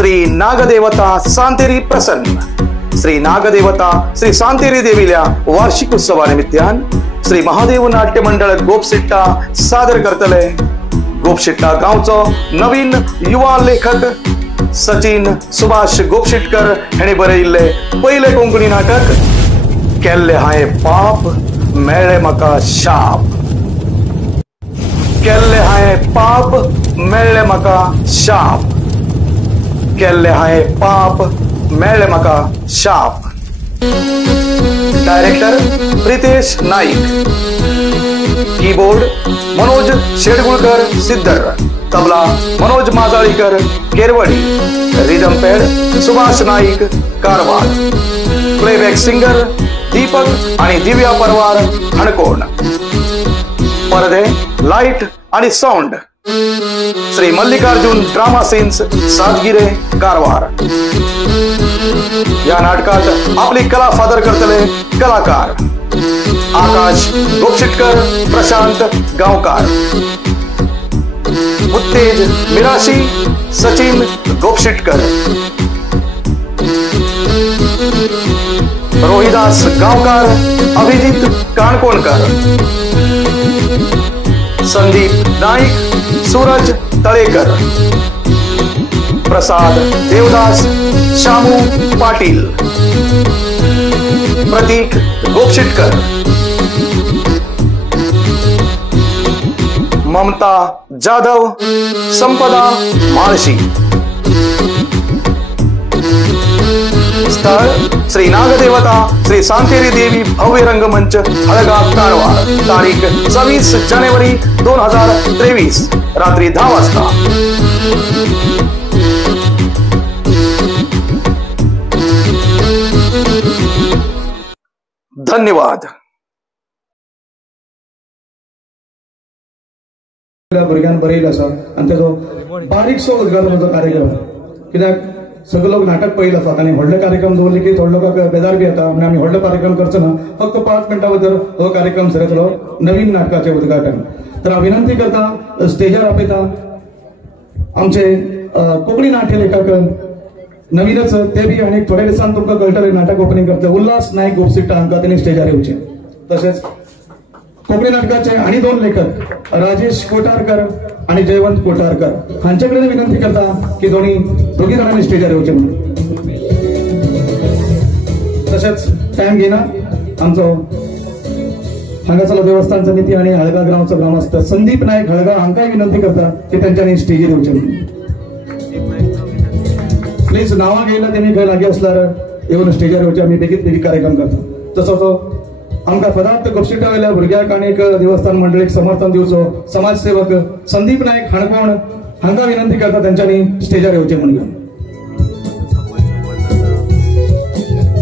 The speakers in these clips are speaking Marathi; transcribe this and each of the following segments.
श्री नागदेवता सांतेरी प्रसन्न श्री नागदेवता श्री सांतेरी देवील्या वार्षिक उत्सवानिमित्तान श्री महादेव नाट्य मंडळ गोपसिट्टा सादर करतले। गोपसिट्टा गावचो नवीन युवा लेखक सचिन सुभाष गोपशिटकर हेने बरयिल्ले पहिले कोंकणी नाटक केल्ले हाय पाप मेळ्ळे म्हाका शाप। केल्ले हाय पाप मेळ्ळे म्हाका शाप। केल्ले हाय पाप मेळ्ळे म्हाका शाप। Director Pritesh Naik, keyboard Manoj Shedgulkar Siddhar, tabla Manoj Majalikar Keravadi, rhythm pad Subhash Naik Karwar, playback singer Deepak आणि दिव्या परवार हणकोण, पडदे लाईट आणि sound Shri Mallikarjun drama scenes Satgire Karwar. या नाटकात आपली कला सादर करतले कलाकार आकाश गोपशिटकर, प्रशांत गावकार, उत्तेज मिराशी सचिन गोपशिटकर, रोहिदास गावकार, अभिजित काणकोणकर, संदीप नाईक, सूरज तळेकर, प्रसाद देवदास, शामू पाटील, प्रतीक गोपशिटकर, ममता जाधव, संपदा माळशी। स्थळ श्री नागदेवता श्री सांतेरी देवी भव्य रंगमंच हळगा कारवार। तारीख 26 जानेवारी 2023 रात्री 10 वाजता। धन्यवाद। भुरग्यान बरयलो आसा आनी तेजो बारीकसो उद्घाटनाचो कार्यक्रम, कित्याक सगळे लोक नाटक पळयले आसात आनी व्हडले कार्यक्रम दवरले की थोडे लोकांक बेजार बी येता, आनी आमी व्हडले कार्यक्रम करचो ना, फक्त 5 मिनटां भितर हो कार्यक्रम जातलो नवीन नाटकाचें उद्घाटन। तर हांव विनंती करता, स्टेजार आपयता आमचे कोंकणी नाट्य लेखक नवीनच ते बी आनी थोड्या दिसान तुमकां कळटलें नाटक ओपनिंग करतले उल्हास नायक गोपसिट्टा हांकां तेणी स्टेजार येवचें। तशेंच कोंकणी नाटकाचे आनी 2 लेखक राजेश कोटारकर आणि जयवंत कोटारकर हांच्याकडे विनंती करता की दोघी जणांनी स्टेजार येवचे म्हणून। तसेच टाइम घेना आमचो हांगासरलो देवस्थान समिती आणि हळगा गांवचो ग्रामस्थ संदीप नायक हळगा हांकांय विनंती करता की तेंच्यांनी स्टेजीर येवचे म्हणून। प्लीज नावां घेयला तेमी खंय लागीं आसल्यार येवन स्टेजार येवचे, आमी बेगीत बेगीत कार्यक्रम करता। तसो तो आमकां सदांच गोपशिट्टा वयल्या भुरग्याक आनी देवस्थान मंडळीक समर्थन दिवचो समाजसेवक संदीप नायक हणकोण हांकां विनंती करता तेंच्यांनी स्टेजार येवचें म्हणून।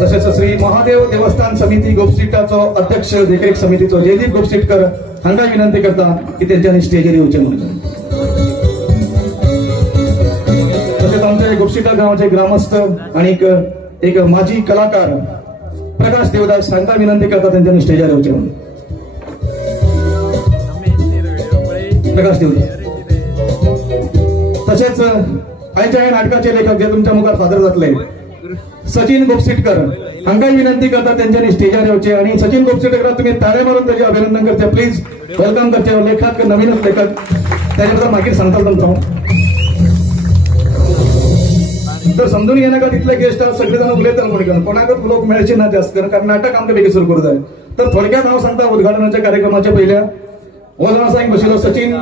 तशेंच श्री महादेव देवस्थान समिती गोपसिट्टाचो अध्यक्ष देखरेख समितीचो जयदीप गोपशिटकर हांकां विनंती करता की तेंच्यांनी स्टेजीर येवचें म्हणून। तशेंच आमचे गोपसिट्टा गांवाचे ग्रामस्थ आनी एक माजी कलाकार प्रकाश देवदास हांकां विनंती करता तेंच्यांनी स्टेजार येवचें म्हणून। प्रकाश देवदास तशेंच आयच्या ह्या नाटकाचे लेखक जे तुमच्या मुखार सादर जातले सचिन गोपशिटकर हांकांय विनंती करता तेंच्यांनी स्टेजार येवचें आनी सचिन गोपशिटकराक तुमी ताळे मारून तेजे अभिनंदन करचें, प्लीज वेलकम करचें। लेखक नवीनच लेखक तेजे बद्दल मागीर सांगता तुमकां। तर समजून घेनाका तितले गेस्ट सगळे जण उलयता म्हणून कोणाकच लोक मेळचे ना जास्त कारण नाटक आमकां बेगीन सुरू करूं जाय। तर थोडक्यात हांव सांगता उद्घाटनाच्या कार्यक्रमाच्या पयल्या ओला सांग बशिल्लो सचिन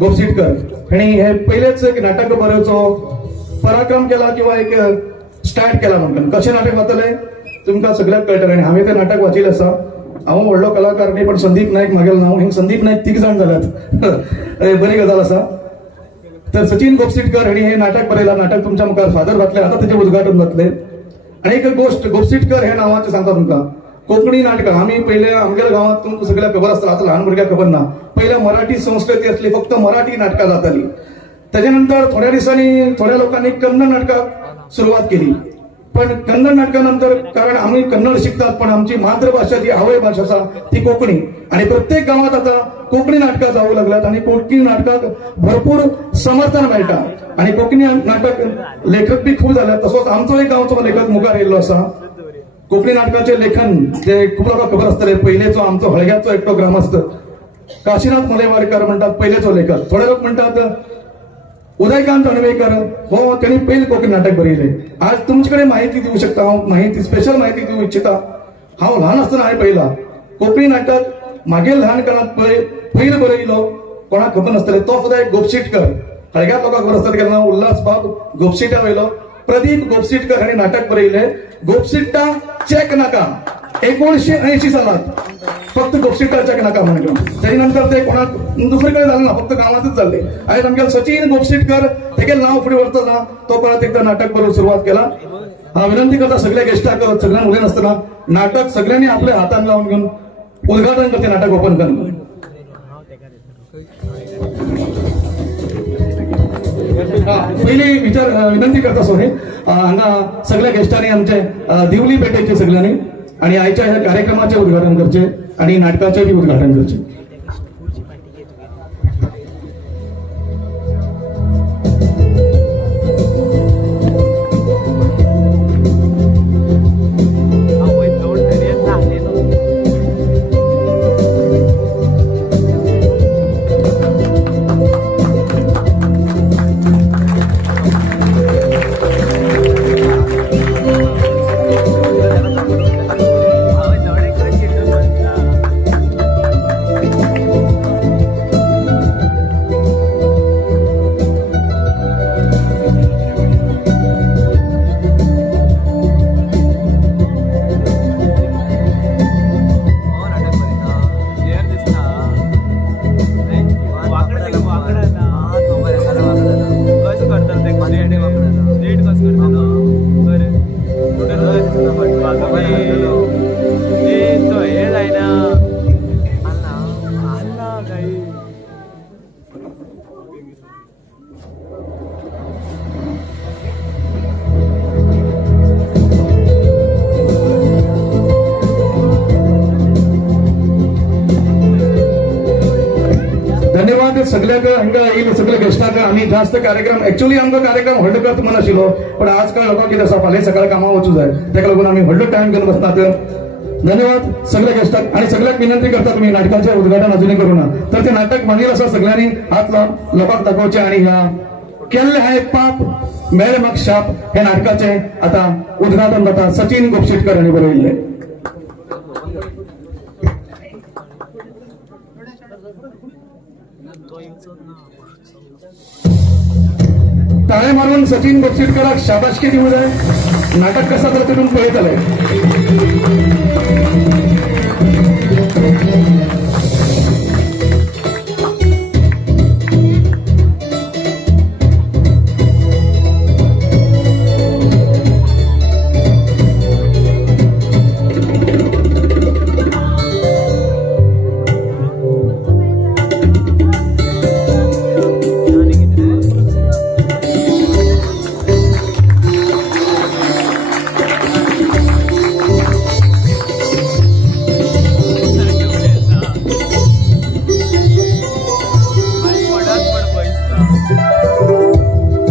गोपशिटकर हांणी हे पयलेच एक नाटक बरोवचो पराक्रम केला किंवा एक स्टार्ट केला म्हणून। कशें नाटक जातलें तुमकां सगळ्याक कळटलें आनी हांवें तें नाटक वाचिल्लें आसा। हांव व्हडलो कलाकार न्ही पण संदीप नायक म्हागेलें नांव, हिंग संदीप नायक 3 जाण जाल्यात बरी गजाल आसा। तर सचिन गोपशिटकर हांणी हे नाटक बरयलां, नाटक तुमच्या मुखार सादर जातलें, आतां तेजें उद्घाटन जातलें। आनी एक गोष्ट गोपशिटकर हे नांवाचें सांगता तुमकां, कोंकणी नाटकां आमी पयले आमगेल्या गांवांत तुमकां सगळ्यांक खबर आसता, आतां ल्हान भुरग्यांक खबर ना, पयले मराठी संस्कृती आसली, फक्त मराठी नाटकां जातालीं। तेजे नंतर थोड्या दिसांनी थोड्या लोकांनी कन्नड नाटकाक सुरवात केली, पण कन्नड नाटकानंतर कारण आम्ही कन्नड शिकतात पण आमची मातृभाषा जी आवय भाषा आसा ती कोंकणी आणि प्रत्येक गावात आता कोकणी नाटकां जावूं लागल्यात आणि कोकणी नाटकाक भरपूर समर्थन मेळटा आणि कोकणी नाटक लेखक बी खूप जाल्यात. तसोच आमचो एक गांवचो लेखक मुखार येयल्लो आसा. कोकणी नाटकाचे लेखन जे खूप लोकांक खबर आसतले. पयलेचो आमचो हळग्याचो एकटो ग्रामस्थ काशीनाथ मलेवारकर म्हणटात पयलेचो लेखक. थोडे लोक म्हणटात उदयकांत अणवेकर हो त्यांनी पहिले कोकणी नाटक बरयले. आज तुमचे कडेन माहिती दिवू शकता. हांव माहिती स्पेशल माहिती दिवू इच्छिता. हांव ल्हान आसतना हांवें पळयला कोंकणी नाटक मागीर ल्हानपणांत पयलो बरयलो कोणाक खबर नासतलें तो सुद्दां एक गोपशीटकर. हळग्यात लोकांक खबर आसतलें केन्ना उल्हास बाब गोपशीटा वयलो प्रदीप गोपशीटकर हांणी नाटक बरयले गोपशीटा चेक नाका 1980 सालांत. फक्त गोपशीटा चेक नाका म्हणून तेजे नंतर ते कोणाक दुसरे कडेन जालें ना फक्त गांवांतच जाल्ले. आयज आमगेलो सचिन गोपशीटकर तेगे नांव फुडें व्हरतना तो परत एकदा नाटक बरोवंक सुरवात केला. हांव विनंती करता सगळ्या गेस्टाक सगळ्यांक उलयनासतना नाटक सगळ्यांनी आपल्या हातान लावन घेवन उद्घाटन करते नाटक ओपन करून. पहिली विनंती करता सोनी हांगा सगळ्या गेस्टांनी आमचे दिवली पेटेचे सगळ्यांनी आणि आयच्या ह्या कार्यक्रमाचे उद्घाटन करचे आणि नाटकाचे बी उद्घाटन करचे. सगळ्याक हांगा येयले सगळ्या गेस्टाक आमी जास्त कार्यक्रम एक्चुअली आमचो कार्यक्रम व्हडलो करता म्हण आशिल्लो पण आज काल लोकांक कितें आसा फाल्यां सकाळी कामां वचूं जाय ताका लागून आमी व्हडलो टायम घेवन बसतात. धन्यवाद सगळ्या गेस्टाक आणि सगळ्याक विनंती करता तुम्ही नाटकाचें उद्घाटन अजूनही करूं ना तर ते नाटक मागीर आसा सगळ्यांनी हात लोकांक दाखोवचे आणि ह्या केल्ले हाय पाप मेळे म्हाका शाप हे नाटकाचे आता उद्घाटन जाता. सचिन गोपशीटकर हांणी बरयल्ले. ताळे मारून सचिन गोपशीटकराक शाबासकी दिवू जाय. नाटक कसा जाता तितून पळयतले.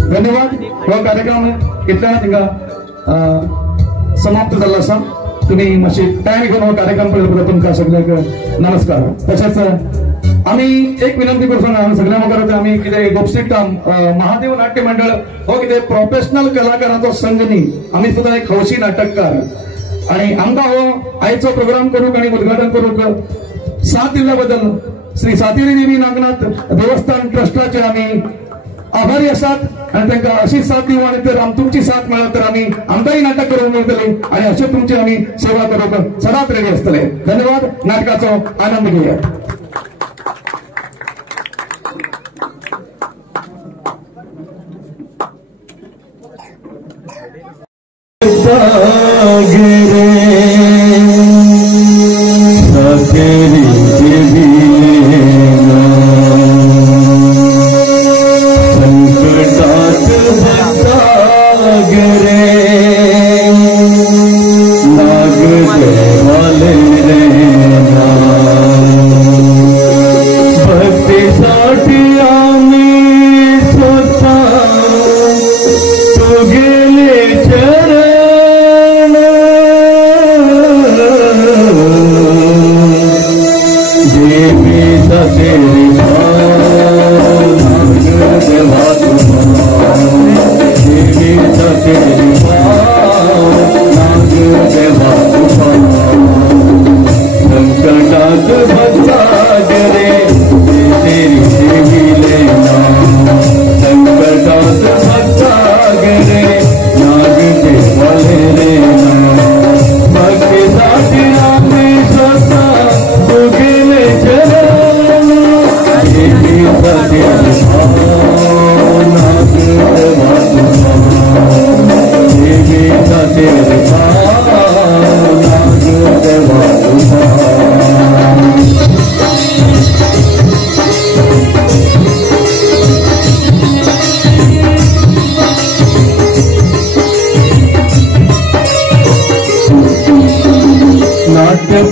धन्यवाद. हो कार्यक्रम इतल्यान थिंगा समाप्त जाल्लो आसा. तुम्ही मातशी टायम घेवन हो कार्यक्रम पळयलो तुमकां सगळ्यांक नमस्कार. तशेंच आमी एक विनंती करता हांव सगळ्या मुखार आमी कितें गोपशीटा महादेव नाट्य मंडळ हो कितें प्रोफेशनल कलाकारांचो संघ न्ही. आमी सुद्दां एक हौशी नाटककार आणि आमकां हो आयचो प्रोग्राम करूंक आणि उद्घाटन करूंक साथ दिल्ल्या बद्दल श्री सातेरी देवी नागनाथ देवस्थान ट्रस्टाचे आमी आभारी आसात आणि तांकां अशी साथ दिवं आणि तर तुमची साथ मेळत तर आमी आमकांय नाटक करूंक मेळटलें आणि अशें तुमची आमी सेवा करूंक सदांच रेडी आसतले. धन्यवाद. नाटकाचो आनंद घेयात.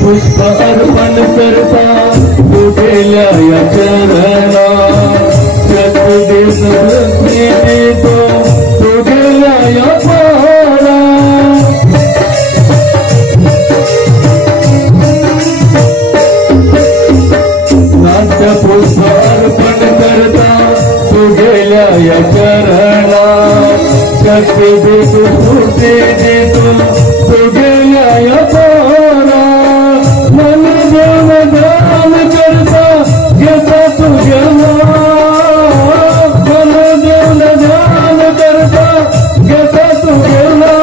पुष्प अर्पण करता तुझेल्या या चरणा शक्ती देतो तुझेल्या या पारा नाट्य पुष्प अर्पण करता तुझेल्या या चरणा शक्ती देतो स्फूर्ती देतो तुझेल्या या पारा मन देव दान करता घेता तुझ्या मन देव दान करता घेता तुझ्या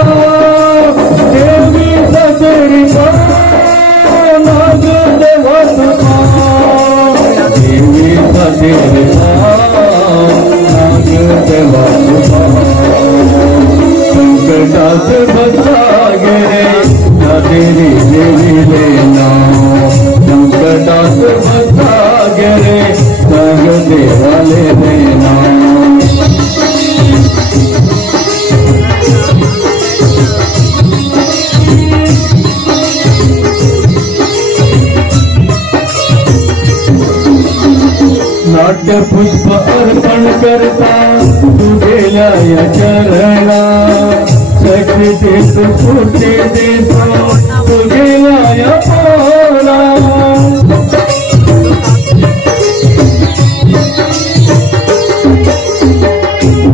देवी सतेरी नाग देवा देवी सतेरी नाग देवा संकटात बचा गे तेरी देवी लेना संकटात बचा गे संग देवा लेना नाट्य पुष्प अर्पण करता तुझेल्या या चरणा शक्ती देतो स्फूर्ती देतो तुझेल्या या पारा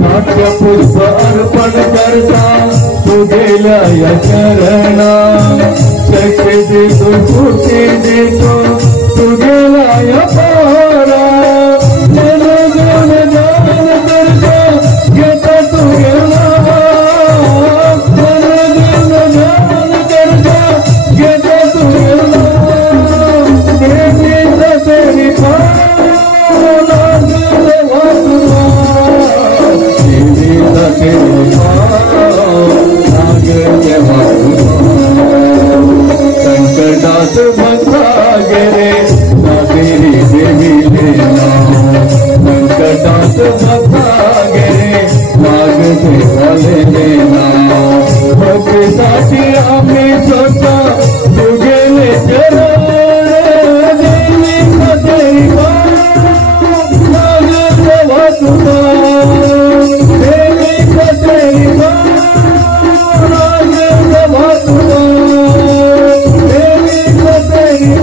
नाट्य पुष्प अर्पण करता तुझेल्या या चरणा शक्ती देतो स्फूर्ती देतो तुझेल्या या पारा मन देव दान करता घेता तुझ्या मन देव दान करता घेता तुझ्या देवी सतेरी नाग देवा देवी सतेरी नाग देवा संकटात बचा गे तेरी देवी लेना संकटात बचा गे नाग देवा लेना भक्तीसाठी आम्ही स्वतः तुझे ले चरण देवी सतेरी नाग देवा तुझा देवी सतेरी नाग देवा तुझा देवी सतेरी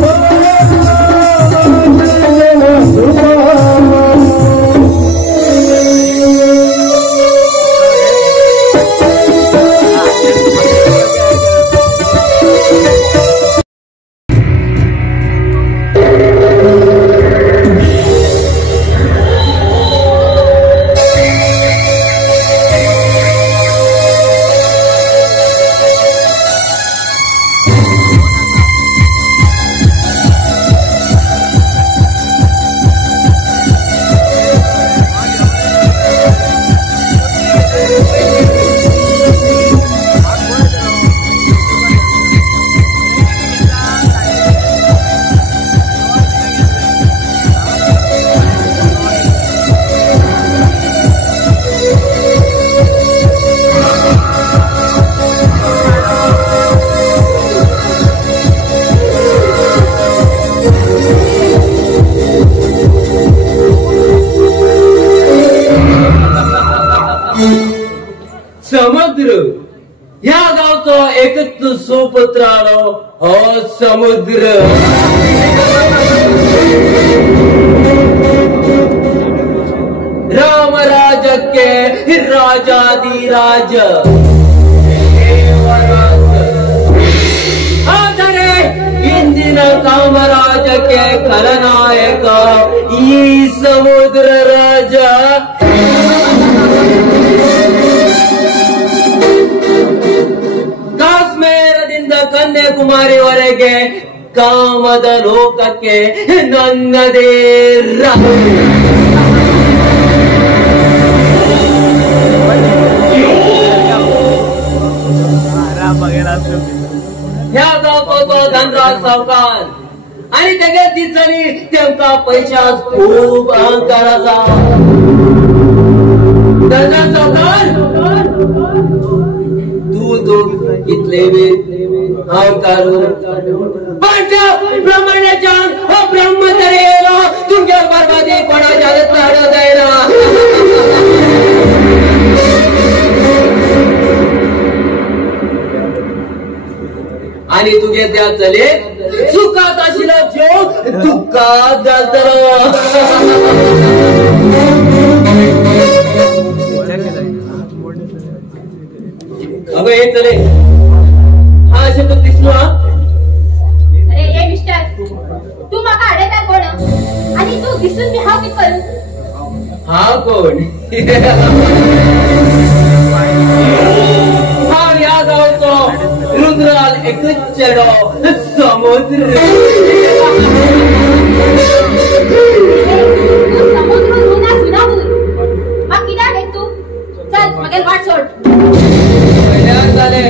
समुद्र ह्या गावचो एकच सुपुत्रालो हो समुद्र राम राजके राजाधिराज ಆದರೆ ಇಂದಿನ ಕಾಮರಾಜಕ್ಕೆ ಖಲನಾಯಕ ಈ ಸಮುದ್ರ ರಾಜ ಕಾಶ್ಮೀರದಿಂದ ಕನ್ಯಾಕುಮಾರಿವರೆಗೆ ಕಾಮದ ಲೋಕಕ್ಕೆ ನನ್ನದೇ ह्या गावचो धनराज सावकार आणि तेगे दिसणी तेमका पैशाच खूप अहंकार आसा धनराज सावकार तू तो कितले वेळ हाव कारू पण त्या ब्राह्मणाच्या हो ब्रह्मचर्य येलो तुमच्या बरबादी कोणाच्या हातात जायला आणि तुझे त्या चले सुखात आशिला जो दुःखात जातलो अगं हे चले हा शब्द दिसलो हा अरे ए मिस्टर तू माका आडयता कोण आणि तू दिसून मी हाव की करू हा कोण हा या गावचो रुद्राल एकच चढो समुद्र समुद्र रुना सुनावून मग किती आहे तू चल मगे वाट सोड झाले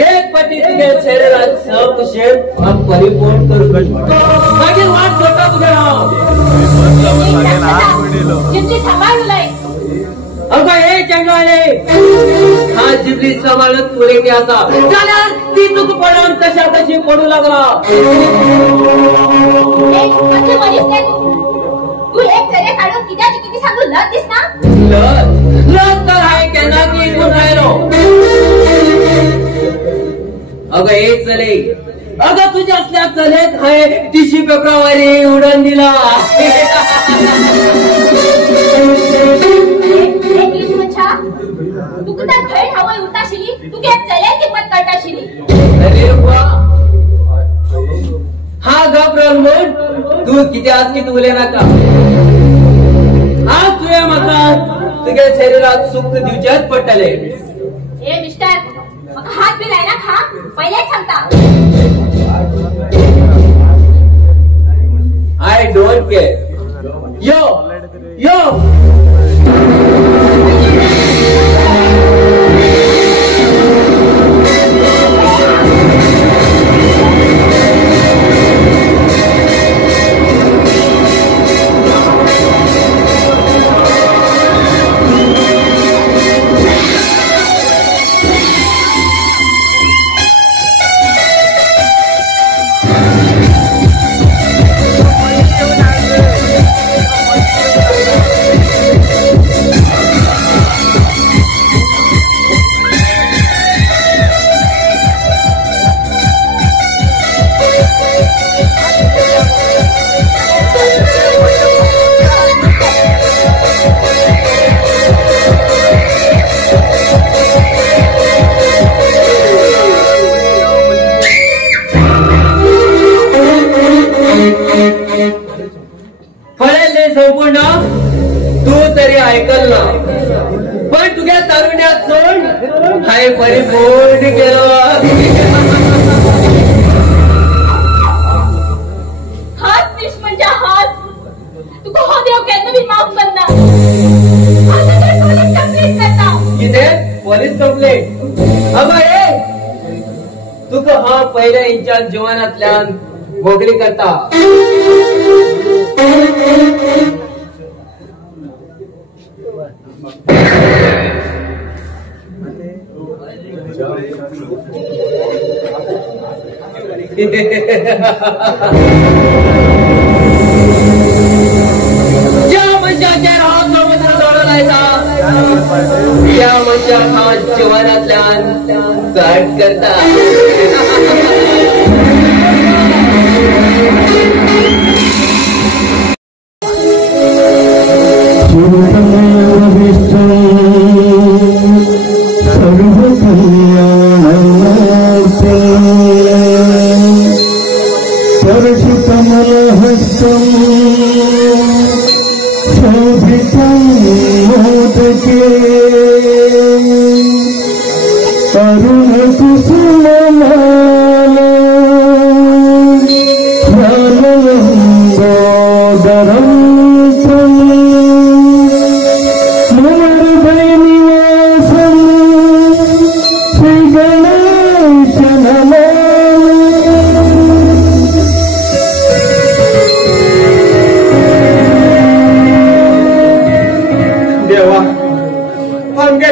एक पटी तुझे शरीरात सब शेप हम परिपूर्ण करू मागील वाट सोडता तुझे जिमची सांभाळलंय अगं हे चंगाळे हा जिबली सांभाळत पुरे की असा झाल्या ती चूक पडून तशा तशी पडू लागला कसले मनीस नाही तू एक चरे काढून किती सांगू लग दिस ना लग तर आहे केना की इथून राहिलो अगं हे चले अगं तुझ्या असल्या चलेत आहे टिश्यू पेपरावारी उडून दिला तू कुठे भय हवय उताशिली तू काय चले किंमत करताशिली अरे वा हा घाबरल म्हणून तू किती आज की तुले नका हा तुझ्या मतात तुझ्या शरीरात सुख दिवच्यात पडटले ए मिस्टर मग हात बिलाय ना खा पहिलेच सांगता आय डोंट केअर यो यो संपूर्ण तू तरी ऐकल ना पण तुझ्या तारुण्यात सोड हाय परिपूर्ण केलो हाच फिश म्हणजे हाच तुका हो देव केन्ना बी माफ करना आता तर पोलीस कंप्लेंट करता किती पोलीस कंप्लेंट अगं हे तुका हा पहिल्या इंचात जीवनातल्यान भोगली करता ज्या मनुष्याच्या राहा समुद्र जोडलायचा त्या मनुष्याचा जीवनातल्यान काट करता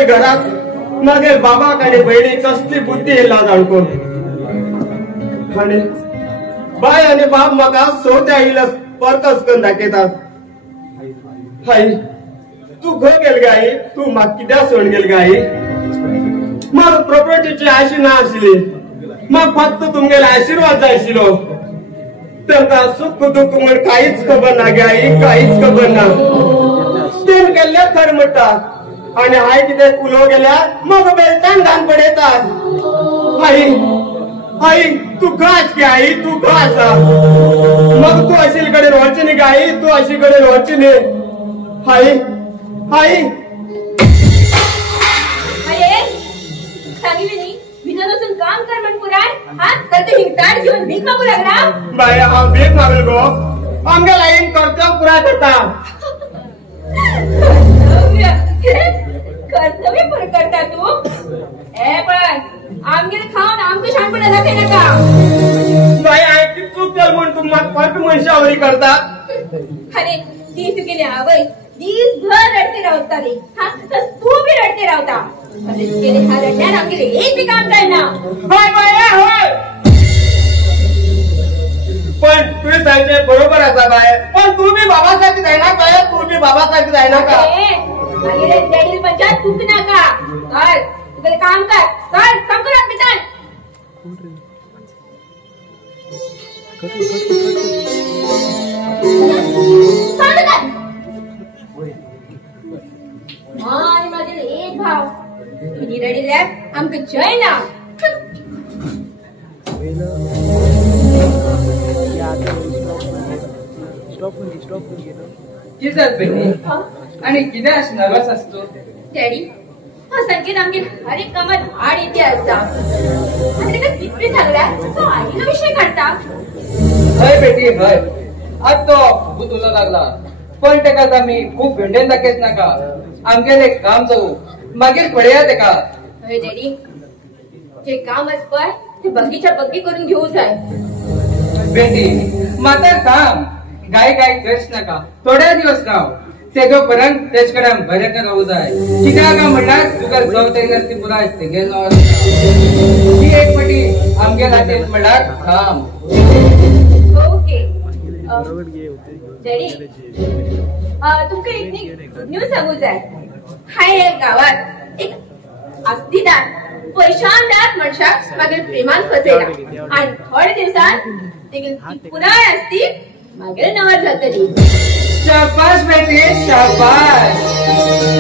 घरात मागे बाबाकडे बहिणी कसली बुद्धी येला जाणकोन आणि बाय आणि बाप म्हाका सोवत्या आयिल्ल्या परतच करून दाखयतात. आई तू खंय गेल गे आई? तू म्हाका कित्याक सोडून गेल गे आई? म्हाका प्रॉपर्टीची आशी ना आशिल्ली. म्हाका फक्त तुमगेलो आशीर्वाद जाय आशिल्लो. तांकां सुख दुःख म्हण काहीच खबर ना गे आई, काहीच खबर ना. तेम गेल्ले खर म्हणटात आणि हाय कितें उलोव गेल्यार म्हाका बेलटान घान पडयतात. आई आई तू घास गे आई, तू घास. मग तू अशील कडेन वचची न्ही गे आई, तू अशी कडेन वचची न्ही. आई आई अरे सांगितले नी विनोद वचून काम कर म्हण पुराय. हा तर ते हिंगताड घेऊन भीक मागू लागला. बाय हांव भीक मागल गो. आमच्या लाईन कर्तव्य पुराय करता. कर्तव्य पुरं करता तू? ए पण आमगे खाऊन आमके शानपणा दाखय नका. बाय आय की चूक केल म्हण तू म्हाका फट मनशावरी करता. अरे ती तुगेली आवय दिसभर रडते रावता रे. हा तर तू बी रडते रावता. अरे तुगेले हा रडण्यान आमगेले एक बी काम जायना. बाय बाय होय. पण तुझे सांगते बरोबर असा बाय. पण तू बी बाबासारखी जायना काय? तू बी बाबासारखी जायना का? मागे डॅडी पंचायत तूक नका कर. तुगेले काम कर काम कर मितान. आणि माझे एक भाव रडिल्यात आमक जय ना. किती बेटी आणि किती अशी नर्वस असतो? डॅडी हा संकेत आमगे हर एक कामात आड येते असता. आणि त्याला किती सांगला तो आईला विषय काढता. हय बेटी हय. आज तो भूत उलो लागला. पण तेका आम्ही खूप भेंडेन दाखयत नाका. आमगेले काम जाऊ मागीर पळया तेका. हय डॅडी जे काम असपय ते बगीच्या बग्गी करून घेऊ जाय. बेटी माता काम गाय गाय करच नाका. थोड्या दिवस राव. तेजो पर्यंत तेज कडेन बरें रावू जाय. कित्याक काय म्हणल्यार तुका चवथी नसती पुराय तेगेलो. ही एक फाटी आमगे खातीर म्हणल्यार काम. ओके डॅडी तुमका एक न्यूज सांगू जाय. हाय एक गावात एक आस्तीदार पैशानदार मनशाक मागीर प्रेमान फसयला आणि थोड्या दिवसात तेगेली पुराय आस्ती मागीर नवर जातली. शाबाश बेटी शाबाश.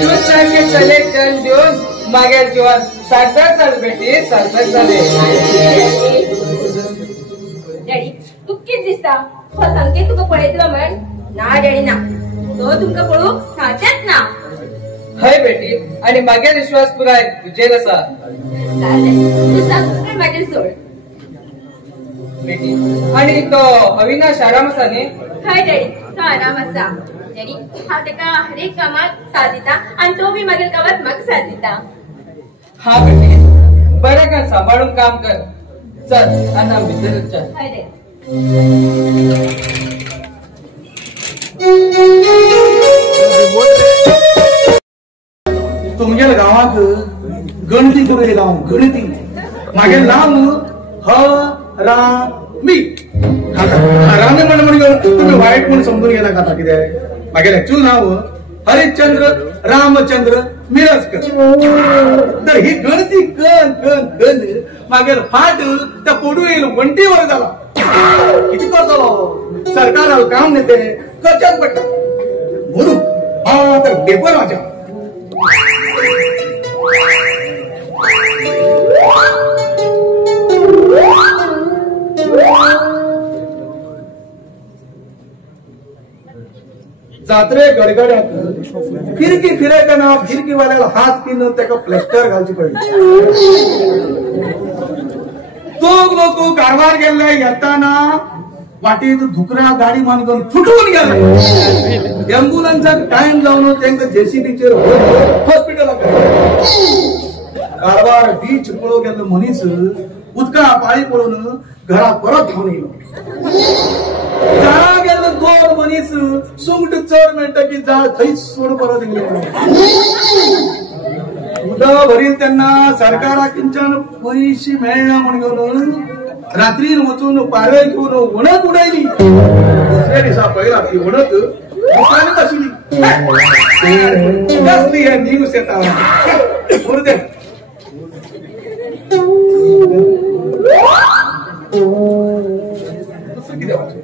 तू सारखे कलेक्शन देऊन मागीर जीवन सार्थक जाल बेटी सार्थक जाले. डॅडी तू कित दिसता हो संकेत तुका पळयतलो म्हण? ना डॅडी ना तो तुमका पळूक साथ्यात ना. हय बेटी आणि मागीर विश्वास पुराय तुजेर आसा. तू सांग मागीर सोड. बेटी आणि तो अविनाश आराम आसा न्ही? हय डॅडी तो आराम आसा. डॅडी हांव तेका हर एक कामात साथ दिता आणि तो बी मागीर कामात म्हाका साथ दिता. हा बेटी बरें का सांभाळून काम कर. चल आता भितर चल. हय डॅडी. तुमच्या गावात गणती करून येयला गणती. मागे नाव हरामी. हरामी म्हणून तुम्ही वाईट म्हणून समजून घेणार का? किती मागे ऍक्च्युअल नाव हरिश्चंद्र रामचंद्र मिरजकर. तर ही गणती कन कन कन मागे फाट त्या पोडू येईल वंटीवर झाला. किती करतो सरकार काम नेते कचत पडत म्हणून हा तर पेपर माझ्या. जात्रे गडगड्यात फिरकी फिरायला फिरकीवाल्याला हात पिन त्याला प्लॅस्टर घालची पडली. तो लोक कारवार गेले येताना वाटेत धुकऱ्या गाडी मानून फुटून गेले. अँब्युलन्सचा टाइम जाऊन त्यांना जेसीबीचेर हॉस्पिटलाक कारवार बीच पळो गेल्लो मनीस उदका पाळी पडून घरा परत धावून येयलो. जाळा गेल्लो दोन मनीस सुंगट चड मेळटा की जाळ थंयच सोड परत गेले. उदक भरील त्यांना सरकारा किंचन पैसे मेळना म्हण घेवन रात्री वचून पारवे घेऊन उणत उडायली दुसऱ्या दिसा पहिला ती उणत दुसऱ्यानेच आशिली कसली ह्या न्यूज येता बोलू दे दुसरं किती वाटतं?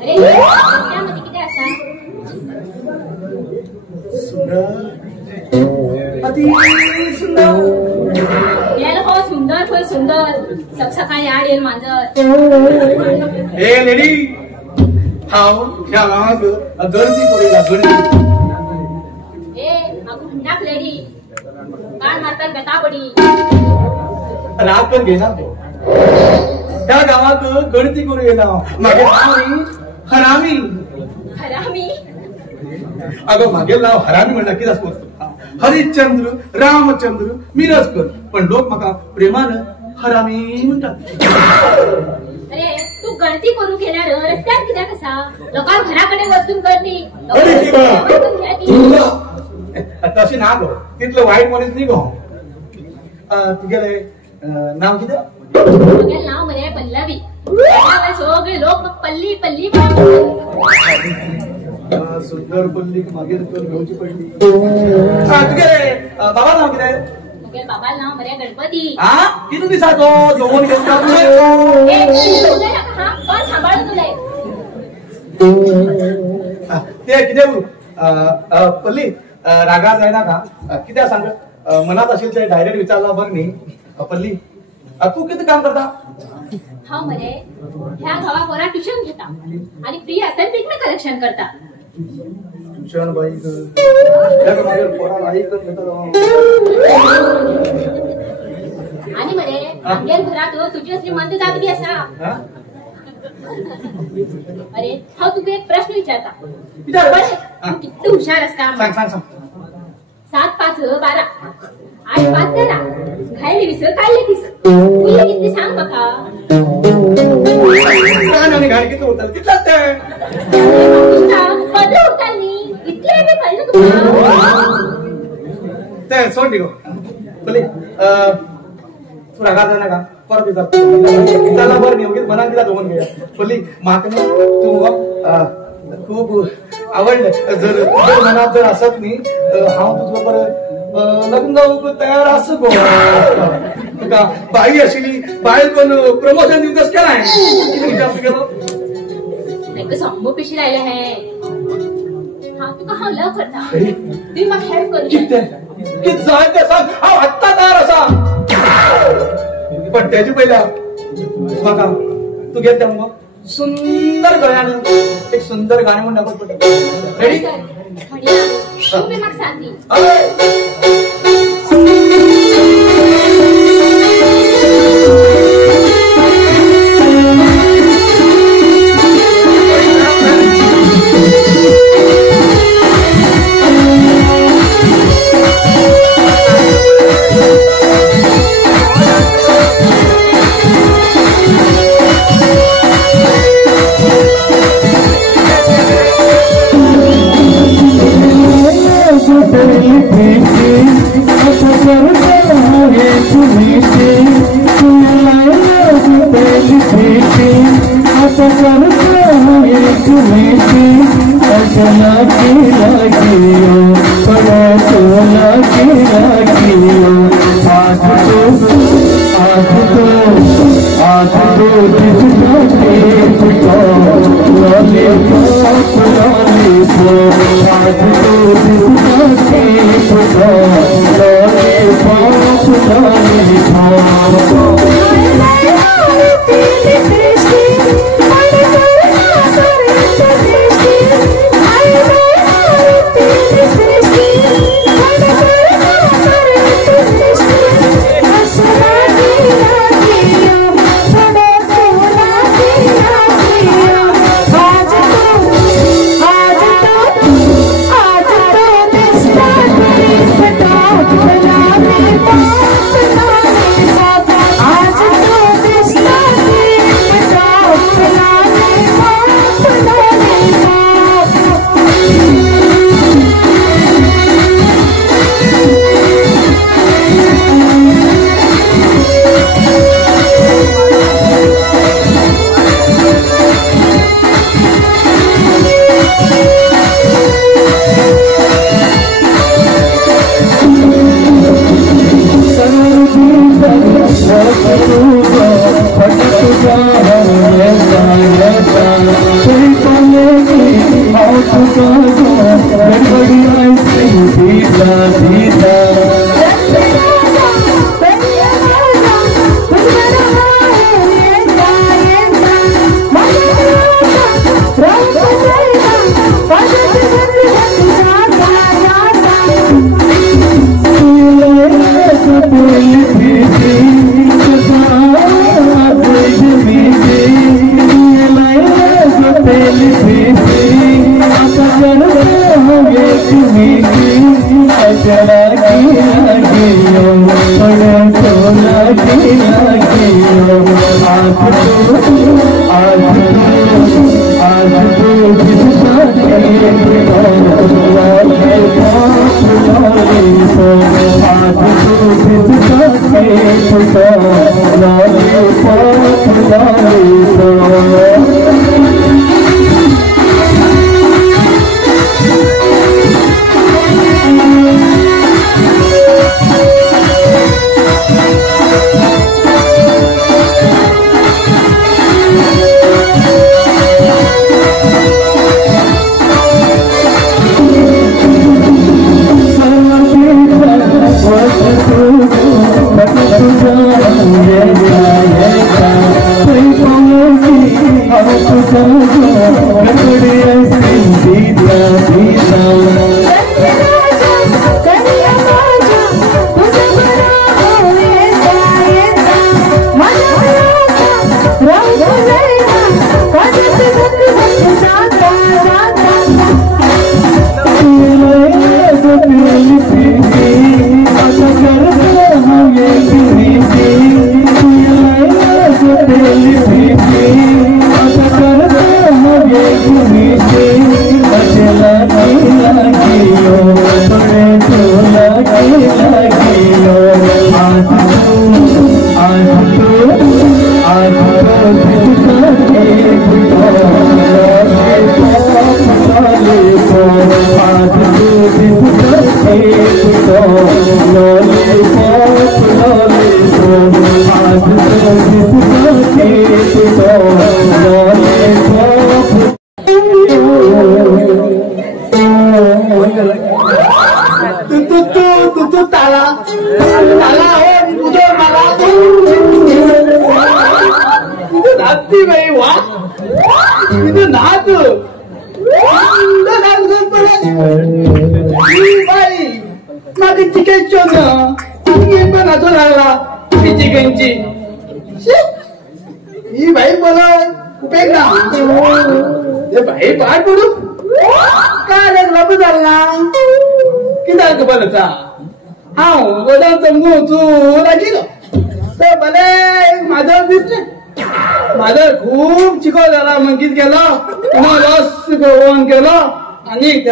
अरे त्यामध्ये किती असा अति सुंदर याला हो सुंदर फळ सुंदर सकाळी आड येईल मांजर ए लेडी हाव ह्या गावात गर्दी पडेल गर्दी ए अगो म्हणणार लेडी कान मारतात बेटा पडी राग पण घेणार तो त्या गावात गर्दी करू येणार मागे नाव हरामी हरामी अगं मागेल नाव हरामी म्हणलं की असतो हरिश्चंद्र रामचंद्र मिरजकर पण लोक माका प्रेमानं हरामी म्हणतात अरे तू गळती करू गेल्यार रस्त्यावर कित्याक कसा लोकां घराकडे वचून करती अरे ती बाळा. तशी ना गो तिथलं वाईट मनीस नाही गो तुझे नाव किती मगेल नाव मरे पल्लवी सगळे लोक मग पल्ली पल्ली सुंदर पल्ली मागे घेऊची पडली तुझे बाबा नाव किती मगेल बाबा नाव मरे गणपती हा किती दिसाचो जेवण घेतला हा पण सांभाळून तुला ते किती पल्ली रागा जायना का कित्या सांग मनात असेल ते डायरेक्ट विचारला बरं नाही पल्ली तू किती काम करता हा मरे ह्या गावा पोरा ट्युशन घेता आणि फ्री असाइनमेंट कलेक्शन करता ट्युशन बाई पोरा नाही आणि मरे आमच्या घरात तुझी श्रीमंत जात बी असा अरे हा तुका एक प्रश्न विचारता तू किती हुशार असता सांग सांग सांग 7 5 12 8 5 13 खायले विसर खायले तीस तुला किती सांग बघा आणि गाडी किती होतात कितला ते पदर होतानी इतले बी कळलं तुला ते सोड दिगो बोले तू रागा जाणार का परत येतात त्याला बरं नाही उगीच मनात तिला दोन घ्या बोली माते तू खूप आवडलं जर तुझ्या मनात जर असत नाही हा तुझं बरं लग्न जाऊ तयार असं गो तुका बाई अशिली बाहेर पण प्रमोशन दिवस केलाय किती विचार केलं नाही समोर पिशी राहिले आहे हा तुका हा लव करता तुम्ही मग हेल्प करू किती जाय ते सांग हा आत्ता तयार असा पण त्याची पहिला बघा तू घेत त्या मग सुंदर गळ्यानं एक सुंदर गाणं म्हणून आपण रेडी तुम्ही मग सांगली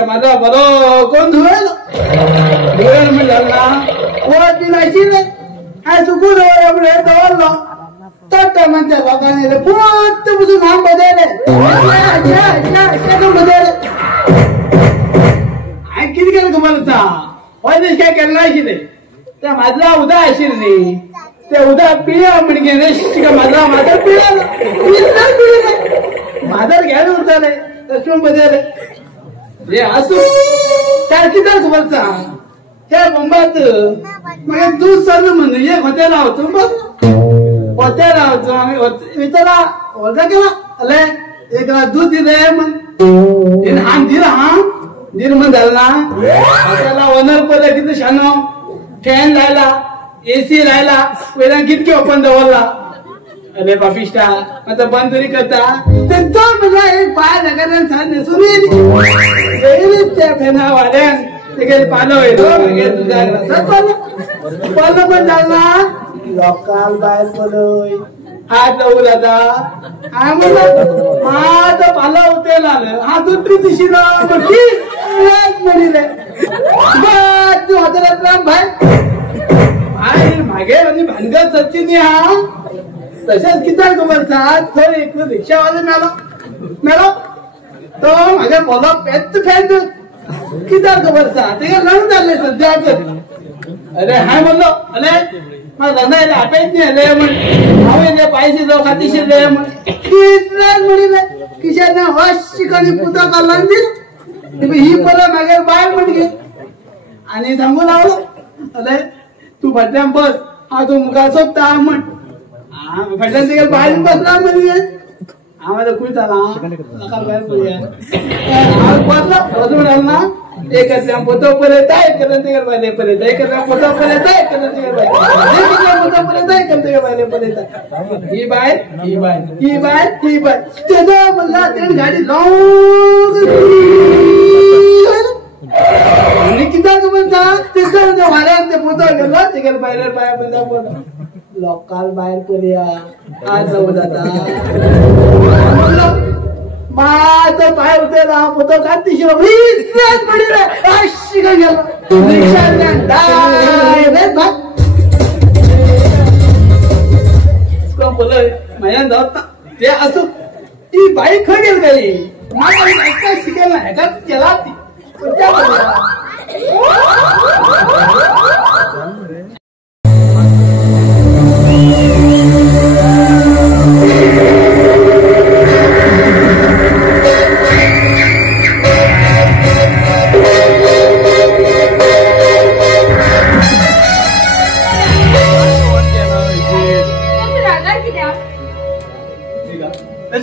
माझा बरो कोण धुवेल म्हणलं ना वर दिलायची हा चुकून दवरलो तर म्हणते लोकांनी पोट बुजून हांब बदले किती केलं तुम्हाला होय दिस काय केलं आशिल्ले त्या माझा उदा आशिल्ली ते उदा पिया म्हणजे माझा माधर पिया माधर घ्यायला उरताले तशून बदले हे असू त्या किती खबर त्या बोंबात म्हणजे दूध सर म्हणून एक हॉटेल होतो बघ हॉटेल होतो आम्ही विचारा होता केला अले एक दूध दिले मग हाम दिला दिल मग झालं ना हॉटेलला ओनर पडला किती शानो फॅन लायला एसी लायला वेळान कितके ओपन दवरला अरे बापिष्टा आता बंद तरी करता तर तो मला एक पाय नगर नेसून येईल त्या फेना वाड्यान ते पालो येतो पालो पण झाला लोकाल बाहेर पलोय हात लावू आता हा म्हणलं हा तर पाला उठेल आलं हा दुसरी दिशी म्हणले तू हॉटेलात राम भाई मागे म्हणजे भानगड सचिन हा तशाच किती खबर थोडी एक रिक्षावाले मेलो तो माझ्या बोला पेट फॅट किती खबर ते लढून झाले सध्या अरे हाय म्हणलो अरे मला लढायला आपेच नाही आले म्हण पाहिजे जाऊ खातीशीर रे म्हण म्हणले किशाने हॉश शिकणी पुता काढला दिल ही मला मागे बाहेर म्हणजे आणि सांगू लावलो अरे तू फाटल्यान बस हा तू मुखार सोदता म्हण फाटल्यान तिका बाहेर बसला म्हणजे हांव आतां खूंय जालां नाका भायर पळया हांव बसलो वचून ना एक कडल्यान फोटो पळयता एक कडल्यान तिका भायले पळयता एक कडल्यान फोटो पळयता एक कडल्यान तिका भायले एक कडल्यान फोटो पळयता एक कडल्यान तिका भायले पळयता ही बाय ही बाय ही बाय ही बाय तेजो म्हणला तेण गाडी आणि कित्याक म्हणटा ते वाऱ्यान ते फोटो गेलो तिका भायले पांया पळयता फोटो लोकाल बाहेर पळया आज जाऊ जाता माझा पाय उठेला फोटो काढती शिवाय पडले शिका गेलो रिक्षा बोलय माझ्या जात ते असो ती बाई खंय गेल गेली मला शिकेल ना हेका केला ती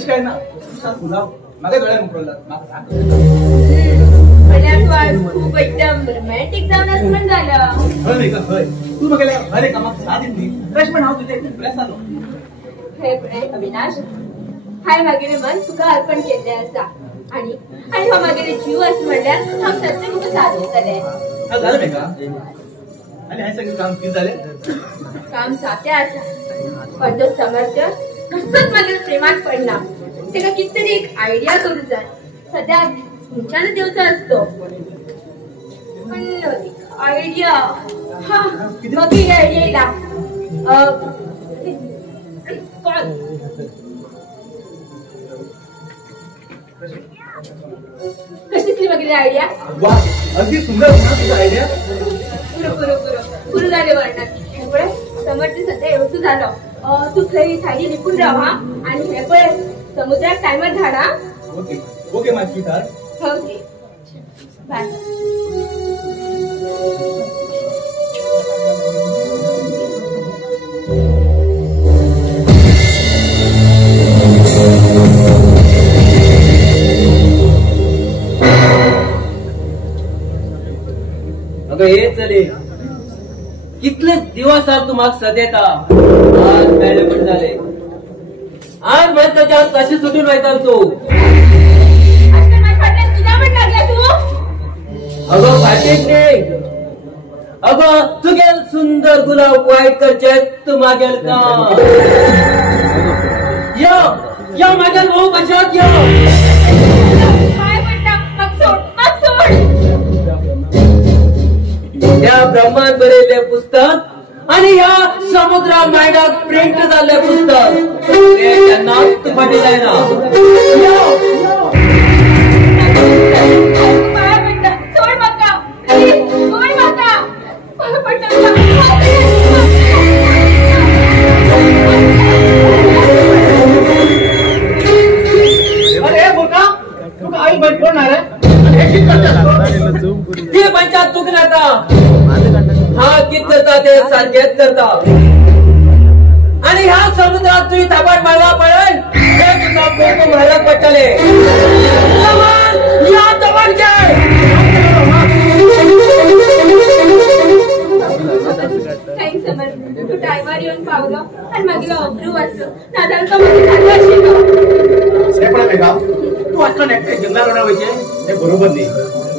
काय ना मागे डोळ्या मुकवला तू आज खूप एकदम रोमॅन्टिक जाऊन असं पण झालं तू बघायला अरे कामाक साथ दिली फ्रेश पण हांव तुजे इम्प्रेस जालो हे अविनाश हाय मागेले मन तुका अर्पण केले आसा आणि हा मागेले जीव असं म्हणल्यार हांव सत्य तुका साथ दितले झालं बेका आणि हे सगळं काम किती झाले काम साथे आसा पण तो समर्थ कसंच मागेले प्रेमात पडना तेका कितीतरी एक आयडिया करू जाय सध्या तुमच्यानं देवचा असतो पण आयडिया हा मग ही आयडिया येला कशी दिसली मग आयडिया वा अगदी सुंदर तुझा आयडिया पुरं झाले वर्णन हे समर्थ सध्या येऊच झालं तू थंय सायडी निपून राहा आणि हे पण समुद्रात टायमर धाडा ओके ओके माझी तर ओके बाय अगं हे चले कितले दिवस तू म्हाका सदेता आज मेळे पण झाले आज माहित त्याच्या कशी सुटून वयता तू अगं फाटीक नाही अगं तुगेल सुंदर गुलाब वाईट करचे तू मागेल का या मागेल भाऊ कशात या त्या ब्रह्मांड बरेले पुस्तक आणि ह्या समुद्रा मांडात प्रिंट झाले पुस्तक ते त्यांना तू फाटी जायना अरे बोका तू आई बन कोण आहे ते पंचायत चुकून आता हा कित करता ते सारखेच करता आणि ह्या समुद्रात तुझी थापाट मारला पडेल हे तुझा पोको महाराज पटले या तवण थँक्स समर्थ तू टायमार येऊन पावलं आणि मागेला अब्रू वाचलं नादाल का माझी खाली अशी पण बेगा तू आता नेट जंगलात रडावायचे हे बरोबर नाही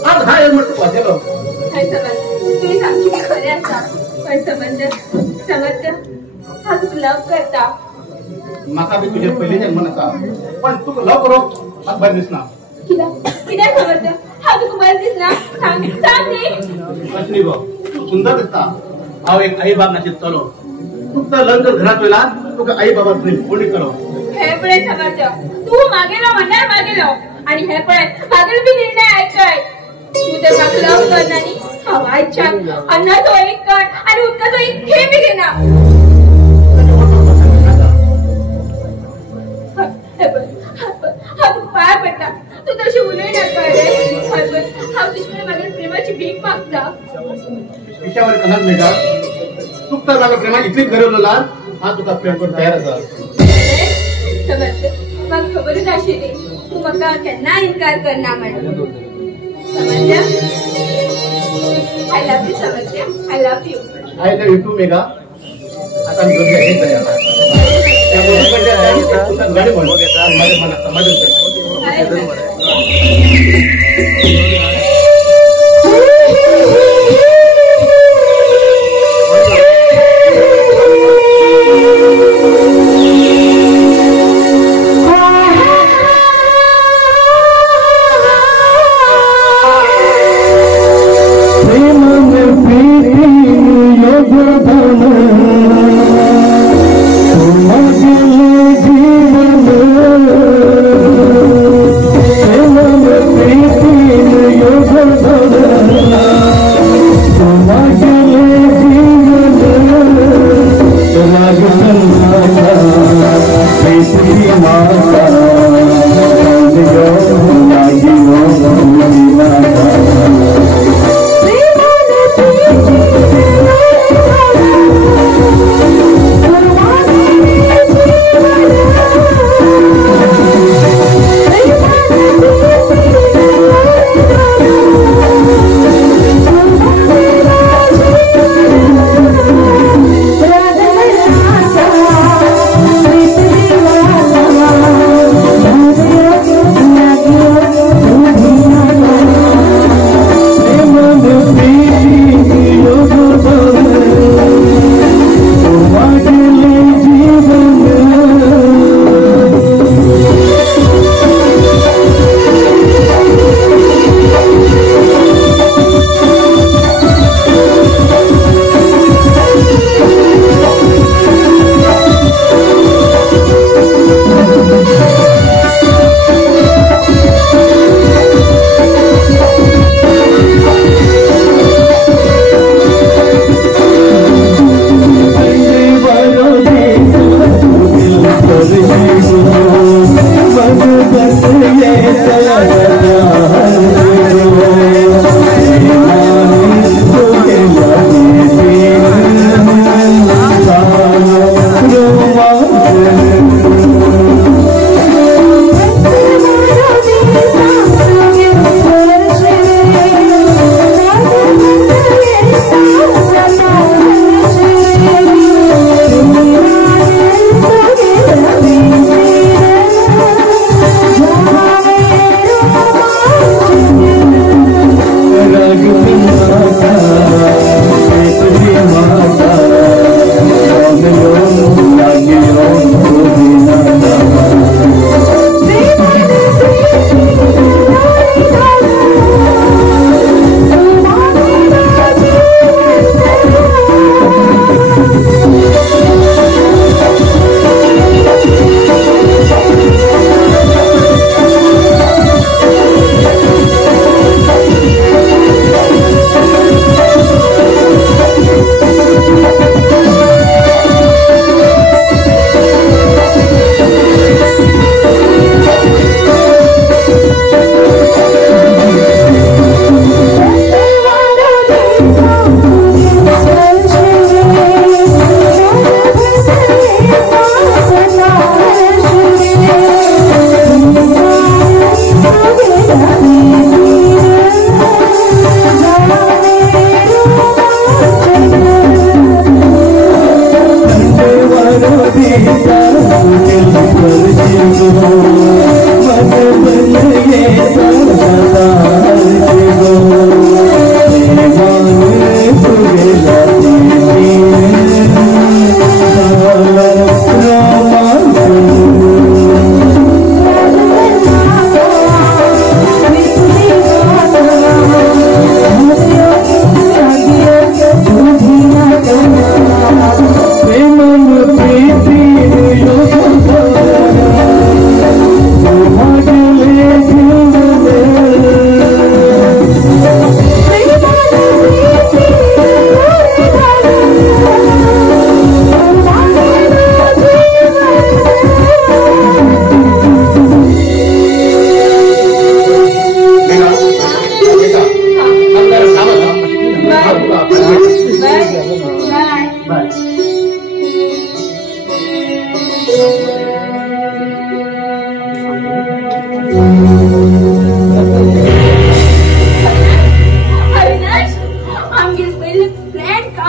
आज हा येऊन तू वाचलो हाय समर्थ तुम्ही सांगची की खरे असा पण समर्थ हा तू लव करता माका बी तुझे पहिले जन्म नका पण तू लव करो मग बरं दिसना किती समर्थ हा तू बरं दिसना सांग नी असली गो तू सुंदर दिसता हांव एक आई बाब नाशित चलो तुका लग्न घरात वेला तुका आई बाबा कोणी करो हे पळे समर्थ तू मागेलो म्हणणार मागेलो आणि हे पळे मागेल बी निर्णय ऐकाय तू तर माग लव करणारी हवाच्या अन्नाचो एक कण आणि उदकाचो एक थेंब घेना हा तू पाय पडता तू तशी उलय नाका रे हा तुझ्या मागेल प्रेमाची भीक मागता. विषयावर कनात मेघा तुका जागा प्रेमाक इतलीच गरजला हा तुका प्रेम करून तयार आसा. समजते म्हाका खबरूच आशिल्ली तू म्हाका केन्ना इन्कार करना म्हणून. समजल्या आय लव्ह यू. समजल्या I love you. I love you too Megha. आता मी दोन घ्यायचे तयार गाडी म्हणून माझ्या मनात माझ्या जीवन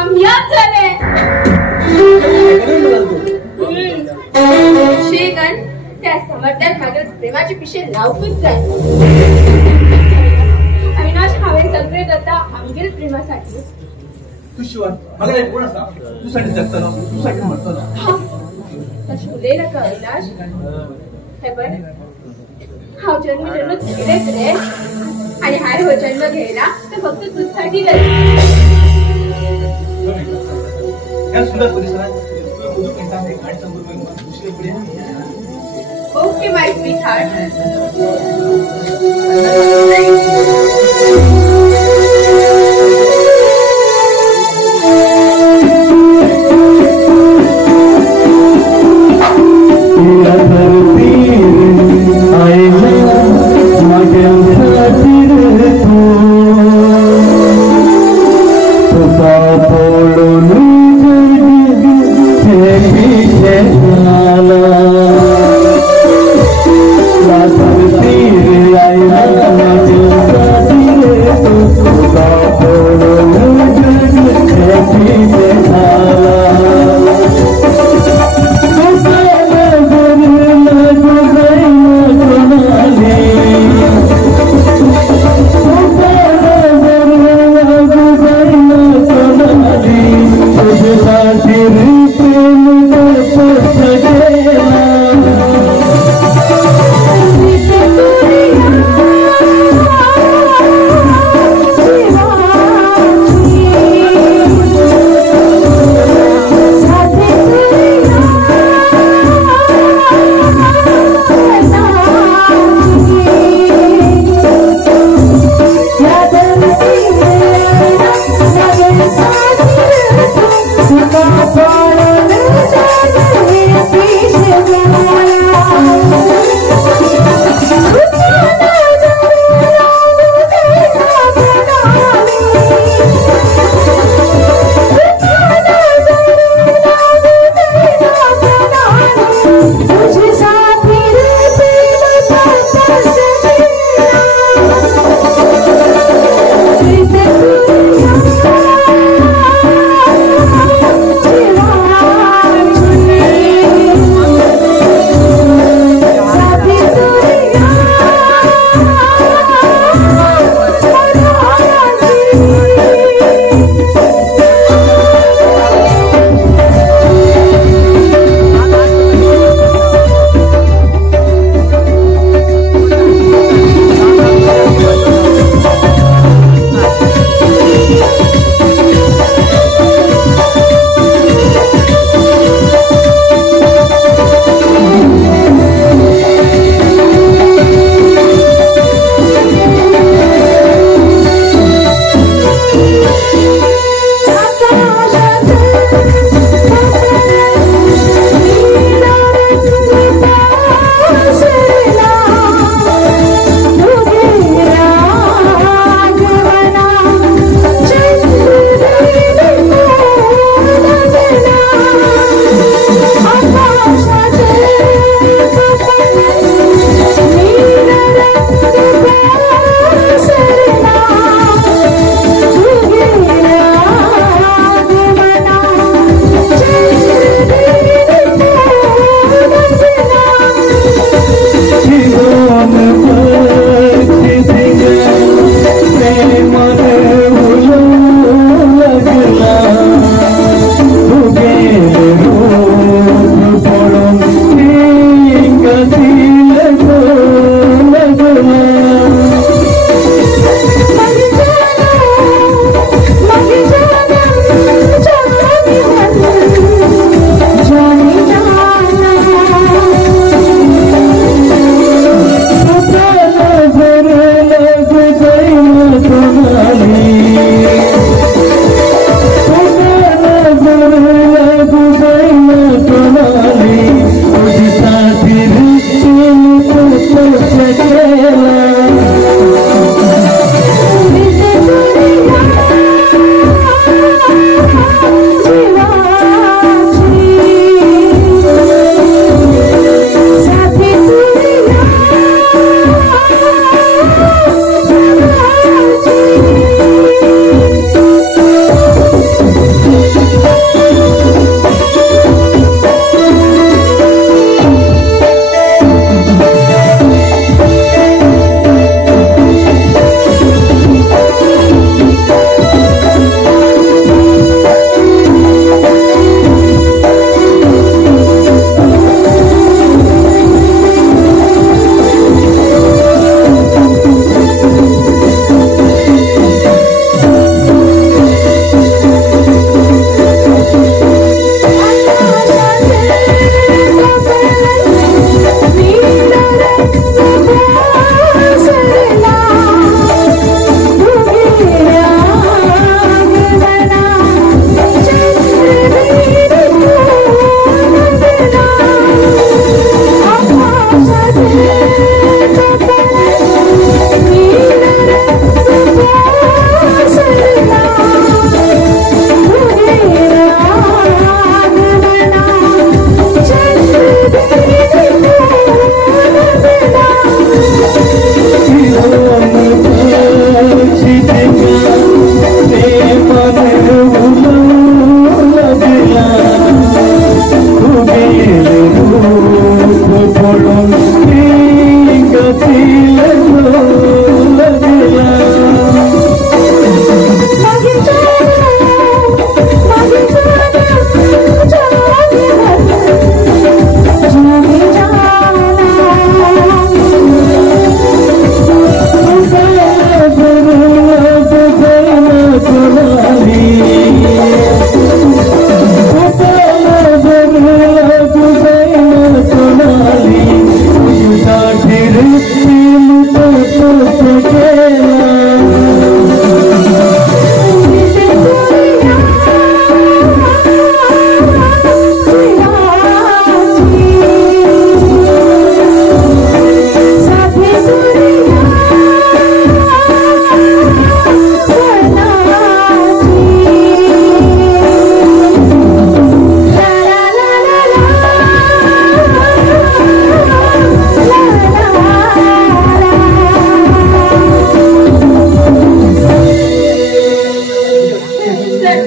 आम्हीच झाले शेकन त्या समर्थात माझ्या प्रेमाची पिशे लावूच जाय अविनाश हांवें सगळे करता आमगेर प्रेमासाठी तू शिवाय मला नाही कोण असा तू साठी जगतलो तू साठी मरतलो तशें उलयनाका अविनाश हे पळय हांव जन्म घेतलेच रे आणि हांवें हो जन्म घेयला तो फक्त तुझ्यासाठी या सुंदर परिसरात तुझं कंटाळ आहे गाडी समोर दुसरे पुढे okay my sweetheart I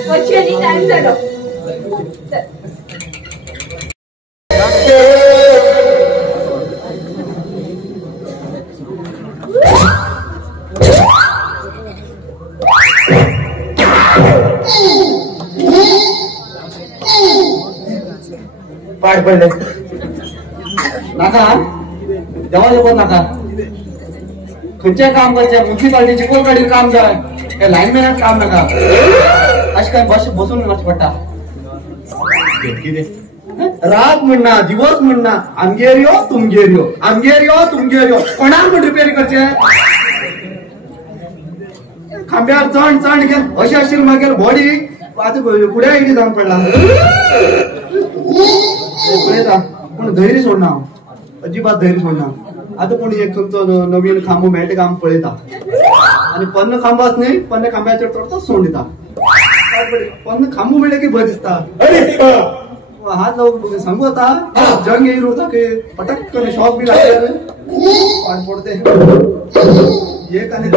वचनी टाइम झालो चल. पाठ पडले नाका देवा येवं नाका खंयचें काम करचें म्युन्सिपाल्टीचें कोण गाडीर काम जाय त्या लायनमॅनाक काम नाका अशें काय बसून वचचें पडटा कितें रात म्हणना दिवस म्हणना आमगेर यो तुमगेर यो आमगेर यो तुमगेर यो कोणाक म्हण रिपेर करचें खांब्यार चण चण घेवन अशें आशिल्लें मागीर बॉडी आतां फुडें कितें जावन पडला पळयता पूण धैर्य सोडना हांव अजिबात धैर्य सोडना आता कोणी एक तुमचो नवीन खांबो मेळटा काय पळयता आनी पन्न खांबो आसा न्ही पन्न खांब्याचेर चडतो सोड दिता पन्न खांबो मेळ्ळे की भंय दिसता हात लावून सांगू आता जंग येईल होता की पटक शॉक बी लागले पाड पडते एक आनी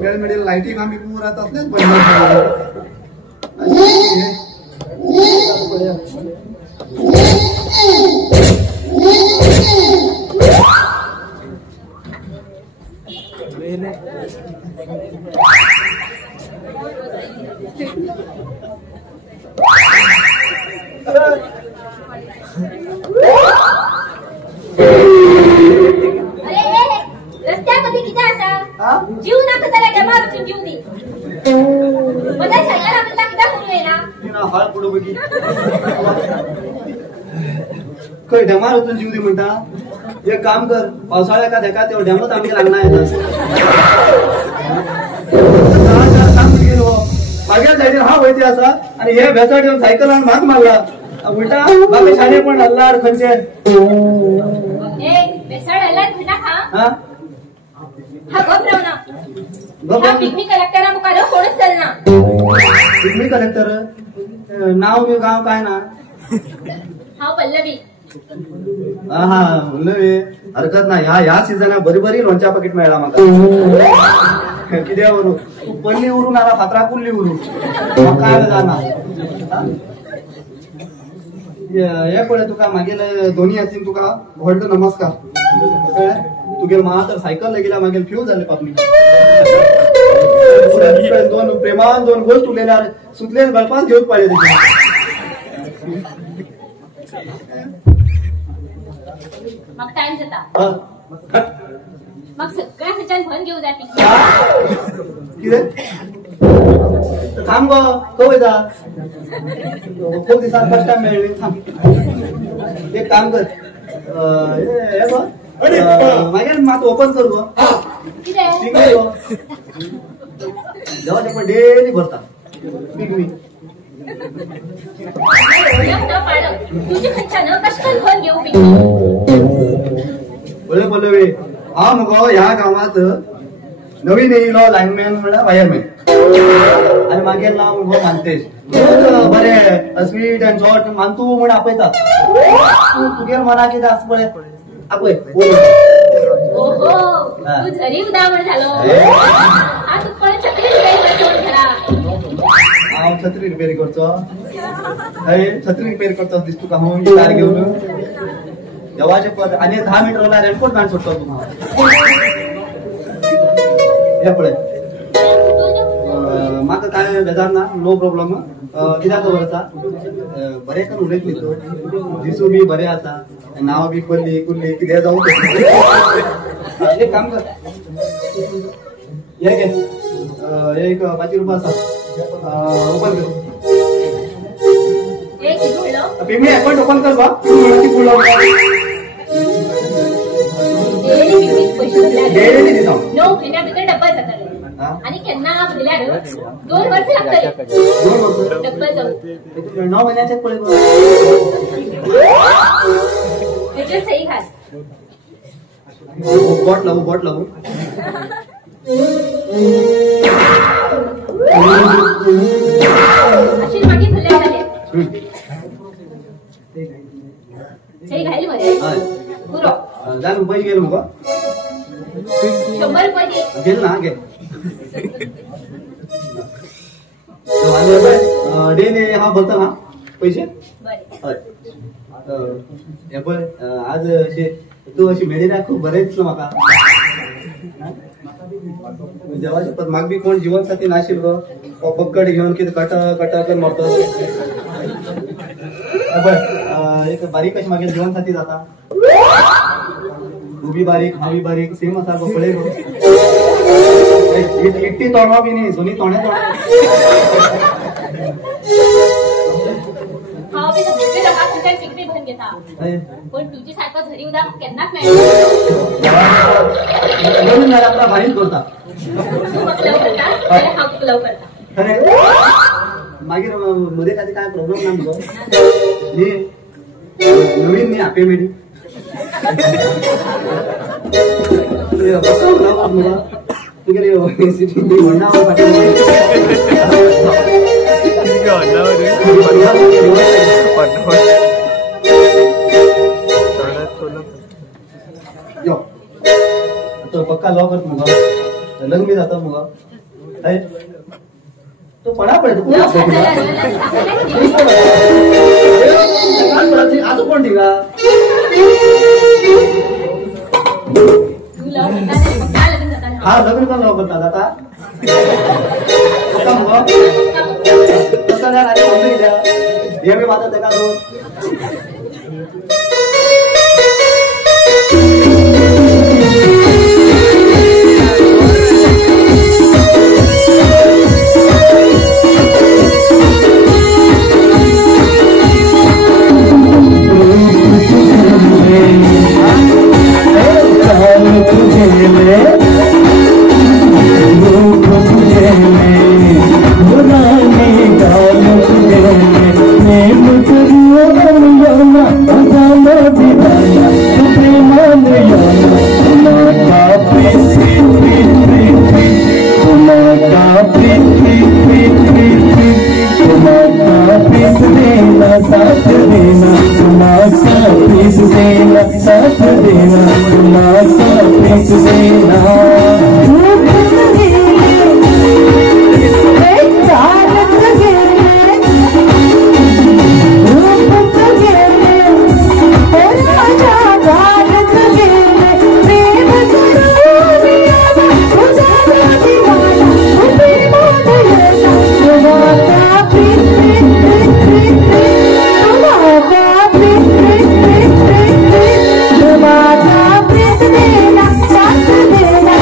वेळ मेळेल लायटी आमी रात असलेच बंद रस्त्यामध्ये किती असा जीव नाका त्याला डेमार जीव दे मला सगळ्याला म्हणला किती करू येना हाल पुढे बघी खंय डेमार वचून जीव दी म्हणटा एक काम कर पावसाळ्या का देका तेव्हा डेमोत आमगे लागना मागे सायडीन हा वयती आसा आणि हे भेसाड येऊन सायकलान म्हाक मारला उलटा बाकी शाळे पण हल्लार खंयचे बेसाड हल्लार म्हणटा हा गप रावना पिकनिक कलेक्टरा मुखार कोणच चलना पिकनिक कलेक्टर नाव बी गाव काय ना हांव पल्लवी हा पल्लवी हरकत ना ह्या सिजनाक बरी बरी लोणच्या पाकीट मेळ्ळा म्हाका कित्या व्हरू तूं पल्ली उरू नाल्या फातरा कुल्ली उरू काय जाना हे पळय तुका मागीर दोनी हातीन तुका व्हडलो नमस्कार तुगेल मातर सायकल लेगिला मागीर फ्यूज जाले पापणी दोन प्रेमान दोन गोष्ट उलयल्यार सुतलेन गळपास घेवच पाहिजे म्हाका टाइम जाता म्हाका सगळ्या खंयच्यान भन घेवं जाय कितें थांब गो खंय वयता खूब दिसान फर्स्ट टाइम मेळ्ळी थांब एक काम कर हे गो मागीर मात ओपन कर गो कितें देवाचे पण डेली भरता पिकनिक तुझी खंयच्यान कशें भन घेवं पळय पल्लवी हांव मुगो ह्या गांवांत नवीन येयलो लायनमॅन म्हणल्यार वायरमॅन आनी मागीर नांव मुगो मानतेश बरें स्वीट एंड शॉर्ट मानतू म्हण आपयता तुगेर मना कितें आसा पळय आपय ओहो तू झरी उदावण झालो आज तुका छत्री हांव छत्री रिपेर करचो हय छत्री रिपेर करचो दिस तुका हांव कार घेवन देवाचे पद आनी 10 मिनट रावल्यार रेनकोट घालून सोडतो तुका हे पळय म्हाका काय बेजार ना नो प्रॉब्लम कित्याक खबर आसा बरें करून उलयतली तूं दिसू बी बरें आसा नांव बी पल्ली कुल्ली कितें जावं एक काम कर हे घे एक 5 रुपया आसा ओपन कर पेमेंट अकाउंट ओपन कर बा डेली दिता नो महिन्या भितर डब्बल जातले आणि केन्ना भरल्यार 2 वर्ष लागतले डब्बल जाऊन 9 महिन्याचे पळय त्याचे सही घाल बोट लावू अशी मागे भरल्या झाले सही घाल मरे पुरो जाण पैसे गेलो मग 100 रुपये गेल ना घे डेने हा बोलता ना पैसे बरें हे पळय आज अशें तूं अशी मेळिल्यार खूब बरें दिसलें म्हाका देवाचे पद म्हाका बी कोण जिवन साथी नाशिल गो पक्कड घेवन कितें कटा कर मरतो एक बारीक अशी मागीर जिवन साथी जाता तूं बी बारीक हांव बी बारीक सेम आसा गो पळय गो इट्टी तोंडवा बी न्ही दोनी तोंडे हांव बी दुसरे लोकांक तुमच्यान पिकपी भरून घेता पण तुझी सारको झरी उदक केन्नाच मेळना म्हणून जाल्यार आपला भाईन करता तूं म्हाका लव करता जाल्यार हांव तुका लव करता खरें मागीर मदीं खातीर कांय प्रॉब्लेम ना मुगो न्ही नवीन न्ही हापे मेडी मुगो तुगेले म्हणना यो तो पक्का लॉ करत मुगो लग्न बी जाता मुगो तो पडा पडे आज कोण ठिका तू लव करता जाल्यार म्हाका लग्न जाता हा लग्न पण लॉ करता जाता पक्का मुगो तसं जाल्यार आनी कोण कित्या हे बी माता तेका दोन साथ देना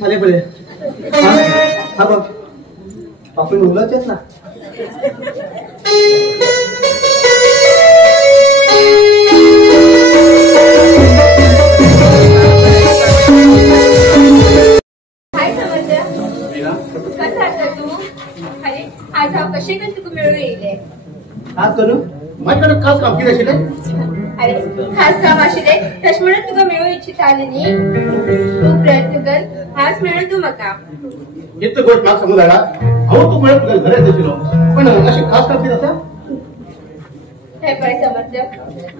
फाल्यां पळया हा बघ आपण उलचेच ना हाय समज कसा आसा तू अरे आज हांव कशें करून तुका मेळून येयले आज करू माझ्याकडे खास काम कितें आशिल्लें अरे खास काम आशिल्लें तशें म्हणून तुका मेळूं इच्छितालें न्ही खूब प्रयत्न कर आज मेळ्ळो तूं म्हाका इतकं गोष्ट म्हाका सांगूं धाडा हांव तुका म्हळ्यार तुका घरांत आशिल्लो पण अशें खास काम कितें आसा हे पळय समज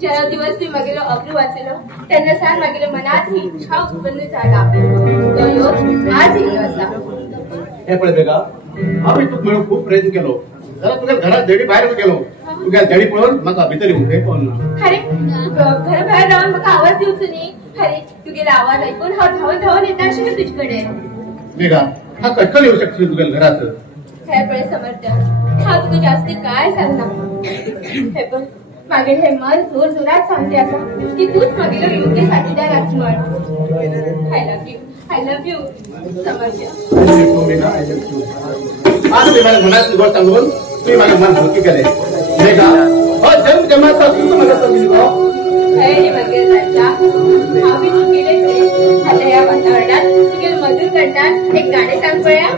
ज्या दिवस तुवें मागेलो अब्रू वाचलो तेन्ना सावन मागेल्या मनात ही इच्छा उत्पन्न जाला तो योग आज येयलो आसा हे पळय बेगा हांवें तुका मेळूंक खूब प्रयत्न केलो जाल्यार तुगे घरांत धडी भायर गेलो तुगे धडी पळोवन म्हाका भितर येवंक कळना अरे घरा भायर रावन म्हाका आवाज दिवचो न्ही अरे तुगेलो आवाज आयकून हांव धांवन धांवन येता आशिल्लें तुजे कडेन बेगा हांव कटकन येवंक शकता तुगे घरांत हे पळय समर्थ हांव तुका जास्ती काय सांगना हे पळय मागेल हे मन जोर जोरात सांगते आसा की तूच मागेलो योग्य साथीदार आस म्हण आय लव्ह यू समर्थ आज मी माझ्या मनातली गोष्ट सांगून मी माझं मन सुखी केले बेगा हो जन्म जन्माचा तू माझ्या सांगितलं हे रे मागेल राजा हांव बी तुगेले आता या वातावरणात तुगेल मधुर कंठात एक गाणें सांग पळया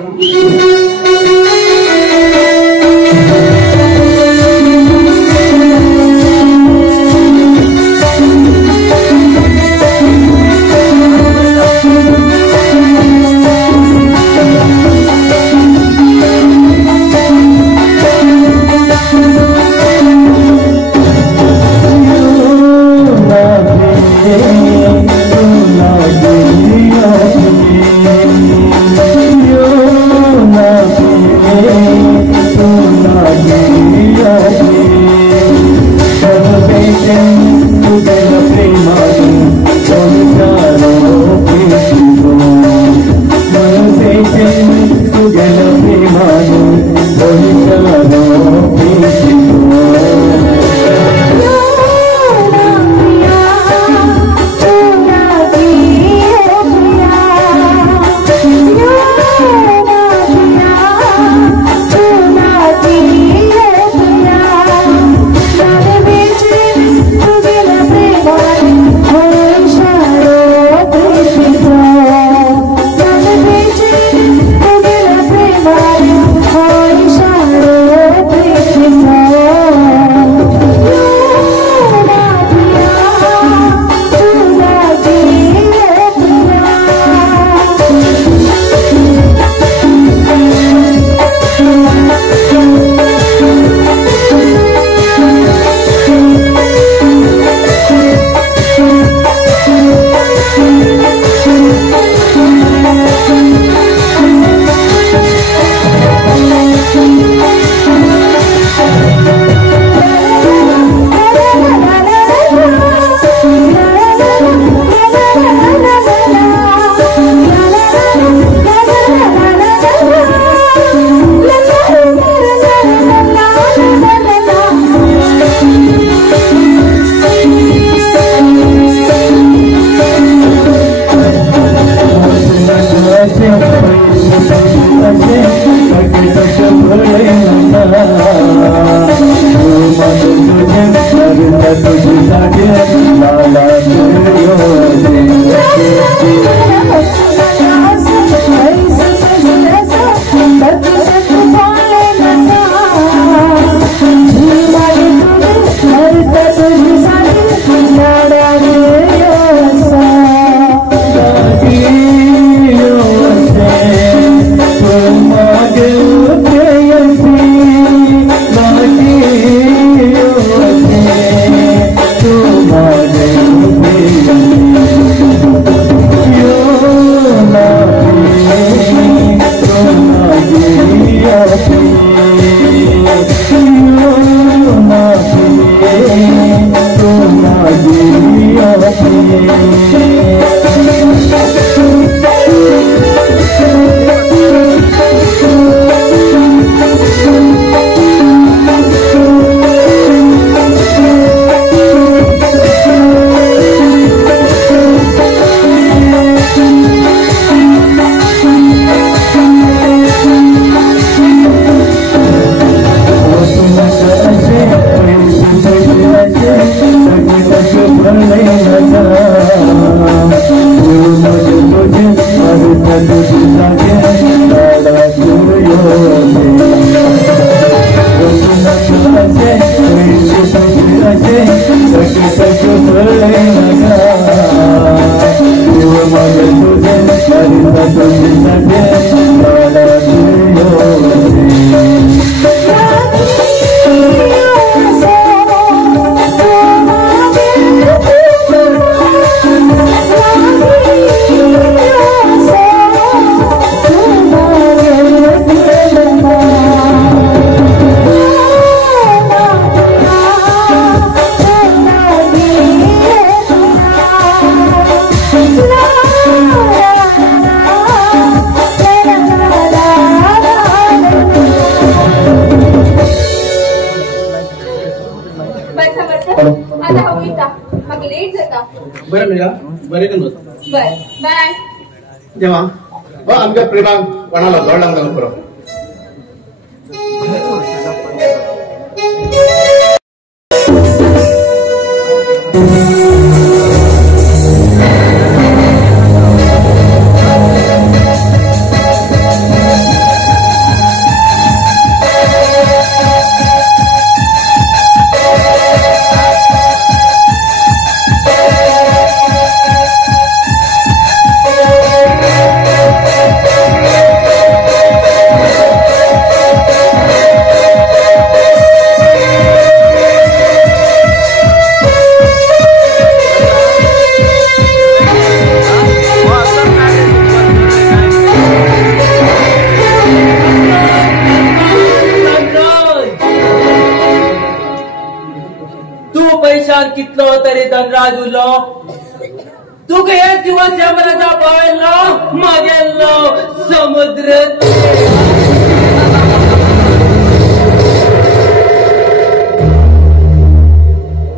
बरं मिळा बरे करून बर बाय देवा आमच्या प्रेमाक कोणाला जोड लागला नको कितलो तरी धनराज उरलो तुका एक दिवस ह्या मनाचा पळलो मागेलो समुद्र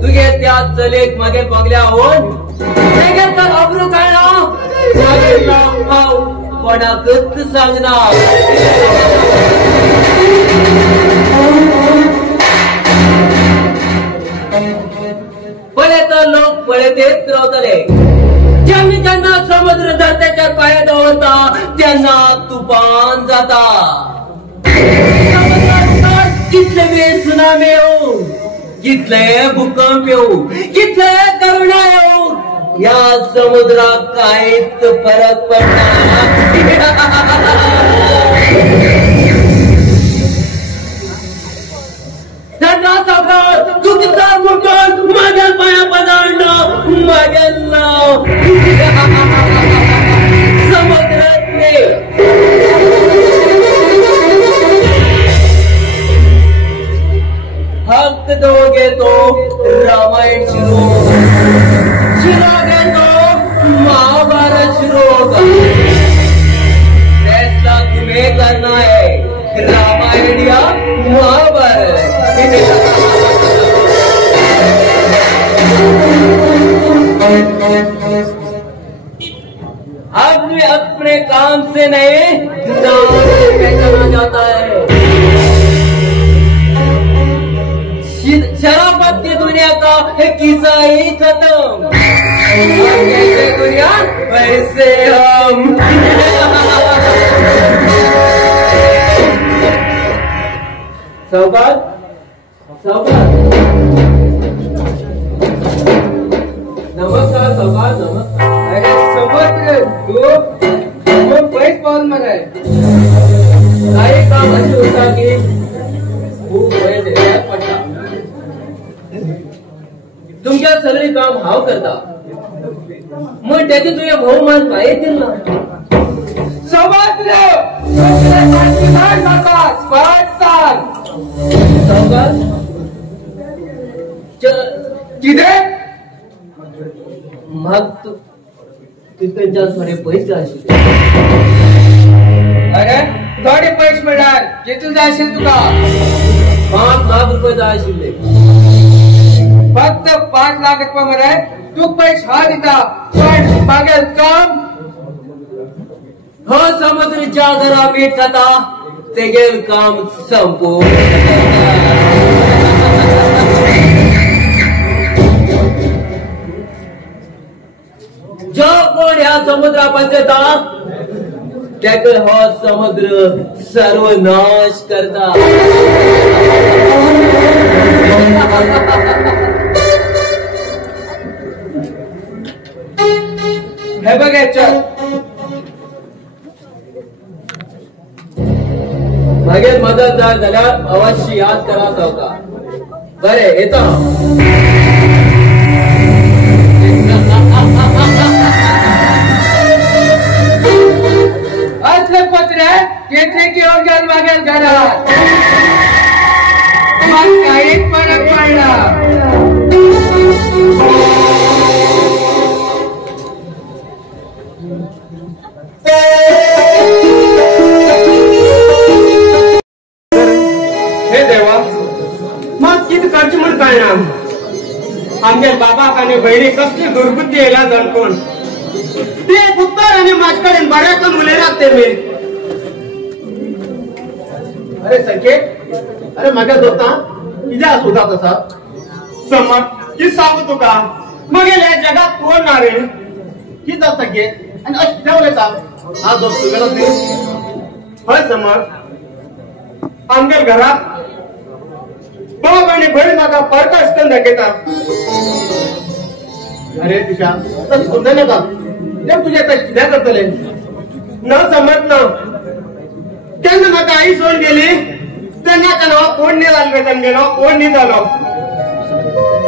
तुगे त्या चलेक मागे बगल्या होऊन तेगे तर अब्रू काढला मागेलो हाव कोणाकच सांगणार पळे तर लोक पळतेच रावतले ज्यांनी ज्यांना समुद्र धरत्याच्या पायात होता त्यांना तुफान जाता कितले वेळ सुनामी येऊ कितले भूकंप येऊ कितले करुणा येऊ या समुद्रात काहीच फरक पडणार तू किती मोठं माझ्या पाया पदार्थ माझ्या समुद्रातले भक्त दोघे तो रामायण शिरो घेतो महाभारत शिरो फैसला तुम्हें करना है रामायण या महाभारत अब में अपने काम से नहीं नाम से पहचाना जाता है शराफत की दुनिया का एक किस्सा ही खत्म कैसे दुनिया वैसे हम सौगात नमस्कार सौगात नमस्कार अरे समुद्र तू पैस पाऊल मगाय काही काम असे होता की खूप वेळ द्यायला पडला तुमच्या सगळे काम हाव करता मग त्याचे तुझे बहुमान काय येतील ना समुद्र स्पष्ट सांग सौगात किती मग तिकडच्या थोडे पैसे असतील अरे थोडे पैसे मिळणार किती जाशील तुका 5 लाख रुपये जायशिल्ले फक्त 5 लाख रुपये मरे तू पैसे हा दिता पण मागेल काम हो समुद्रच्या घरा भेटता ते गेल काम संपू जो कोण ह्या समुद्रापासून येता त्याकडे हो समुद्र सर्वनाश करता हे बघायचं मागेल मदत जर झाल्यावर अवश्य याद करा चौका बरे येतो असले पत्र घेतले की ओरगेल मागेल घरात मग काहीच फरक पडला हे देवा मग किती खर्च म्हणून काय ना आमच्या बाबाक आणि बहिणी कसली दुर्बुद्धी येला जाणकोण ते उत्तर आणि माझ्याकडे बऱ्याकडून उलयनात ते मी. अरे संकेत, अरे माझ्या दोस्ता कित्याक सोदात आसा? समज की सांगू तुका मग या जगात कोण ना रे. कित जाता संकेत आणि अशें कित्याक उलयता? हा दोस्त तुगेलोच न्ही? हय समज आमच्या घरात बाप आणि बहीण म्हाका परकाश करून दाखयता. अरे दिशा तशें समजले का? ते तुजे तशें कित्याक करतले? ना समज ना केन्ना म्हाका आई सोडून गेली तेन्ना हांव कोण न्ही जालो बेतन गेलो कोण न्ही जालो.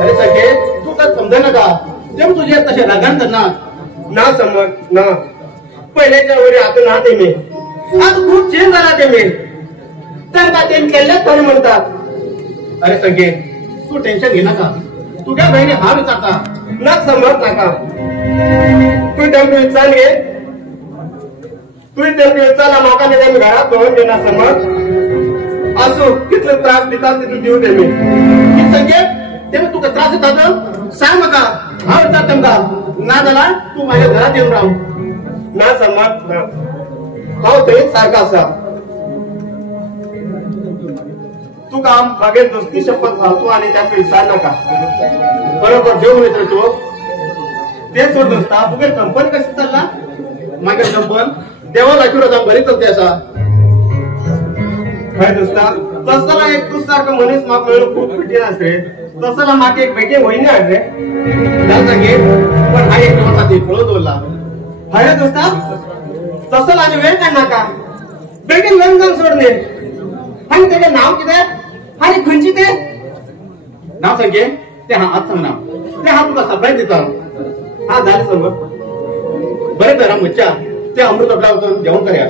अरे संकेत तू तर समजले का? ते तुजे तशें रागान करना. ना समज ना पहिल्याच्या वरी आता ना ते मी आता खूप चेंज झाला ते मी त्यांना ते केल्लेच खरं म्हणतात. अरे संकेत तू टेन्शन घे नका. तुझ्या बहिणी हा विचारता. ना समज नाका तू त्यांना विचार घे. तू त्यांना विचारला म्हाका मी त्यांना घरात पळून घे. ना समज असो कितले त्रास दितात तिथून देऊ दे मी. कित संकेत ते तुका त्रास दितात? सांग म्हाका हा विचार तेमका. ना जाल्यार तू माझ्या घरात येऊन राव. ना समज ना हांव थंयच सारका आसा. तुका मागे दोस्ती शपथ घालतो आणि त्या विचार नाका. बरोबर जेवून येत रे तू. ते सोड दोस्ता तुगे कंपनी कशी चालला? माझ्या कंपन देवा लाखी बरी चलते असा. खंय दोस्ता तसला एक तू सारखं मनीस म्हाका मेळून खूप कठीण आसा रे. तसला म्हाका एक बेगीन होईना रे. जाऊ संकेत पण हा एक दिवस आधी पळून दवरला. हय दोस्ता तसला आनी वेळ काड नाका. बेगीन लग्न जावन सोड न्ही. आनी तेजें नांव कितें आनी खंयची तें? नाव संकेत ते हा आज सांग नाव. ते हा तुका सरप्राईज दिता. हा जालें समज. बरें तर मुच्चा ते अमृत आपल्या वचून जेवण करूया.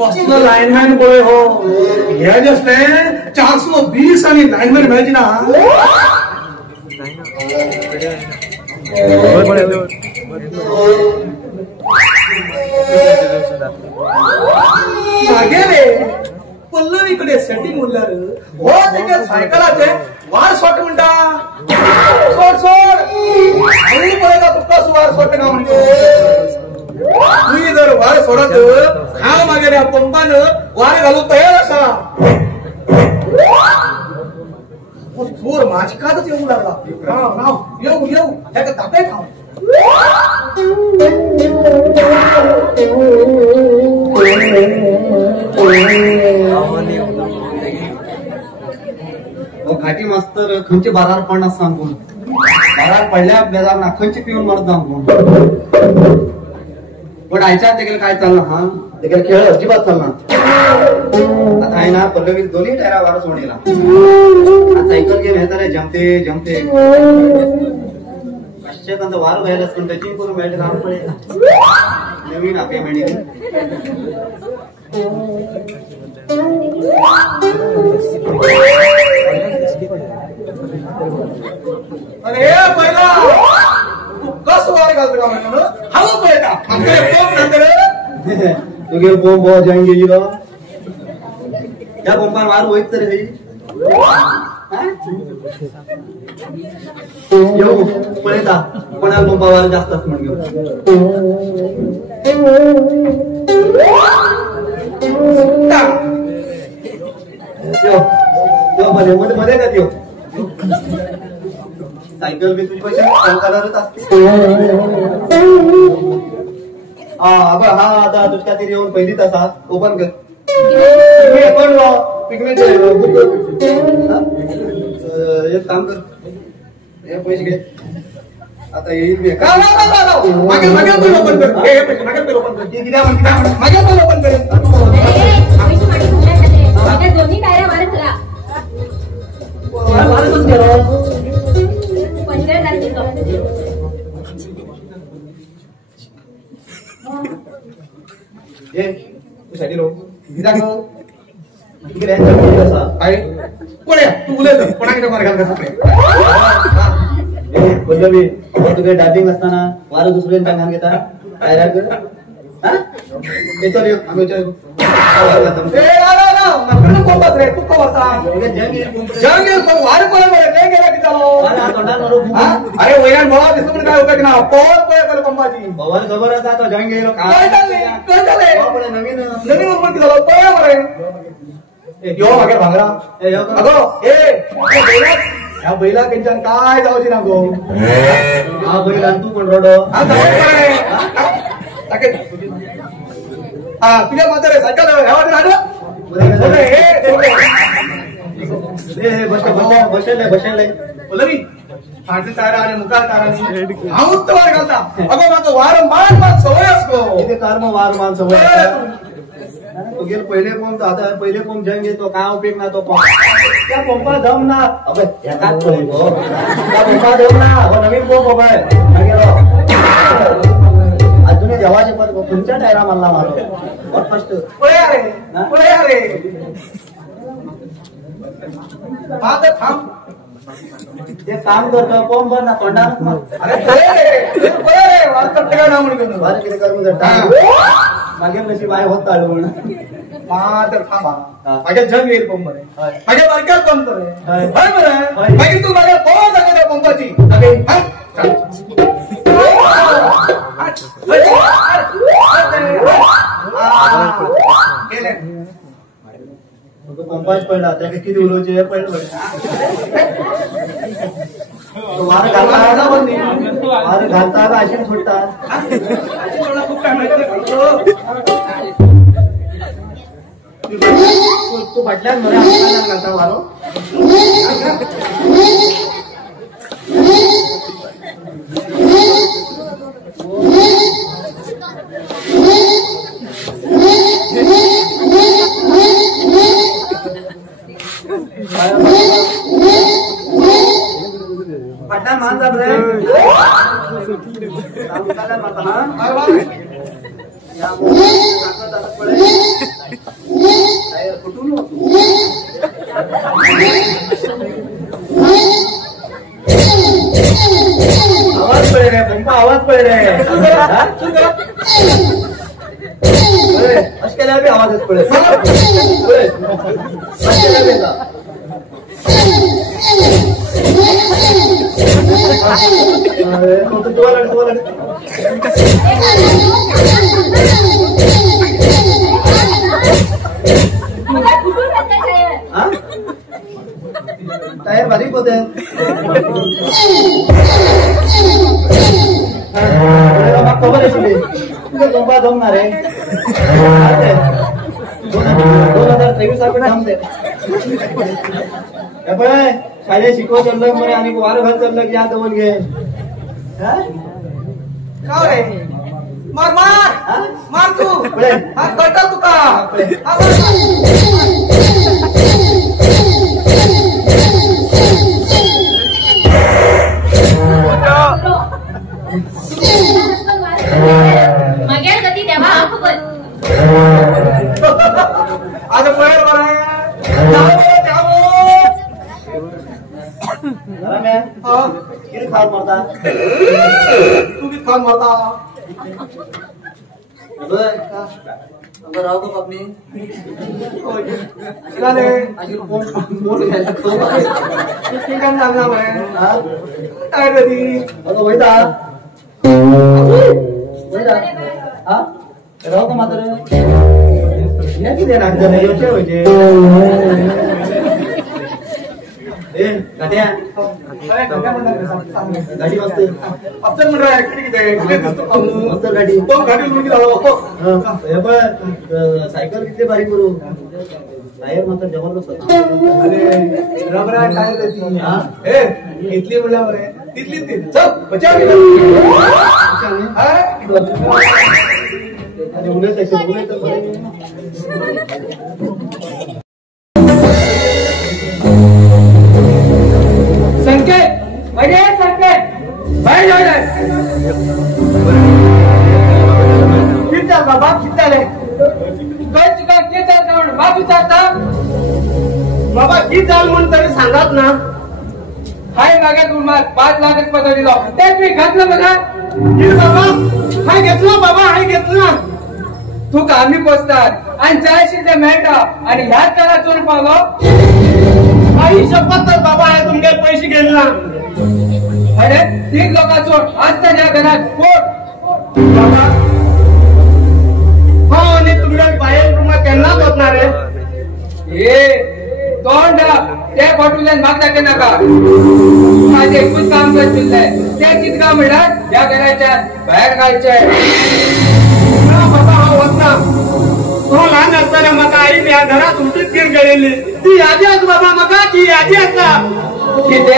कसलो लायनमॅन पळय हो. हे जे असते 420 आणि लायनमॅन मेळची ना. मागे रे पल्लवीकडे सेटिंग उरल्यार हो तेगे सायकलाचे वार सोट म्हणटा. सोड सोड आनी पळयता तुका वार सोट ना म्हणजे. तुझी जर वार सोडत हांव मागीर ह्या पंपान वार घालूंक तयार आसा. चोर माझ्याकाच येऊ लागला. राव राव येऊ येऊ त्याका तापे खाव. घाटी मास्तर खंयचे बारार पडना सांगून बारार पडल्या बेजार ना खंयचे पिऊन मरत सांगून. पण आयच्या तेगेले काय चालना हा तेगेले खेळ अजिबात चालना. आता आहे ना पल्लवी दोन्ही टायरा वार सोडला. सायकल घेऊन येताना जमते जमते कशात वार व्हायला पण टचिंग करून मेळटा काम पळयता. नवीन आपल्या मेळी अरे पहिला तू कस वार घालतो का म्हणून हवं पळयता. तुगे बोंब हो जाऊन गेली रो. त्या बोंबार वार होईत तरी येऊ पळयता कोणाक बोंबा वार जास्त आस म्हण घेऊ मध्ये मध्ये मध्ये का देऊ. सायकल बी तुझी पैसे कलरच असते. हा आता तुझ्या खातीर येऊन पहिलीच आसा ओपन कर. पण पिकनिक एक काम कर हे पैसे घे आता येईल मी. मागे मागे पण ओपन कर. मागे पण ओपन कर. मागे पण ओपन कर. दोन्ही टायऱ्या वारत झाला. वारतच गेलो. 15 तारखेचा ये तू साठी रो तिकडे आहे कोण्या तू उलयतो कोणाकडे मार घाल. पल्लवी तुझे डायबिंग असताना वारं दुसऱ्या टांगान घेता टायराक हा? ये चल, ये, आम्ही चल. ए, नकडनं कोंबात रे, तू कोंबाचा. जंग येईल कोंबडे. जंग येईल, पण वार कोणा बरं, जंग गेला की चालो. अरे, हा तोंडात मारू. हा? अरे वैराण भावा दिसतो पण काय उपयोग ना पवन पळे पहिले कोंबाची. भवान खबर आहे आता जंग येईल काय झाले नवीन नवीन उर्मण की झालं पळ्या बरे यो मागे भांगरा अगो या बैला त्यांच्यान काय जाऊची ना गो हा बैल आणि तू कोण रडो हा तुझ्या म्हातारे सायकल बसले बोलवी फाटी तारा आणि मुखार तारांनी आऊत वार घालता अगो माझं वार मान सवय असतो इथे कर्म वार मान सवय तो गेल पहिले पंप आता पहिले पंप जंग येतो काय उपयोग ना तो पंप त्या पंपा जाऊन ना अबे एकाच त्या पंपा जाऊन ना नवीन पंप अजून देवाचे पण तुमच्या टायरा मारला मारो फर्स्ट माझं थांब ते काम करतो पंप भर ना तोंडात अरे वार म्हणून वार किती कर्म करता मागे नशीब आहे होत चालवून तर थांबा माझ्या जंग येईल पंप रे माझ्या बारक्यात पंप रे बरं मागे तू माझ्या पोहोच आहे त्या पंपाची पंपाच पडला त्या किती उलोचे पडलं वार घालता का अशी सुटता तू म्हटल्यास मला घालता वारो पट्टा मान जात रे आवाज पडे रे पंपा आवाज पडे रे अस केल्यावर आवाजच पडे टायर बारीक होते खबर आहे तुला जमणार आहे 2023 आपण थांबते शाळेत शिकवत चाललं म्हणे आणि वारं घाल चाललं की या जवळ घे मार मार मार तू कटा तुका मगे गती तेव्हा आज पळेल बरं किती खाल मारता तू किती खान मारता राव का बापनी काय कधी वैदा राव का मात्र किती होते गाडी वाजते अफसर मंडळ किती गाडी तो गाडी सायकल किती बारीक करू टायर मात्र जबरदस्त अरे रबरा टायर घेतली म्हणल्यावर तिथली ती चल बचाव संकेत म्हणजे संकेत बाहेर जाऊ किती बाप किती आले बाप विचारता बाबा किती चाल म्हणून तरी सांगात ना हाय लागत उन्मात 5 लाख पदर दिला तेच मी घातलं बघा बाबा हाय घेतलं बाबा हाय घेतलं तुका आम्ही पोचतात आणि जाय शिकले मेळटा आणि ह्याच काळात चोर पावलो. आई शपथ तर बाबा आहे तुमचे पैसे गेले ना. अरे 3 लोकांचो असता या घरात पोट बाबा हो आणि तुमच्या बाहेर तुम्हाला केन्ना बसणार आहे. ए तोंड ते फाटून माग दाखे नका. माझे एकूच काम करतले ते कितका म्हणतात या घराच्या बाहेर घालचे. बाबा हा होत ना. तो लहान असताना म्हाका आई या घरात उठीत घेऊन गेलेली ती यादी आस बाबा म्हाका ती यादी आसा. किती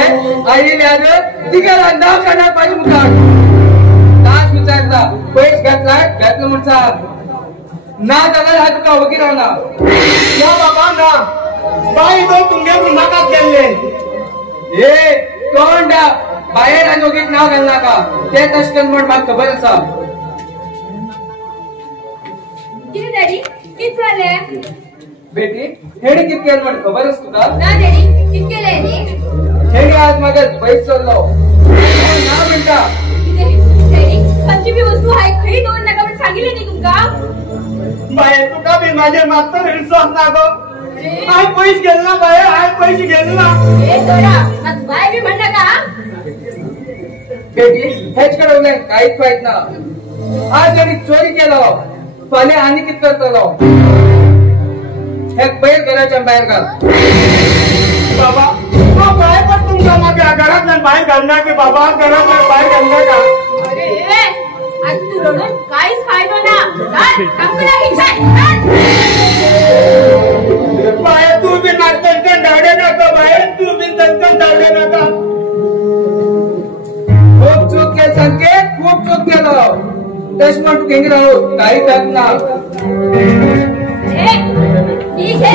आई व्याज तिघा नाव काढणार पाहिजे मुखार. तास विचारता पैस घेतलं म्हणसा ना जाल्यार हा तुका वकील रावना. ना बाबा ना बाई तो तुमच्या रुमाकात गेल्ले. ए तोंड बाहेर आणि वगीत नाव घालना का ते तशकन म्हण म्हाका खबर आसा. किती डॅडी किती झाले बेटी हेडी कित केलं म्हण खबर आस तुका. ना डॅडी किती केले नी हेडी आज म्हाका पैस चल्लो ना म्हणटा. डॅडी खंयची बी वस्तू हाय खरी दोन नका पण सांगितले नी तुमका. बाय तुका बी माझे मास्तर विश्वास ना गो. हाय पैसे गेले ना बाय हाय पैसे गेले ना. ए दोरा मग बाय बी म्हणला का. बेटी हेच कडवलंय काहीच माहित ना. आज जरी चोरी केलो फाल्यां आनी कित करतलो. हे बैल घराच्या बाहेर घाल. बाबा तो बाय पण तुमच्या मागे घरात बाहेर घालणार की बाबा घरात बाहेर घालणार का. अरे आज तू रडून काहीच फायदा ना. कंपना घेतलाय बाय तू बी नाटकन धावडे नका बाय तू बी तनकन धावडे नका. खूप चूक केलं सांगे खूप चूक केलं. तस म्हण तू केंगी राहू काही करत ना. ठीक है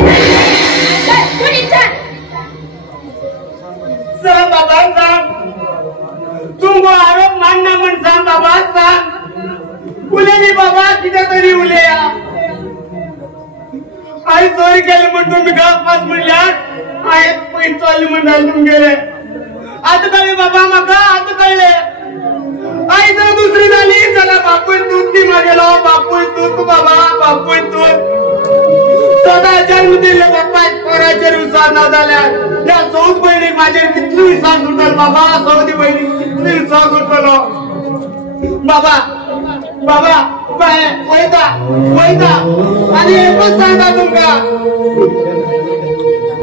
सांग बाबा सांग तुमको आरोप मानना म्हण सांग बाबा सांग. उलेली बाबा किती तरी उलया. आई चोरी केली म्हणून तुम्ही गप्पाच म्हणल्यार आई पैसे चालली म्हणून तुम्ही गेले. आता कळले बाबा म्हाका आता कळले. आई जर दुसरी झाली जाल्यार बापूय तूच ती मागेलो बापूय तूच बाबा बापूय तूच. स्वतः जन्म दिले बाप्पा पोराचेर विश्वास ना जाल्यार त्या चौथ बहिणीक माझेर कितलो विश्वास उरतलो बाबा. चौथी बहिणीक कितलो विश्वास उरतलो बाबा. बाबा बाय वयता वयता आणि एकच सांगता तुमका.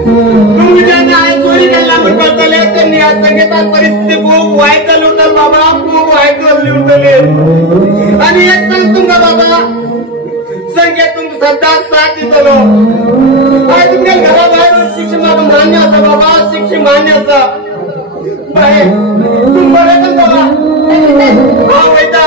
तुम्ही जेन्ना हांवें चोरी केला म्हण कळटले तेन्ना ह्या संगीतात परिस्थिती खूप वायट जाली उरतली बाबा खूप वायट जाली उरतली. आणि एक सांग तुमका बाबा संगीत तुमका सदांच साथ दितलो. बाय तुमच्या घरा भायर शिक्षण म्हाका मान्य आसा बाबा शिक्षण मान्य आसा. बाय तूं बरें कर बाबा हांव वयता.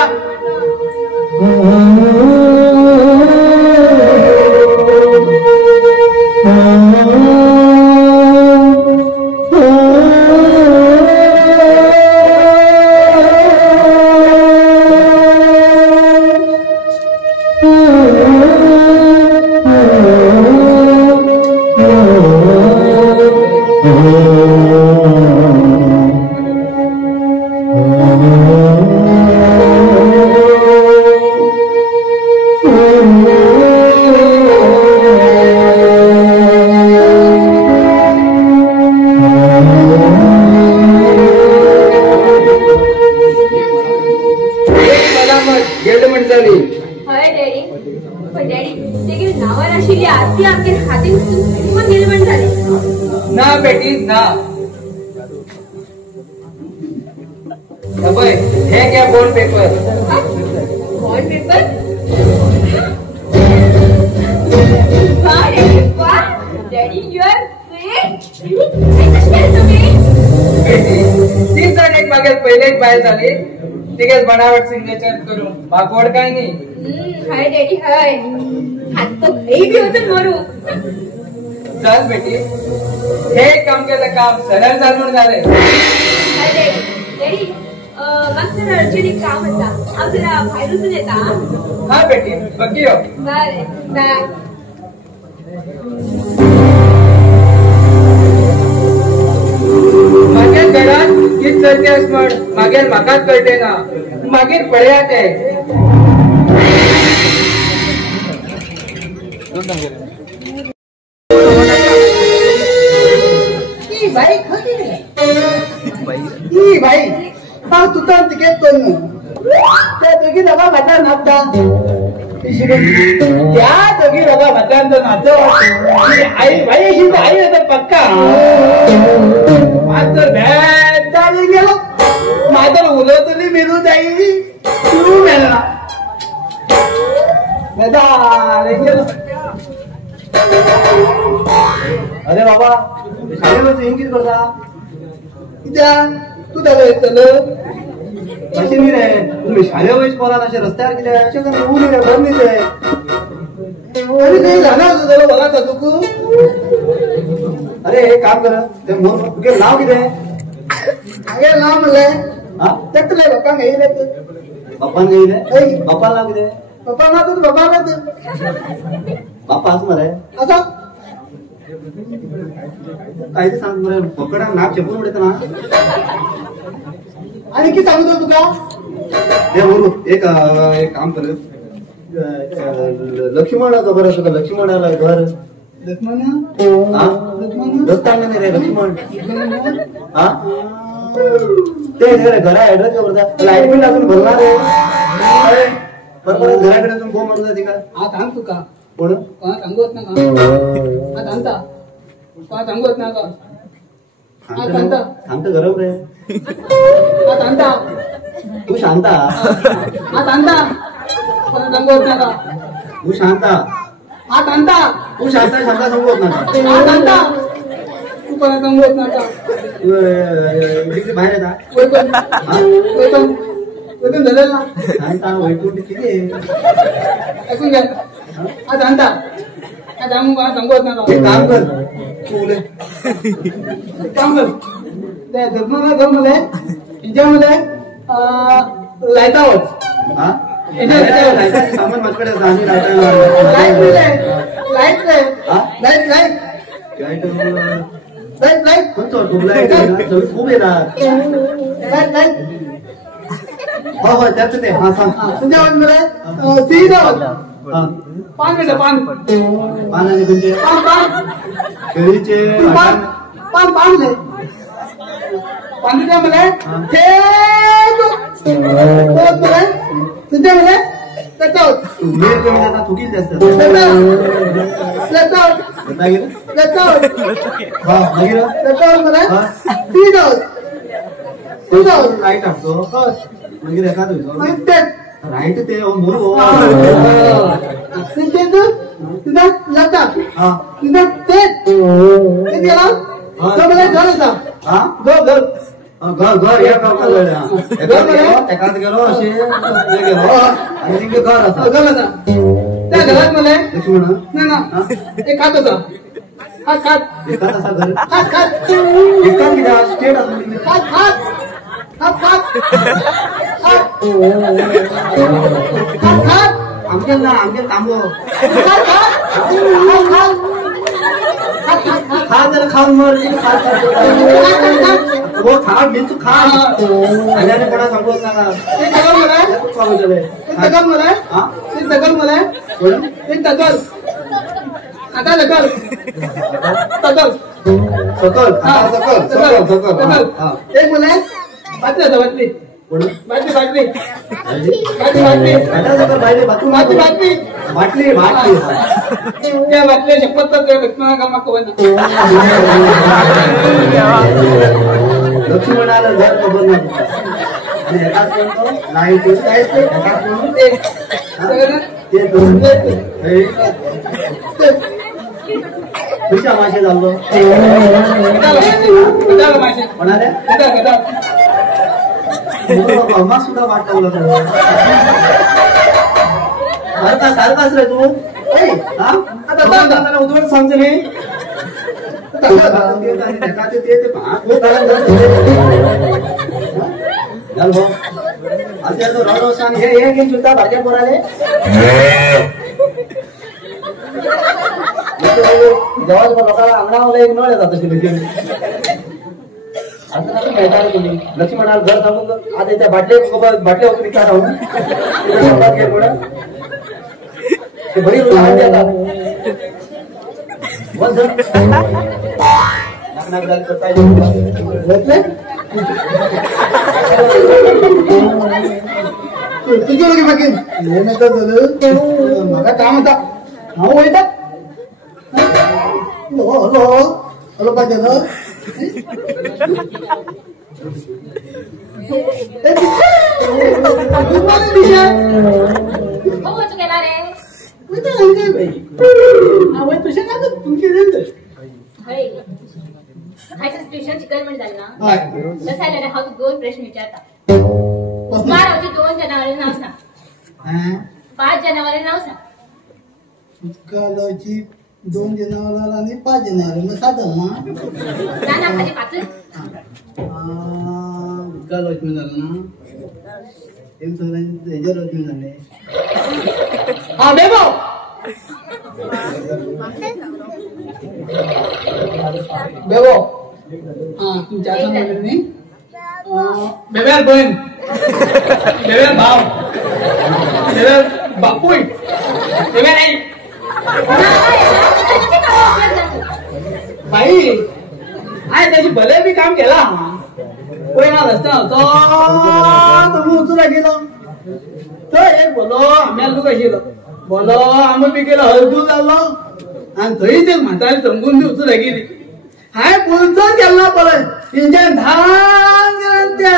बनावट सिग्नेचर करून बागवड काय नाही. हाय डॅडी हाय हात तो काही बी होतं मरू. चल बेटी हे काम केलं काम सरळ जाणून झालंय. हाय डॅडी डॅडी मागच्या अर्जंट काम होता आव जरा बाहेरून येता. हा बेटी बघी हो. बरे बाय. माझ्या घरात किती चलतेस म्हण मागेर म्हाकाच कळटे ना. मागीर पळयात आहे ई बाई खती रे ई बाई हा तुझा तिकीट कोण त्या दोघी दोघा भाटार नाचता त्या दोघी दोघा भाटांचं नाचो आई बाई अशी आई आता पक्का माझं बॅट चाली गेलो माझं उलव तुझी मिळू जाई तू मिळला अरे बाबा शाळेवर इंग्लिश करता कित्या तू त्याला येतलं असे मी रे तुम्ही शाळेवर पोरात असे रस्त्यावर किती असे का ऊन रे बंद रे अरे काही झालं होतं त्याला बघा का तू अरे हे काम कर ते मोर तुझे नाव किती अगे नाव म्हणलंय हा त्यातलंय बघा नाही बाप्पा गेले बाप्पा नाव किती पप्पा ना तू बाबा ना तू बाप्पा असं मला असं काय ते सांग बरं पकडा नाक चेपून उडत ना आणि की सांगतो तुका ते बोलू एक काम कर लक्ष्मण बरं तुका लक्ष्मणाला घर लक्ष्मण हा लक्ष्मण रस्ता नाही रे लक्ष्मण हा ते घरा ऍड्रेस करता लाईट बिल अजून भरणार आहे बरोबर घराकडे अजून फोन म्हणत का हा सांग तुका कोण कोणा सांगत ना का हा सांगता कोणा सांगत ना का हा सांगता सांगतो गरम रे हा सांगता तू शांता हा सांगता कोणा सांगत ना का तू शांता हा सांगता तू शांता शांता सांगत ना हा सांगता तू कोणा सांगत ना का बाहेर येतात वैकून हा वैकून वैकून झालं ना शांता वैकुंठ किती आहे ऐकून घ्या हा सांगता हा सांगून कोणा सांगत ना का एक काम कर तू उले काम कर त्या जगमाला घर मध्ये हिच्यामध्ये लाईटावर हा लाईट सामान माझ्याकडे लाईट हा? लाईट लाईट लाईट लाईट खूप येतात लाईट लाईट हो हो त्याच ते हा सांग तुमच्या मध्ये सी जावं हा 5 मिनिटं पानाने तुमचे केळीचे पान तुझ्या मध्ये तुझ्या मध्ये त्याच्यावर मेल कमी जातात थुकीच जास्त राईट टाकतो म्हणजे रेखा राईट ते मोरू हा घर या एकात गेलो असे गेलो आणि तिकडे घर असं त्या घरात मला लक्ष्मण नाही ना एक खात होता हा खात एकात असा घर हा खात एकात किती स्टेट असं खात खात हा खात आमच्या ना आमच्या थांबव खा जरा खाऊन मर वो खा बिन तू खा आल्याने कोणा सांगत ना एक मला बाटली बाटली बाटली बाटली बाटली बाटली बाटली त्या बाटल्या शपथ लक्ष्मणा लक्ष्मणाला घर खबर नाही आणि एकाच कोणतो नाही ते काय एकाच कोण ते दोन तुझ्या मासे झालो म्हणाले अम्मा सुद्धा वाट लावला सारखा सारखाच रे तू आता उद्वड सांगते मी असे तो रडोस आणि हे घेऊन सुद्धा भाज्या पोराले जेव्हा लोकांना अंगणामध्ये एक नळ येतात तशी असं नाही भेटायला तुम्ही लक्ष्मणाला घर सांगून आता त्या बाटल्या होतो विचार राहून ते बरी लहान देतात तुझी वगैरे बाकी मला काम होता हा वैता हॅलो हॅलो हॅलो पाहिजे गेला रे तुझ्या का तुमची ट्युशन शिकायला म्हणजे झालं ना हाय कसं आहे रे हा तू 2 प्रश्न विचारता मारावची 2 जनावरे नाव सांग 5 जनावरे नाव सांग कालाची 2 जनावर आणि 5 जनावर मग साधं ना खाली 5 कालाच मिळालं ना एक सगळ्यांनी झाले हा बेबो बेबो हा तुमच्या नाही बेब्यार बहीण बेब्यार भाव बेब्यार बापूय बेब्यार आई बाई आय त्याची भले बी काम केला पहिला रस्ता होतो तुम्ही उचला गेलो तर एक बोलो आम्ही आलो कशिलो बोलो आम्ही बी गेलो हळदू झालो आणि थंय ते म्हातारी चमकून ती उचला गेली हाय पुलचो केला परत इंजन धान गेला त्या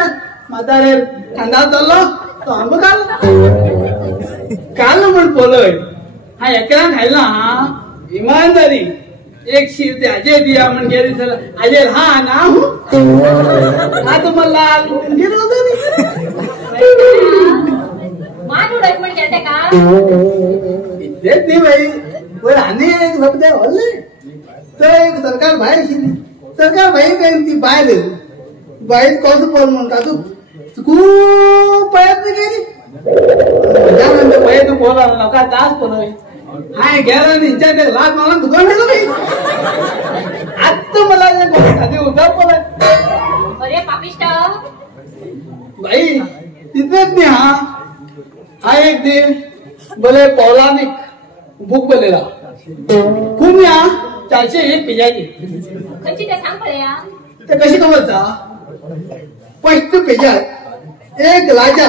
म्हातारे खांदा चाललो तो आंब काल म्हण पोलय हा एकरान खायला हा इमानदारी एक शीर ते अजय दिया म्हण गेली चला अजय हा ना हा तुम्हाला गेलो होतो मान उडत म्हण गेलते का इतलेच नाही बाई पण आणि एक शब्द हल्ले तर एक सरकार बाहेर शिरली सरकार बाई काही ती बाहेर बाहेर कसं पण म्हणता तू खूप प्रयत्न केली त्यानंतर बाई तू बोला नका तास पण हाय गेला निच्या ते लाज मला दुकान ठेवलं बाई आता मला खाली उभा पण अरे पापिष्ट बाई तिथेच नाही हा एक दिन भले पौराणिक बुक बलेला खूप या 401 पेजाची कशी ते सांग पळया ते कशी कमलता फर्स्ट पेजात एक राजा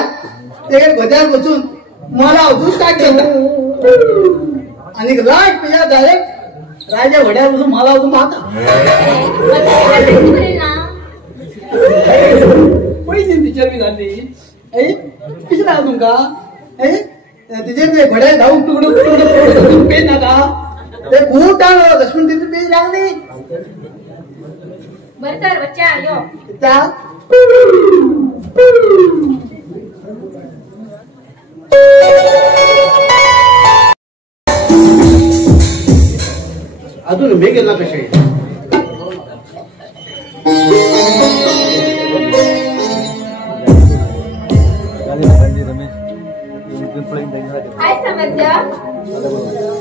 ते गद्यावर बसून मला अजून काय केलं आणि लाट पेजा डायरेक्ट राजा घड्यावर बसून मला अजून पाहता पैसे टीचर बी झाली किती राहा तुमका तिचे ते घड्याळ धावून तुकडून पेज नका ते खूप टाळ लक्ष्मण तिथे पेज लागली बरं तर बच्चा यो अजून मी गेला कसे हाय समजलं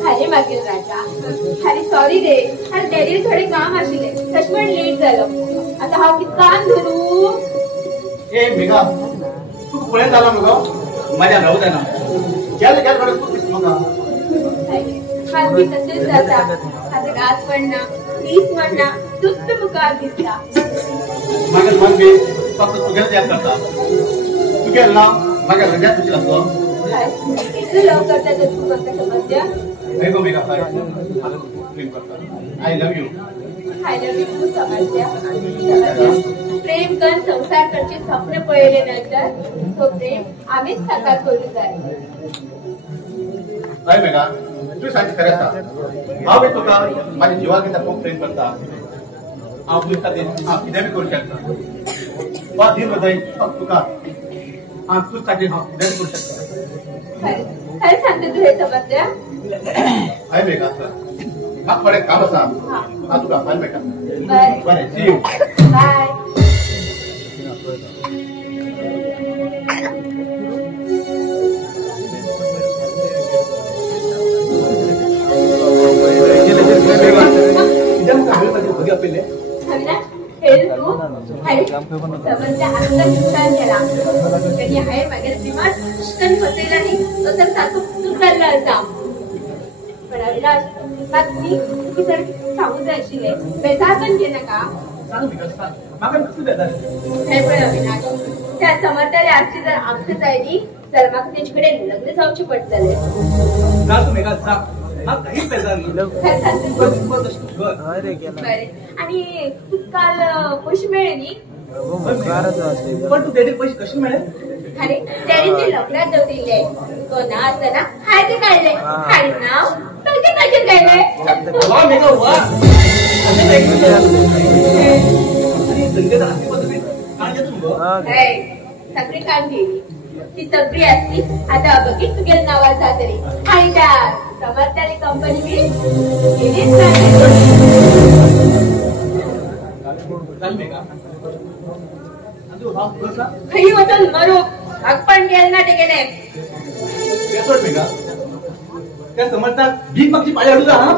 अरे मागील राजा अरे सॉरी रे अरे डॅडी थोडे काम आशिले तशमण लेट झालं आता हा कितकान धरू ए मेघा तू पुढे झाला मग माझ्या राहू दे ना गेल गेल कडे तू दिसतो का हा मी तसेच जाता आता गात पण ना तीस म्हणना तूच मुखार दिसला माझ्या मन बी फक्त तुझ्याच याद करता तू गेल ना माझ्या रंजात तुझी लागतो इतकं लव करता तू करता समजल्या नाही गो मेघा काय प्रेम करता I love you I love you too समजल्या प्रेम कर संसार करचे स्वप्न पळले नंतर तो प्रेम आम्हीच साकार करू जाय काय मेघा तू सांग खरं सांग हा मी तुका माझ्या जीवाकीचा खूप प्रेम करता आप खातीर हांव कितें बी करूं शकता वा धीर बदय फक्त तुका हांव तूच खातीर हांव कितें करूं शकता खरें सांगता तू हे समजल्या हय मेघा म्हाका थोडें काम आसा हांव तुका फाल्यां मेळटा बाय बरें सी यू बाय समजल्या आनंद नुकसान केला त्यांनी हाय मागेल विमान फसलेला नाही तो तर सारखं सुधारला असा पण अविनाश ती सर सांगू जाय आशिल्ले बेजार पण घे नाका हे पळय अविनाश त्या समर्थाले आसली जर आमकां जायली जाल्यार म्हाका तेजे कडेन लग्न जावचें पडटलें बरें आणि तुका काल पयशे मेळ्ळे न्ही पण तू तेडे पैसे कसे मिळेल अरे त्याने ते लग्नात दवरिल्ले तो ना असताना हाय ते काढले हाय नाव सगळे कशे काढले सगळी काम केली ती सगळी असली आता बघित तुझ्या नावात जातली आणि त्या समर्थाने कंपनी बी गेलीच खरी वचन मरू पण गेल ना ते गेले त्या समर्थात भीक मागची पाळी अडू हा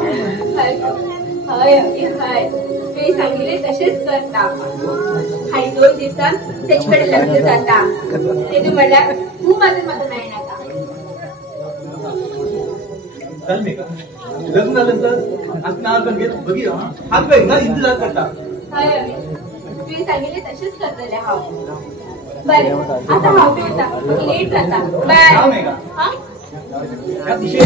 हय हय ते सांगितले तसेच करता आणि 2 दिवसांत त्याच्याकडे लग्न जाता ते तू म्हणल्यार तू मात्र म्हाका मेळनाका चल मेघा लग्न झाल्यानंतर आता नाव पण घेत बघी हात पाय ना इंतजार करता हय तुवें सांगितले तसेच करतले हांव बरें आता हांव पेवता लेट जाता बाय हा त्या दिशे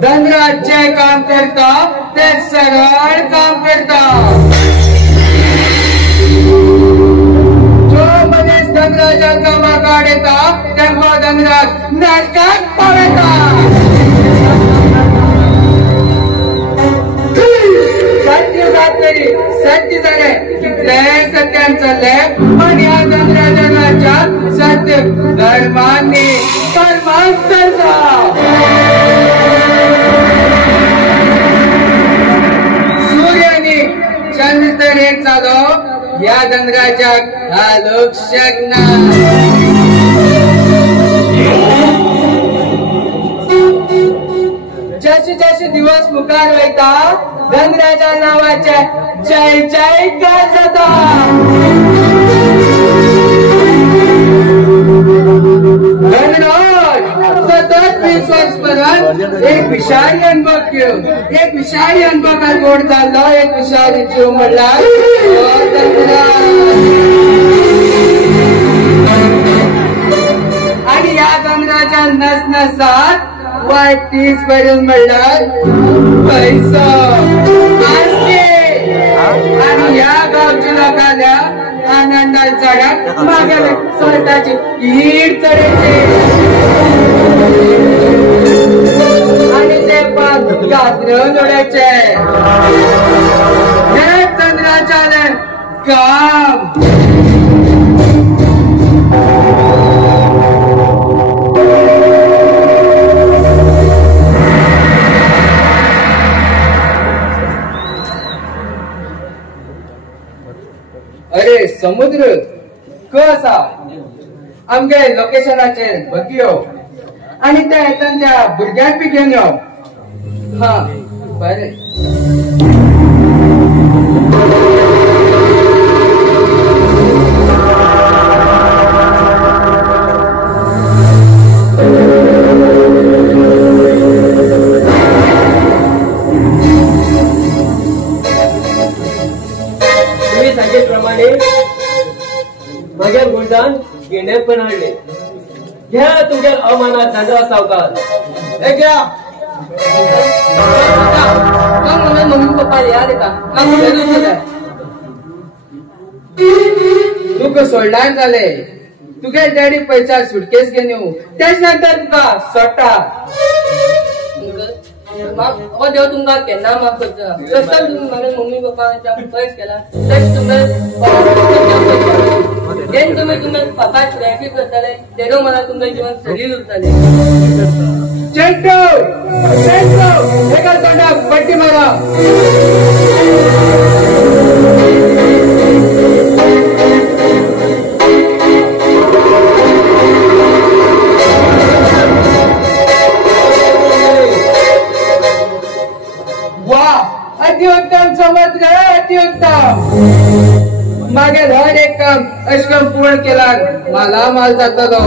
धनराज जे काम करता ते सरळ काम करता. जो मनीस धनराजा कामाक आडयता तेव्हा धनराज नरकाक पावयता. सत्य जातरी सत्य जाले कितलेय सत्यान चल्ले पण ह्या धनराजा राज्यात सत्य धर्मांनी कर्मान चलता. सूर्यानी चंद्र तरे चालो या धनराजाक घालूंक शकना. जसे जसे दिवस मुखार वयता धनराजा नावाचे जय जयकार जाता. धनराज सतत विश्वासपरात एक विशाळी अनुभव घेऊन एक विशाळी अनुभवात गोड चाललो. एक विशाळी जीव म्हणला आणि या धनराजा नसनसात वाईट तीस भरून म्हणणार पैसा आणि या गावच्या लोकांना आनंदात चढत मागे स्वतःची ईड चढायची आणि ते पण गाजर जोडायचे. हे चंद्राच्या काम. अरे समुद्र कसा आमगे लोकेशनाचेर बघयो आणि त्या येतात त्या भुरग्यांक बी घेऊन यो. हा बरे. तुम्ही सांगितल्याप्रमाणे माझ्या गुणदान गेंडे पण हाडले. घ्या तुमच्या अवमानात धंदा सावकार. हे घ्या. मम्मी पप्पा याद येता तुका सोडल्यार जाले. तुगे डॅडी पैसा सुटकेस घेऊन येऊ त्याच नंतर तुका सोडटा. हो देव तुमका केन्ना माफ करता. कसं तुम्ही माझ्या मम्मी पप्पाच्या पयस केला तर तुम्ही पप्पा फ्रँकी करताले तेडो मला तुमचं जीवन सरील उरताले. चेंटू एका तोंडाक पट्टी मारा. अतिउत्तम समज रे अतिउत्तम. मागे हर एक काम अशकम पूर्ण केला मला माल जातलो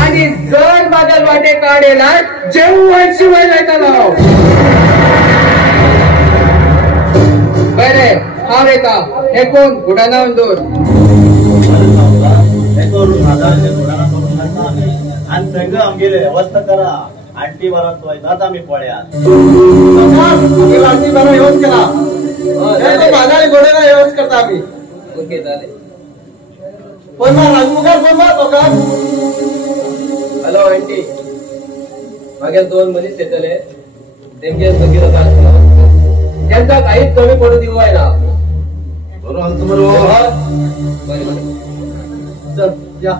आणि जर मागेल वाटे काढेला जेवण शिवाय जातलो. बरे हांव येता. हे कोण घोडाना दूर आणि थंय आमगेले व्यवस्था करा. आंटी बरात वयतात आम्ही पळ्यात आंटी बरा येवच केला. भागाळी घोडेला येवच करता आम्ही. ओके चालेल. पण राजमुखार फोन मार. हॅलो आंटी मागे 2 मनीस येतले तेमगे बघितलं का त्यांचा काहीच कमी पडू देऊ आहे ना. बरोबर चल या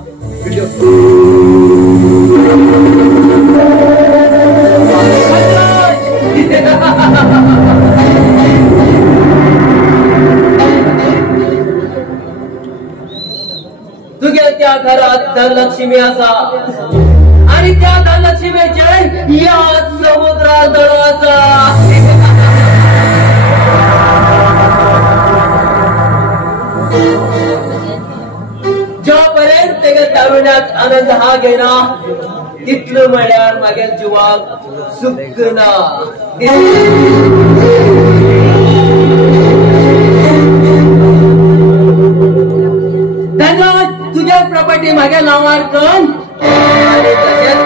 व्हिडिओ. धनलक्ष्मी असा आणि त्या धनलक्ष्मीचे या समुद्रात दडो असा जोपर्यंत तेगे तारुण्यात आनंद हा घेना तितलं म्हळ्यार मागे जिवाक सुख ना तुझ्या प्रॉपर्टी मागे नावार कर आणि तशेंच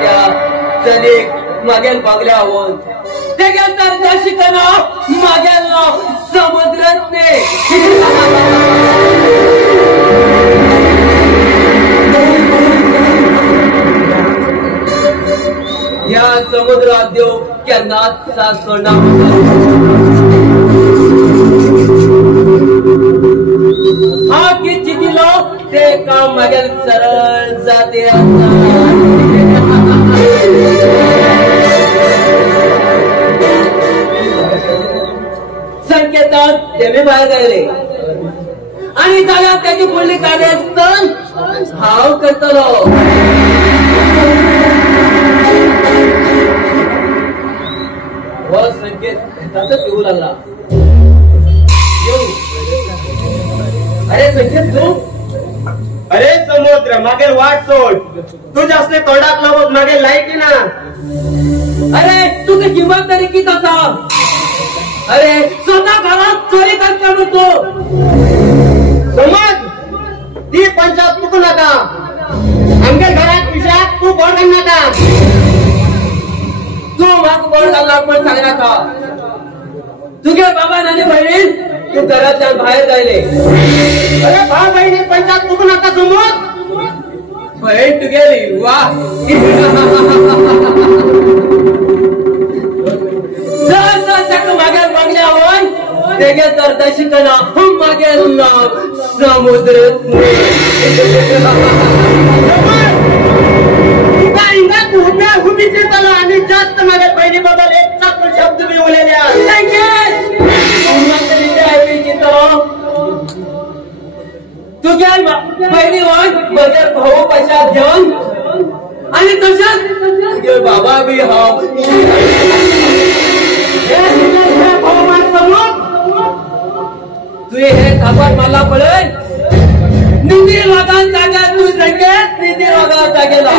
त्या चलीक मागेल बगल्या होऊन तेगे तर दर्शिकना मागेल नाव समुद्रात या समुद्रात देव केन्नाच साथ सोडना हा कित चितिलो ते काम मागेल सरळ जाते संकेतात तेमी भायर गायले आणि जाल्यार त्याची फुडली कार्यास्तन हांव करतलो हो संकेत तातच येऊ लागला अरे संकेत तू अरे समुद्र मागेल वाट सोड तू जास्त तोंडात लावत मागे लायकी ना अरे तुझी जबाबदारी किती असा अरे स्वतः घरात चोरी करता म्हणतो समज ती पंचायत चुकू नका आमच्या घरात विषयात तू बोर्ड घाल नका तू म्हाका बोर्ड घालणार पण सांग नाका तुझे बाबा आणि बहिणी तू घरातल्यान भायर जायले अरे भाव बहिणी पंचायत चुकू नका समज बहीण तुगेली वा चक मागेल बंगल्यावर तेगे तर दशिकना मागेल नाव समुद्र उभी चिरताना आणि जास्त मागे बहिणी बद्दल एक चांगला शब्द मी बोललेल्या तुझ्या बहिणी बदल भाऊ पैशात घेऊन आणि तशाच तुझे बाबा बी हाव तुझे हे थापाट मला पडेल निधी वागान जाग्या तू संकेत निधी वागान जागेला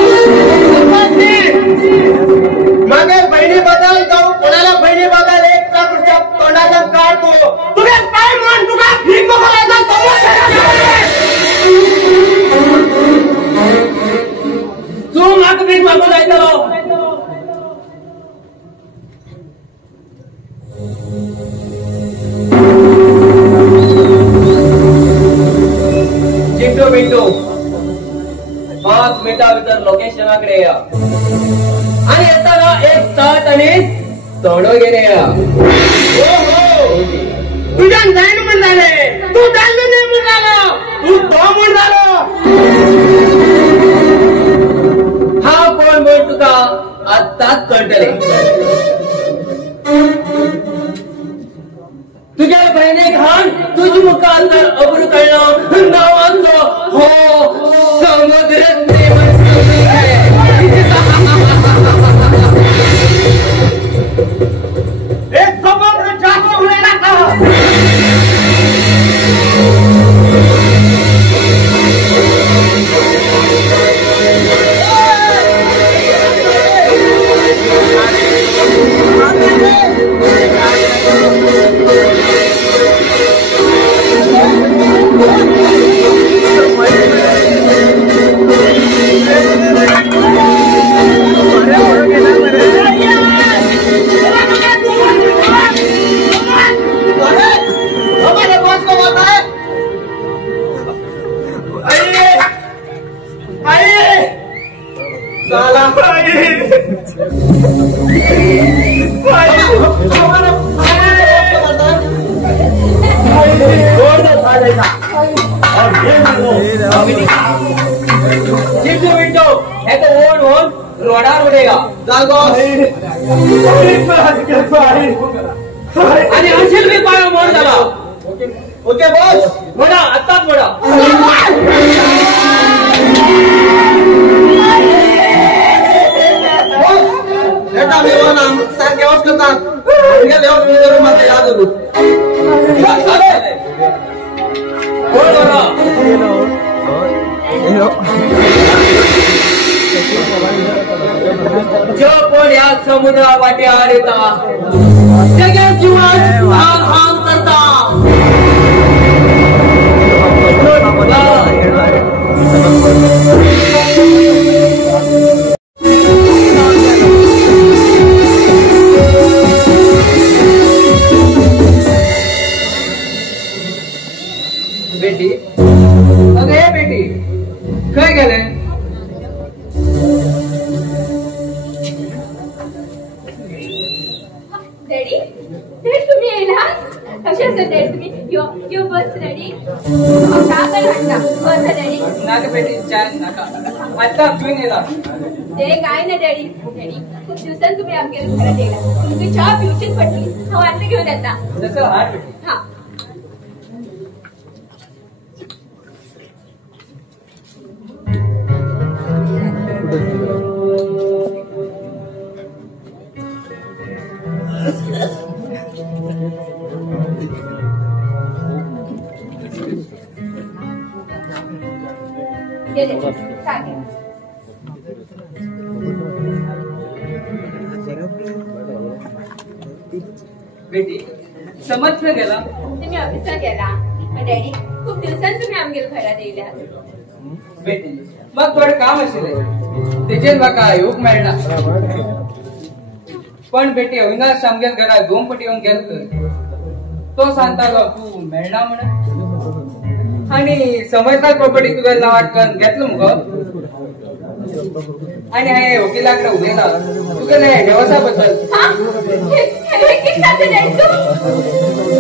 मागे बहिणी बद्दल जाऊ कोणाला बहिणी बद्दल एक चांगला तोंडाचा काढतो तुझे काय म्हण तुला भीक बघायला तू माग भीक मागू जायचो चिंटू बिंटू 5 मिनिटांभितर लोकेशनाकडे या आणि येताना एक ताट आणि तोडो घेणे या तुझ्या जाईन म्हण झाले तू जायला नाही म्हण झालं तू तो म्हण झालं हा कोण बोल तुका आत्ताच कळटले तुझ्या बहिणी घाण तुझी मुखात तर अब्रू कळणं नावाचं हो समुद्र एक समुद्र जास्त होणे लागला रोडार उडेगा आणि असेल मी पाय मोड झाला ओके बॉस मोडा आत्ताच मोडा बेटा मेवा नाम सारखे वच करतात गेले हो मी जरूर मला याद होतो कोण जो कोण या समुद्रा वाटे आलेता त्याच्या जीवन हान हान करता बेटी अगे बेटी काय गेले डॅडी डॅड तुम्ही येला कशा असं डॅड तुम्ही यो बस रेडी काय वाटता बस डॅडी नाका बेटी छान नाका आता पिऊन येला ते काय ना डॅडी डॅडी खूप दिवसांनी तुम्ही आमच्या घरात येला तुमची चहा पिवशीच पडली हा वाटतं घेऊन येता जसं हार बेटी हा बेटी समजलं गेला तुम्ही ऑफिसला गेला पण डॅडी खूप दिवसांनी तुम्ही आमच्या घरात येयला बेटी मग थोडं काम आशिल्लें तेजेर म्हाका येवंक मेळना पण बेटी अविनाश आमच्या घरात दोन पटी येऊन गेलो तो सांगतालो तू मेळना म्हणून आणि समजता प्रॉपर्टी तुझ्या नावार करून घेतलो मुगो आणि हांवें वकिलाकडे उलयला तुगेले देवसा बद्दल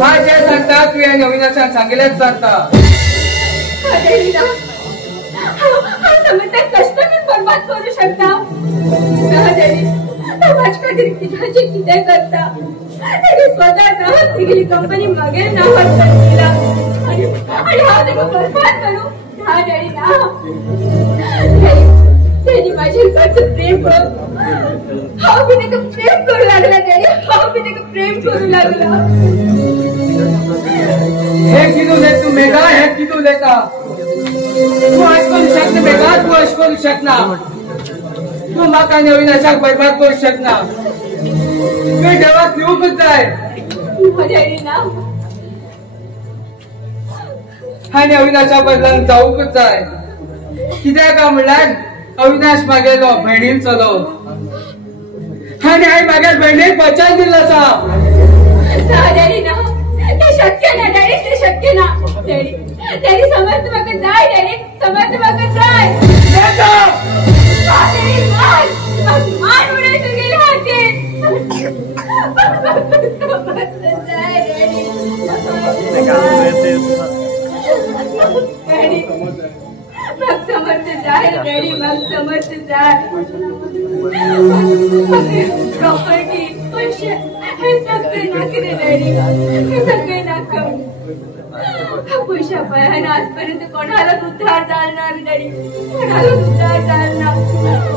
हा जे सांगता तुवें अविनाशान सांगिल्लेच सांगता समजता कष्ट करून बरबाद करू शकता माझ्या खातीर कितें करता ताणे स्वता नावात तेगेली कंपनी मागेर नावार केला आणि हांव तेका बरबाद करू ना डॅडी ना तेणी माझ्यार कसं प्रेम करून हांव बी तेका प्रेम करू लागला डॅडी हांव बी तेका प्रेम करू लागला हे किदू ले तू मेघा हे किदू लेता तू अश करू शकना मेघा तू अश करू शकना तू म्हाका आनी अविनाशाक बरबाद करू शकना तुवें देवाक दिवूंकच जाय डॅडी ना आनी अविनाशा बदलान जावूंकच जाय कित्याक काय म्हणल्यार अविनाश म्हागेलो भयणीन चलो आनी हांवें म्हागे भयणीक वचन दिल्लो आसा डॅडी ना ते शक्य ना डॅडी ते शक्य ना डॅडी डॅडी समज म्हाका जाय डॅडी समज म्हाका जाय मान उडय तुगेले हातीन जाय डॅडी मग समर्थ जाय डॅडी मग समर्थ जाय प्रॉपर्टी पैसे हे सगळे नाके रे डॅडी हे सगळे नाक पैशा पायाने आजपर्यंत कोणालाच उद्धार चालणार डॅडी कोणालाच उद्धार चालणार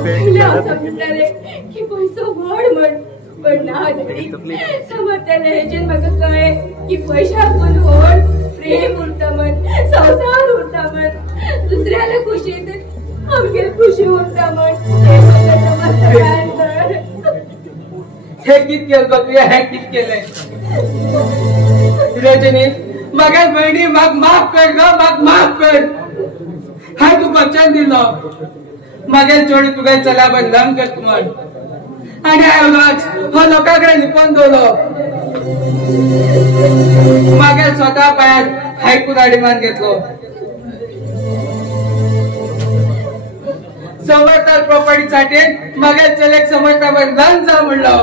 पहिले असं म्हणणारे की पैसा वड म्हण पण ना डॅडी समर्थाला हेचेर म्हाका कळे की पैशाकून व्हड प्रेम उरता म्हण संसार उरता म्हण दुसऱ्याला खुशीत आमगे खुशी उरता म्हण हे म्हाका समर्थान कळ हे कित केलं तुवें हे कित केलें रजनी म्हागे भयणी म्हाका माफ कर गो म्हाका माफ कर हांवें तुका वचन दिलो म्हागे चोडी तुगे चल्या बदलान करता म्हण आनी हांवें हो लोकां कडेन लिपोवन दवरलो म्हागे स्वता पांयार हांवें कुराडी घेतलो समर्था प्रॉपर्टी साठीन म्हागे चलेक समर्था बदलान जा म्हणलो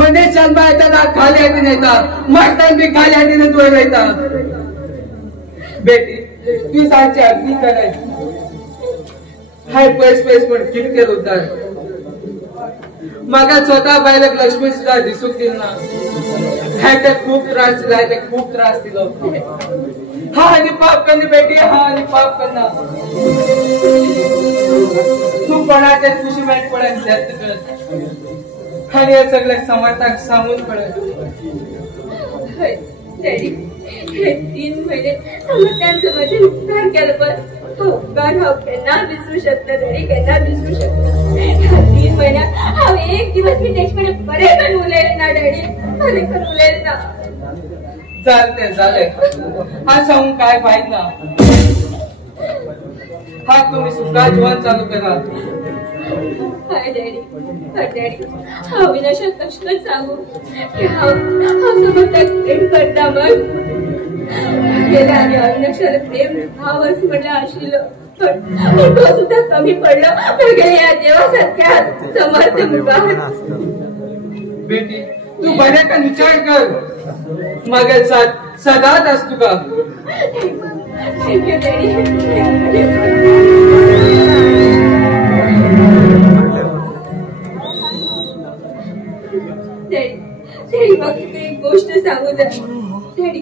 मनीस जन्मा येता खाली हातीन येता मरतान बी खाली हातीनच वयर वयता बेटी तू सांगची अगदी खरें हांवें पयस म्हण कितें केलो उद्दार म्हाका स्वता बायलेक लक्ष्मी सुद्धा दिसूंक दिलना हांवें ते खूब त्रास दिलो हांवें ते खूब त्रास दिलो हा आणि पाप करणे बेटी, हा आणि पाप करना. तू कोणाच्या खुशी वाईट पडेल त्यात कळत आणि हे सगळं समर्थक सांगून कळत. डॅडी हे 3 महिने त्यांचं माझे उपकार केलं पण उपकार हांव केन्ना विसरू शकता. डॅडी केन्ना विसरू शकता. ह्या 3 महिन्यात हांव एक दिवस मी तेचे कडेन बरें करून उलयलें ना. डॅडी बरें करून उलयलें ना. चालते झाले हा सांगून काय फायदा. हा तुम्ही सुद्धा जीवन चालू करा. हाय डॅडी, डॅडी हांव अविनाशाक कशें सांगू की हांव समर्थाक प्रेम करता. मग गेल्या आनी अविनाशाला प्रेम भाव असं म्हटलं आशिल्लो पण तो सुद्धा कमी पडलो मागेल्या या देवासारख्या समर्थ मुखार. बेटी तू बऱ्याका विचार कर. मग सदाच असतो का. Thank you daddy. डॅडी मग तुका एक गोष्ट सांगू जाय. डॅडी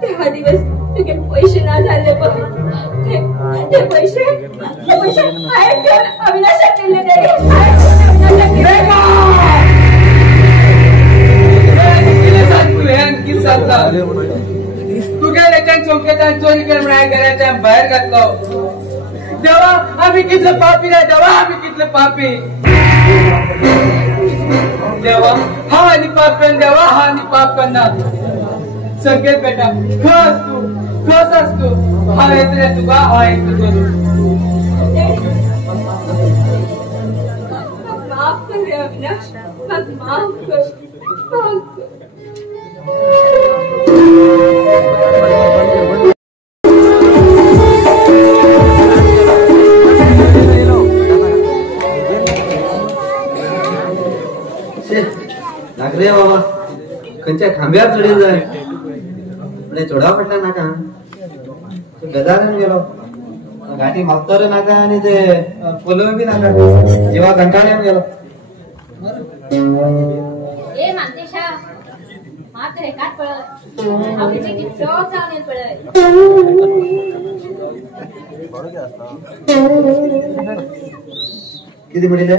ते हा दिवस तुगे पैसे ना झाले पण ते पैसे हाय घेऊन अविनाशाक दिले. डॅडी हाय घेऊन अविनाशाक दिले. तुझ्या त्याच्या चौक्याच्या चोरी करून घराच्या बाहेर घातलो. देवा आम्ही कितलं पापी रे. देवा आम्ही कितलं पापी. देवा हा आणि पाप कर. देवा हा आणि पाप करणार. सगळे बेटा खस असतो. हा येत रे तुका हा येत करू. माफ कर रे अविनाश. माफ कर. माफ कर. लागले बाबा खंयच्या खांब्यार चढील जाय म्हणजे चोडा पडला नाका. गजारान गेलो गाठी मागतर नाका आणि ते पलव बी नाका. जेव्हा कंटाळ्यान गेलो. ए मानतेशा मात्र एकाच पळय आपली टिकीट चौक जाऊन येत पळय. किती म्हणले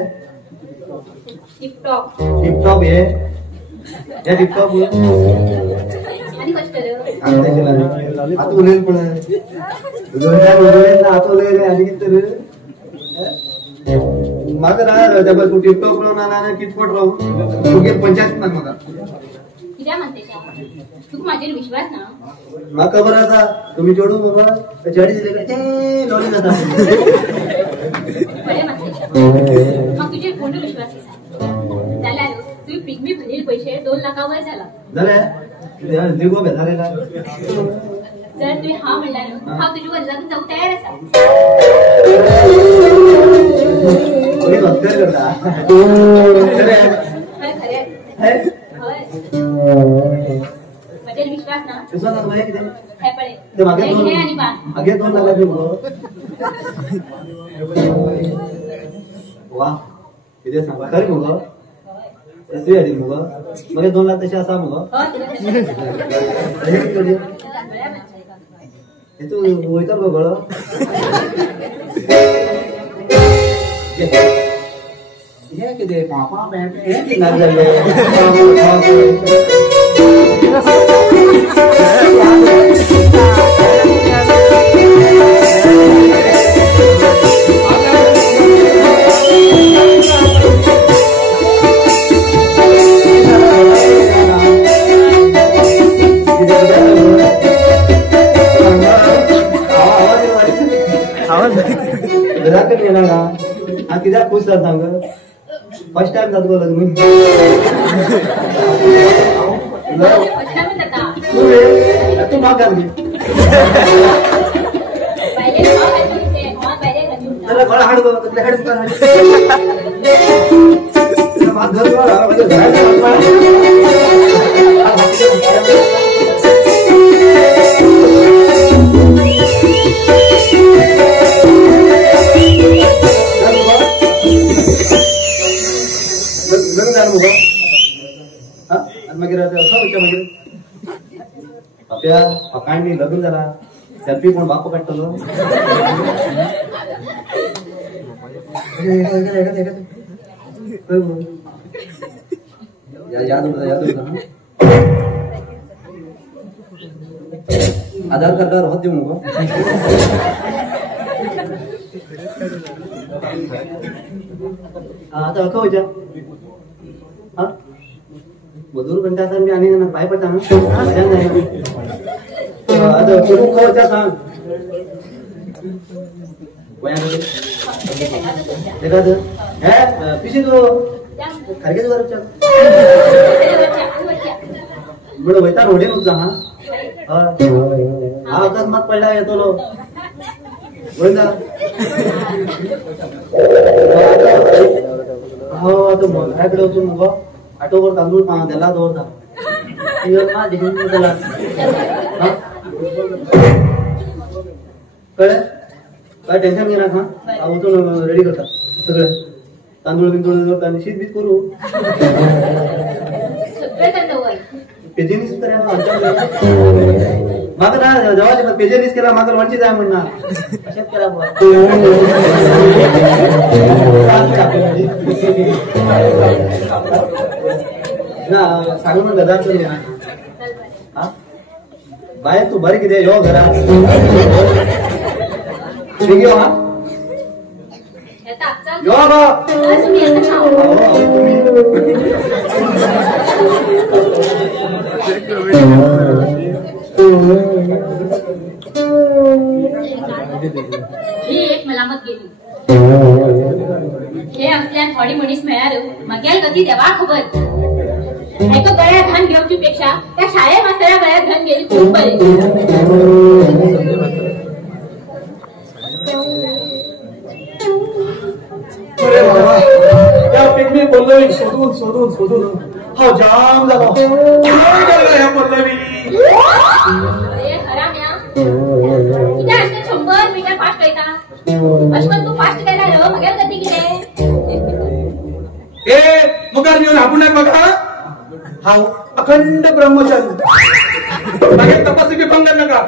टिपटॉप टिपटॉप हे टिपटॉप आणि कशें केलं. आता उलयन पण उलयन ना आता उलय रे. आनी कितें तर म्हाका ना तू टिपटॉप ना कितपट राहू तुगे 50 नाक म्हाका. कित्याक मानतेशा तुका म्हाजेर विश्वास ना. म्हाका खबर आसा तुम्ही चेडू बाबा चेडी दिले काय ते लोणी जाता. बरें मानतेशा म्हाका तुजेर पूर्ण विश्वास आसा. जाल्यार तुवें पिगमी भरिल्ले पैसे 2 लाखा वयर जाला. जाल्यार दिगो बेजारेला. जर तुवें हा म्हणल्यार हांव तुजे वर लग्न जावंक तयार आसा. कोणी भक्तर करता. खरें हय म्हजेर विश्वास ना. विश्वास ना तुका कितें हे पळय ते मागे हे आनी बान मागे 2 लाख दिवं. वा कितें सांग खरें मुगो. तुवें हाडी मुगो मागे 2 लाख तशें आसा मुगो. हे तू वयता गो गळो. हे कितें पापा हे कितें नाक जाल्ले. कित्याक खुश जाता सांग. फर्स्ट टाइम जाता गो लग्न. तू म्हाका घाल गळा हाड गो तसले हाड तुका म्हाका घर जाल मुगो. मागीर मागीर आपल्या फकांनी लग्न जाला. सेल्फी कोण बाप काढतो याद होता आधार कार्ड होते मग आता अकवजा हा मधुर घंटा मी आणि पाय पडता ना आता कुठून कवचा सांग पिशी तो खारगेच वरच्या बरं वैता रोडे नुकता हा अकस्मात पडला येतो लो हो आता मोठ्याकडे होतो मग आठववर तांदूळ त्याला दोरता त्याला कळलं काय टेन्शन घे ना हा उचलून रेडी करता सगळं तांदूळ बिंदूळ आणि शीत बीत करू पेजेनीस मात्र ना जेव्हा पेजेनीस केला मात्र वंचित आहे म्हणणार अशाच केला ना सांगून गदा चल ना बाहेर तू बरी किती यो घरा ठीक आहे हा यो ही एक मलामत गेली हे असल्यान थोडी मनीस मेळाल्यो मागेल गती देवा खबर एका गळ्यात धन घेवची पेक्षा त्या शाळे मास्तरा गळ्यात धन गेली खूप बरी अरे बाबा या पिकनी पल्लवी शोधून शोधून शोधून हा जाम झाला या पल्लवी अरे हराम्या किती असते 100 मीटर फास्ट कैता अश्वन तू फास्ट कैता रे मगेल गती किती ए मुगार येऊन आपण नाही बघा हा अखंड ब्रह्मचारी मागे तपासी बी पंगत नका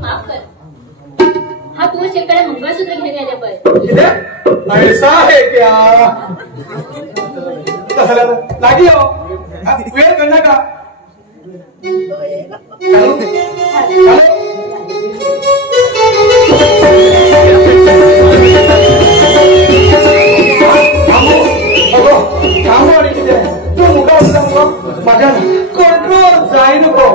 माफ कर हा तू शेकडे मंगळसूत्र घेऊन आले पण ऐसा है क्या लागी हो वेळ करणार का तू मुका माझ्या कंट्रोल जाय नको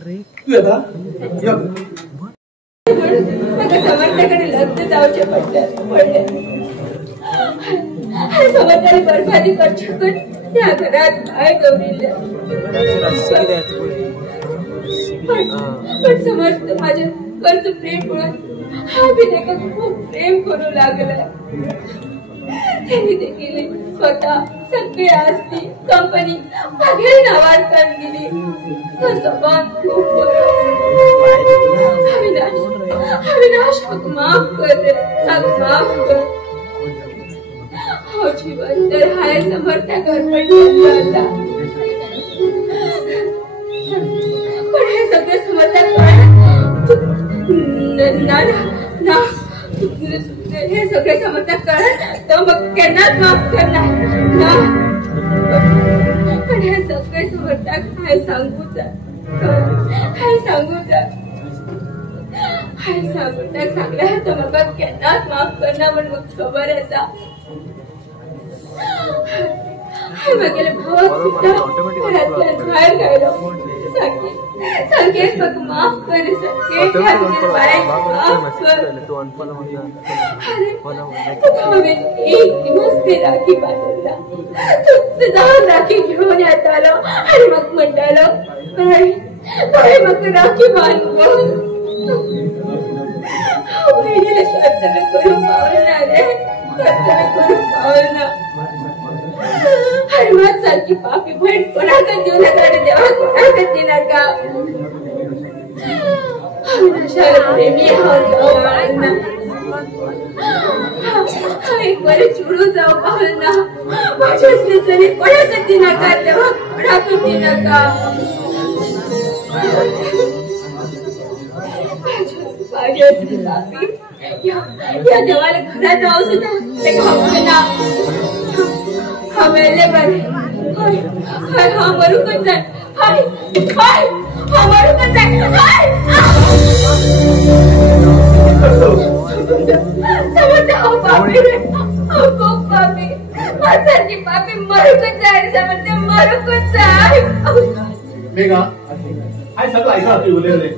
तू येता या. समर्थाकडे लग्न जावचे पडले समर्थाने बर्फादी करून त्या घरात काय गौरील्या पण समर्थ माझ्या कर्ज प्रेम म्हणून हा विनायक खूप प्रेम करू लागला. त्यांनी देखील स्वतः सगळे आस्ती कंपनी मागे नावात दिली. अविनाश मग माफ कर रे, माफ कर. हो जीवन तर हाय समर्था घर पडला पण हे सगळे समर्था हे सगळे समजतात कळत तर मग केनाच माफ करणार ना. पण हे सगळे समजतात काय सांगूच सांगल्या तर मग केनाच माफ करणार पण मग खबर असा गेले भावात सुद्धा घरातल्या बाहेर गायलो संकेत मग माफ कर संकेत माफ कर. अरे एक दिवस ते राखी बांधला तुझा राखी घेऊन येत आलो आणि मग म्हणतालो मग राखी बांधलो बहिणीला कर्तव्य करून पावलं रे कर्तव्य करून पावलं. हनुमान सारखी पापी बहीण कोणाकडे देऊ नका रे देवा कोणाकडे दे नका. अविनाशाला प्रेमी एक बरे चिडू जाऊ पाहल ना माझ्या तरी कोणाकडे दे नका देवा कोणाकडे दे नका. या देवाला घरात राहू सुद्धा ते घाबरेना. हा मेले बरे हा मरूकच जाय हा मरूकच जाय समजता हो पापी रे खूप पापी माझ्यासारखी पापी मरूकच जाय समजते मरूकच जाय. मेघा काय सगळं ऐका तू बोले रे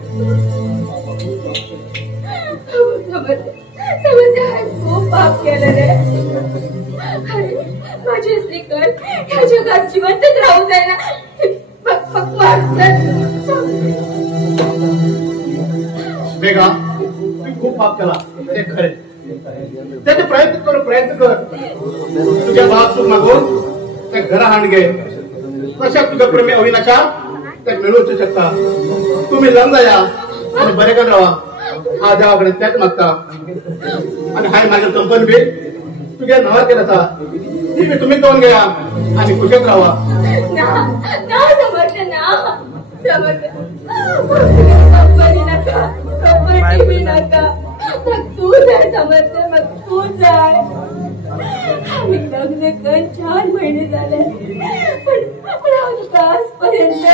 समजते खूप पाप केलं रे. माझी असली कर ह्या जगात जिवंतच राहू जायला मेघा तू खूप पाप केला ते खरे त्याचे प्रयत्न कर तुझ्या बाप तू मागून त्या घरा हाण घे कशा तुझ्या प्रेमी अविनाशा त्या मिळवू शकता. तुम्ही लंग या आणि बरे कर राहा हा देवाकडे त्याच मागता आणि हाय माझ्या कंपनी बी तुझ्या नावात केला तुम्ही जाऊन घ्या आणि कुशत राहा. तू जाय समजते मग तू जाय. आम्ही लग्न करून 4 महिने झाले पण आजपर्यंत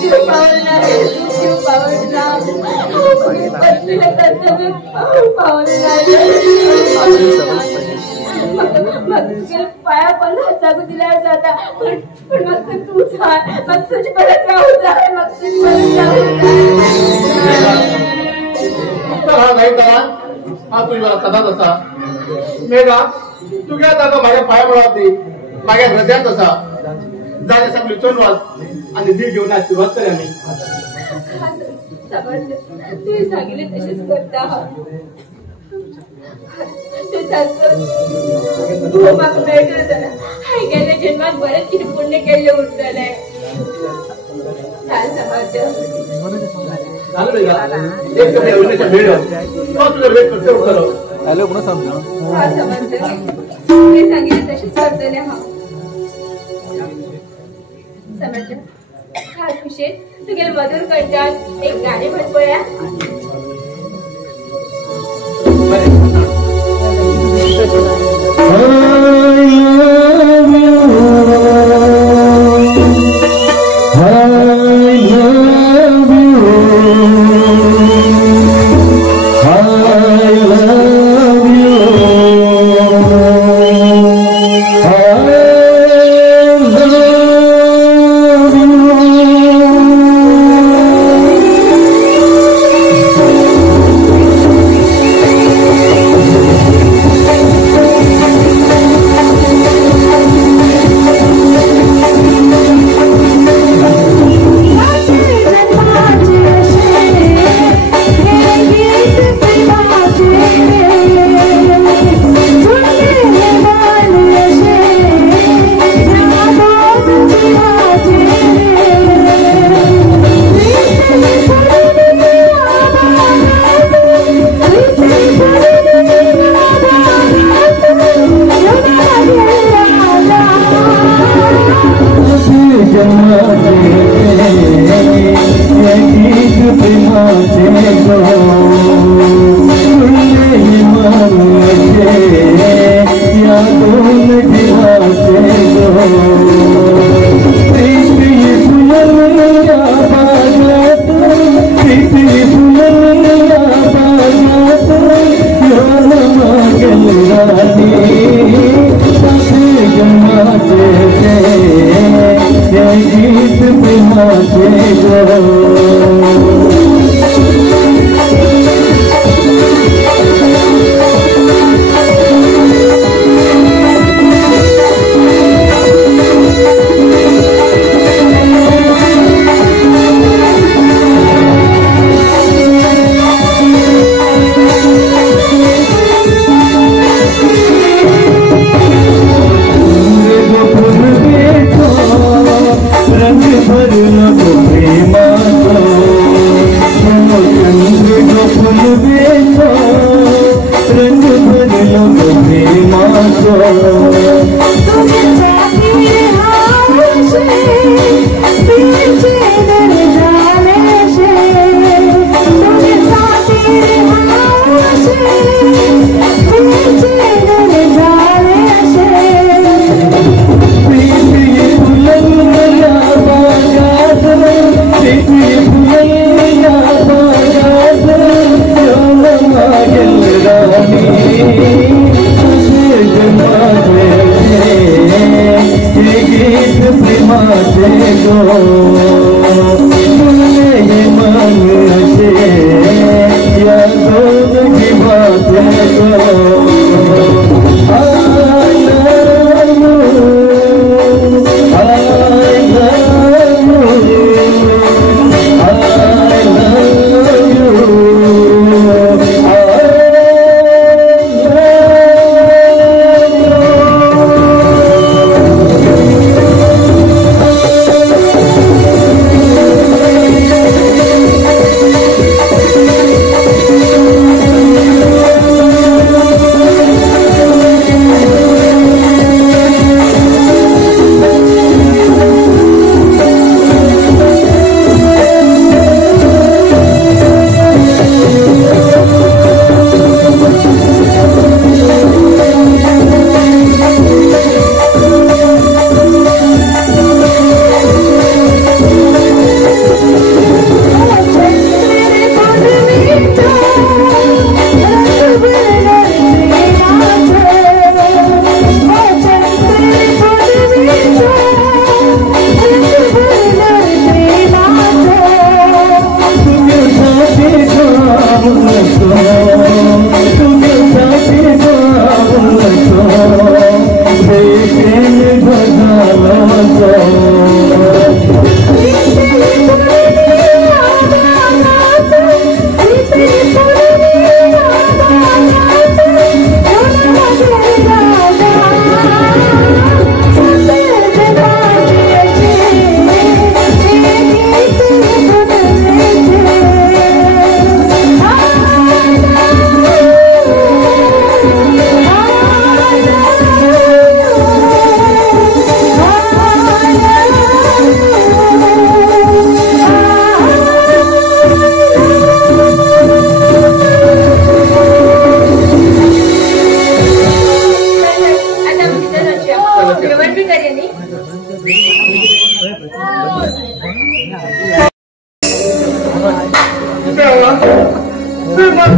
जीव पावला पत्नीला कर्तव्य पावलं पाया पण जागू दिला जाता पण मग तू जा मग तुझी परत राहू जाय मग तुझी परत राहू हा नाही करा हा तुझ्या सदाच असा. मेघा तुझ्या जागा माझ्या पाया मिळवते माझ्या हृदयात असा जाण्याचा आपली चोनवाद आणि दी घेऊन आज सुरुवात करे आम्ही. तुम्ही सांगितले तसेच करता तू म्हाका मेळटलो जाल्यार हांवें गेल्या जन्मात बरेच कितें पुण्य केल्लें उरतलें. हॅलो म्हणून सांगतो तुम्ही सांगितले तसेच करतले हांव. समजलं खास खुशेन तुगेले मधुर कंठान एक गाणें म्हण पळया.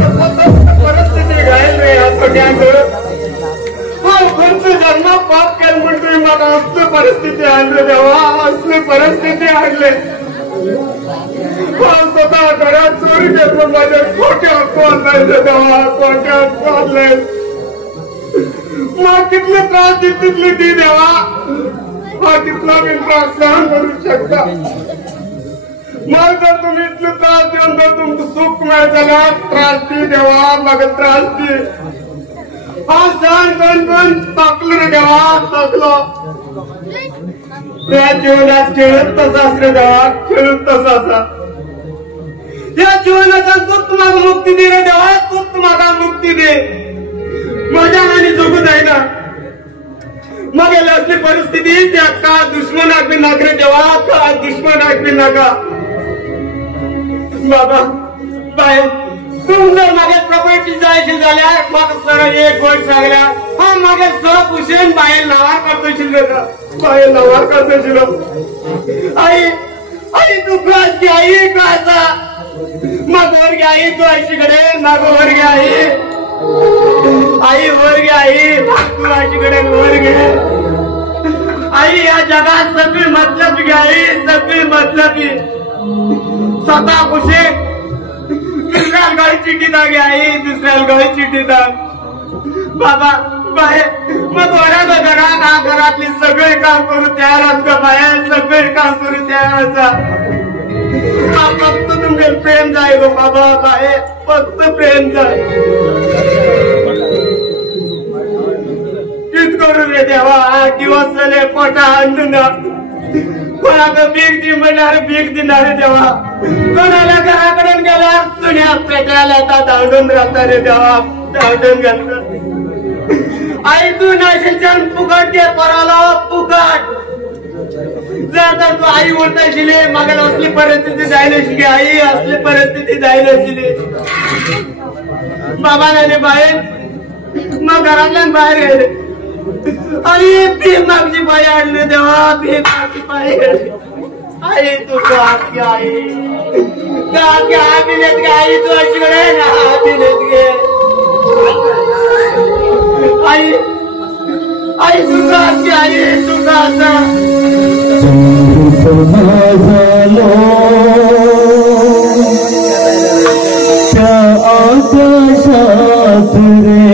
गीत परिस्थिती घायल रे जन्म पाप केलं म्हणून तुम्ही मला असली परिस्थिती आणले देवा, असली परिस्थिती आणले. स्वतः घरात चोरी केलं माझ्या खोट्यात वाढलाय देवा, खोट्यात वाढलाय. मग कितले त्रास तिथली ती देवा, हा कितला मी त्रास सहन करू शकता. मग जर तुम्ही इतले त्रास देऊन जर तुमचं सुख मिळायला त्रास दी देवा, मग त्रास दी. हा सहन करून टाकलं रे देवा, टाकलो. त्या जीवनात खेळत तसा रे देवा, खेळत तसा असा. या जीवनाचा तूच तुम्हाला मुक्ती दे रे देवा, तूच तुम्हाला मुक्ती दे. माझ्या आणि जगू जायना मग असली परिस्थिती त्या का दुश्मनाक बी नागरे देवा, का दुश्मनाक बी नाका. बाबा बाय तुम जर मागे प्रॉपर्टी जायची जाल्यार म्हाका सरळ एक गोष्ट सांगल्या, हा मागे सब हुसेन बायल नावार करतोशील का, बायल नावार करतोशील. आई आई तू क्लास घे, आई क्लासा मागोवर घे, आई तू आईशी कडे मागोवर घे. आई आई वर घे आई तू माझ्याकडे वर घे आई या जगात सगळी मतलबी आई सगळी मतलबी स्वतः खुशी दुसऱ्या गाडी चिठ्ठी दागे आई दुसऱ्या गाडी चिठ्ठी दाग बाबा बाहेर मग वरा घरातली सगळे काम करू तयार असतं बाहेर सगळे काम करू तयार असता फक्त तुमचे प्रेम जाय गो बाबा बाहेर फक्त प्रेम जाय कित करू रे देवा 8 दिवस झाले पोटा आणून कोणाला भीक दे म्हणणार भीक देणार देवा कोणाला घराकडून गेला सुन्या पेटायला आता धावून राहता रे देवा धावून घालतात आई तू नाशिकच्या फुकट दे पराला फुकट जर तर तू आई उलटा शिले मागायला असली परिस्थिती जायला शिके आई असली परिस्थिती जायला शिले बाबा नाही बाहेर मग घरातल्या बाहेर गेले आणि भीक मागची पाय आणले देवा भीक मागची पाय आई तू आई आई तू अशीकडे गे आई आई तुझा आई तुझा झालो त्या आकाशात रे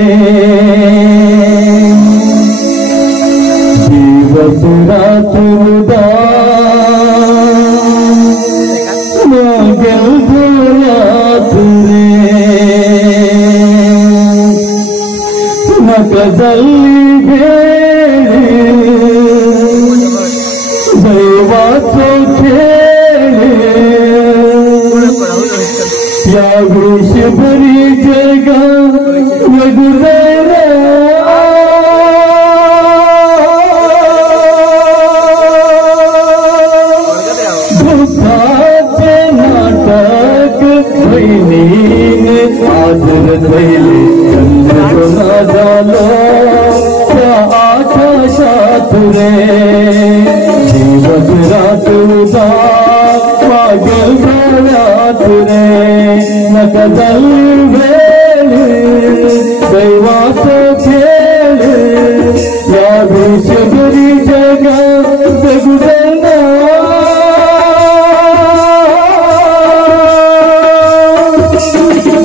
दिवस रात मागेल भोयात रे नका जल्ली दैवाचो खेळ या वृषभरी जगा वगुरेला भूताचे नाटक बहिणीन आदर दैले चंद्रगोना झालो त्या आकाशात रे दिवस रात उदा मागेल भोळ्यात रे नका वेळ दैवाचं खेळ या विषभरी जगा जगुदेना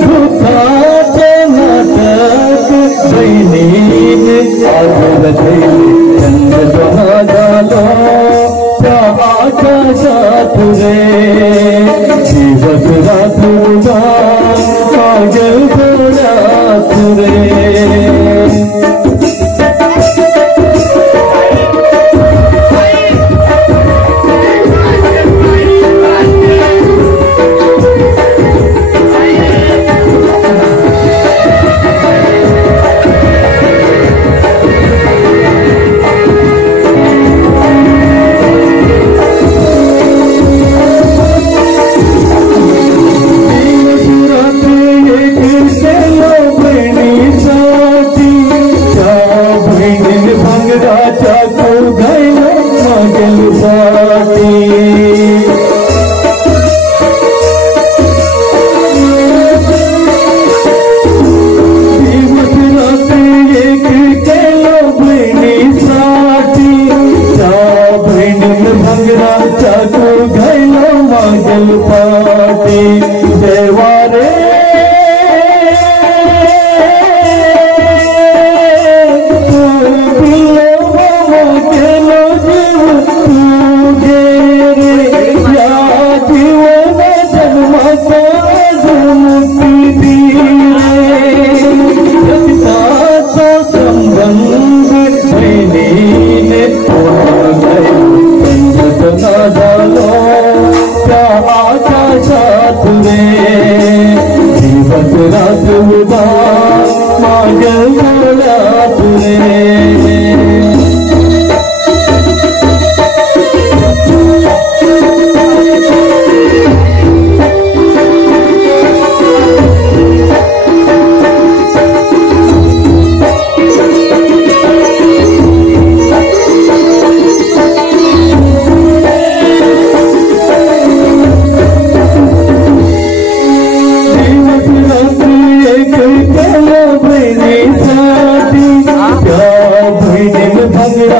भूताचे नाटक बहिणीन आदर दैले चंद्रगोना झालो त्या आकाशात रे दिवस रात उदा मागेल भोळ्यात रे एक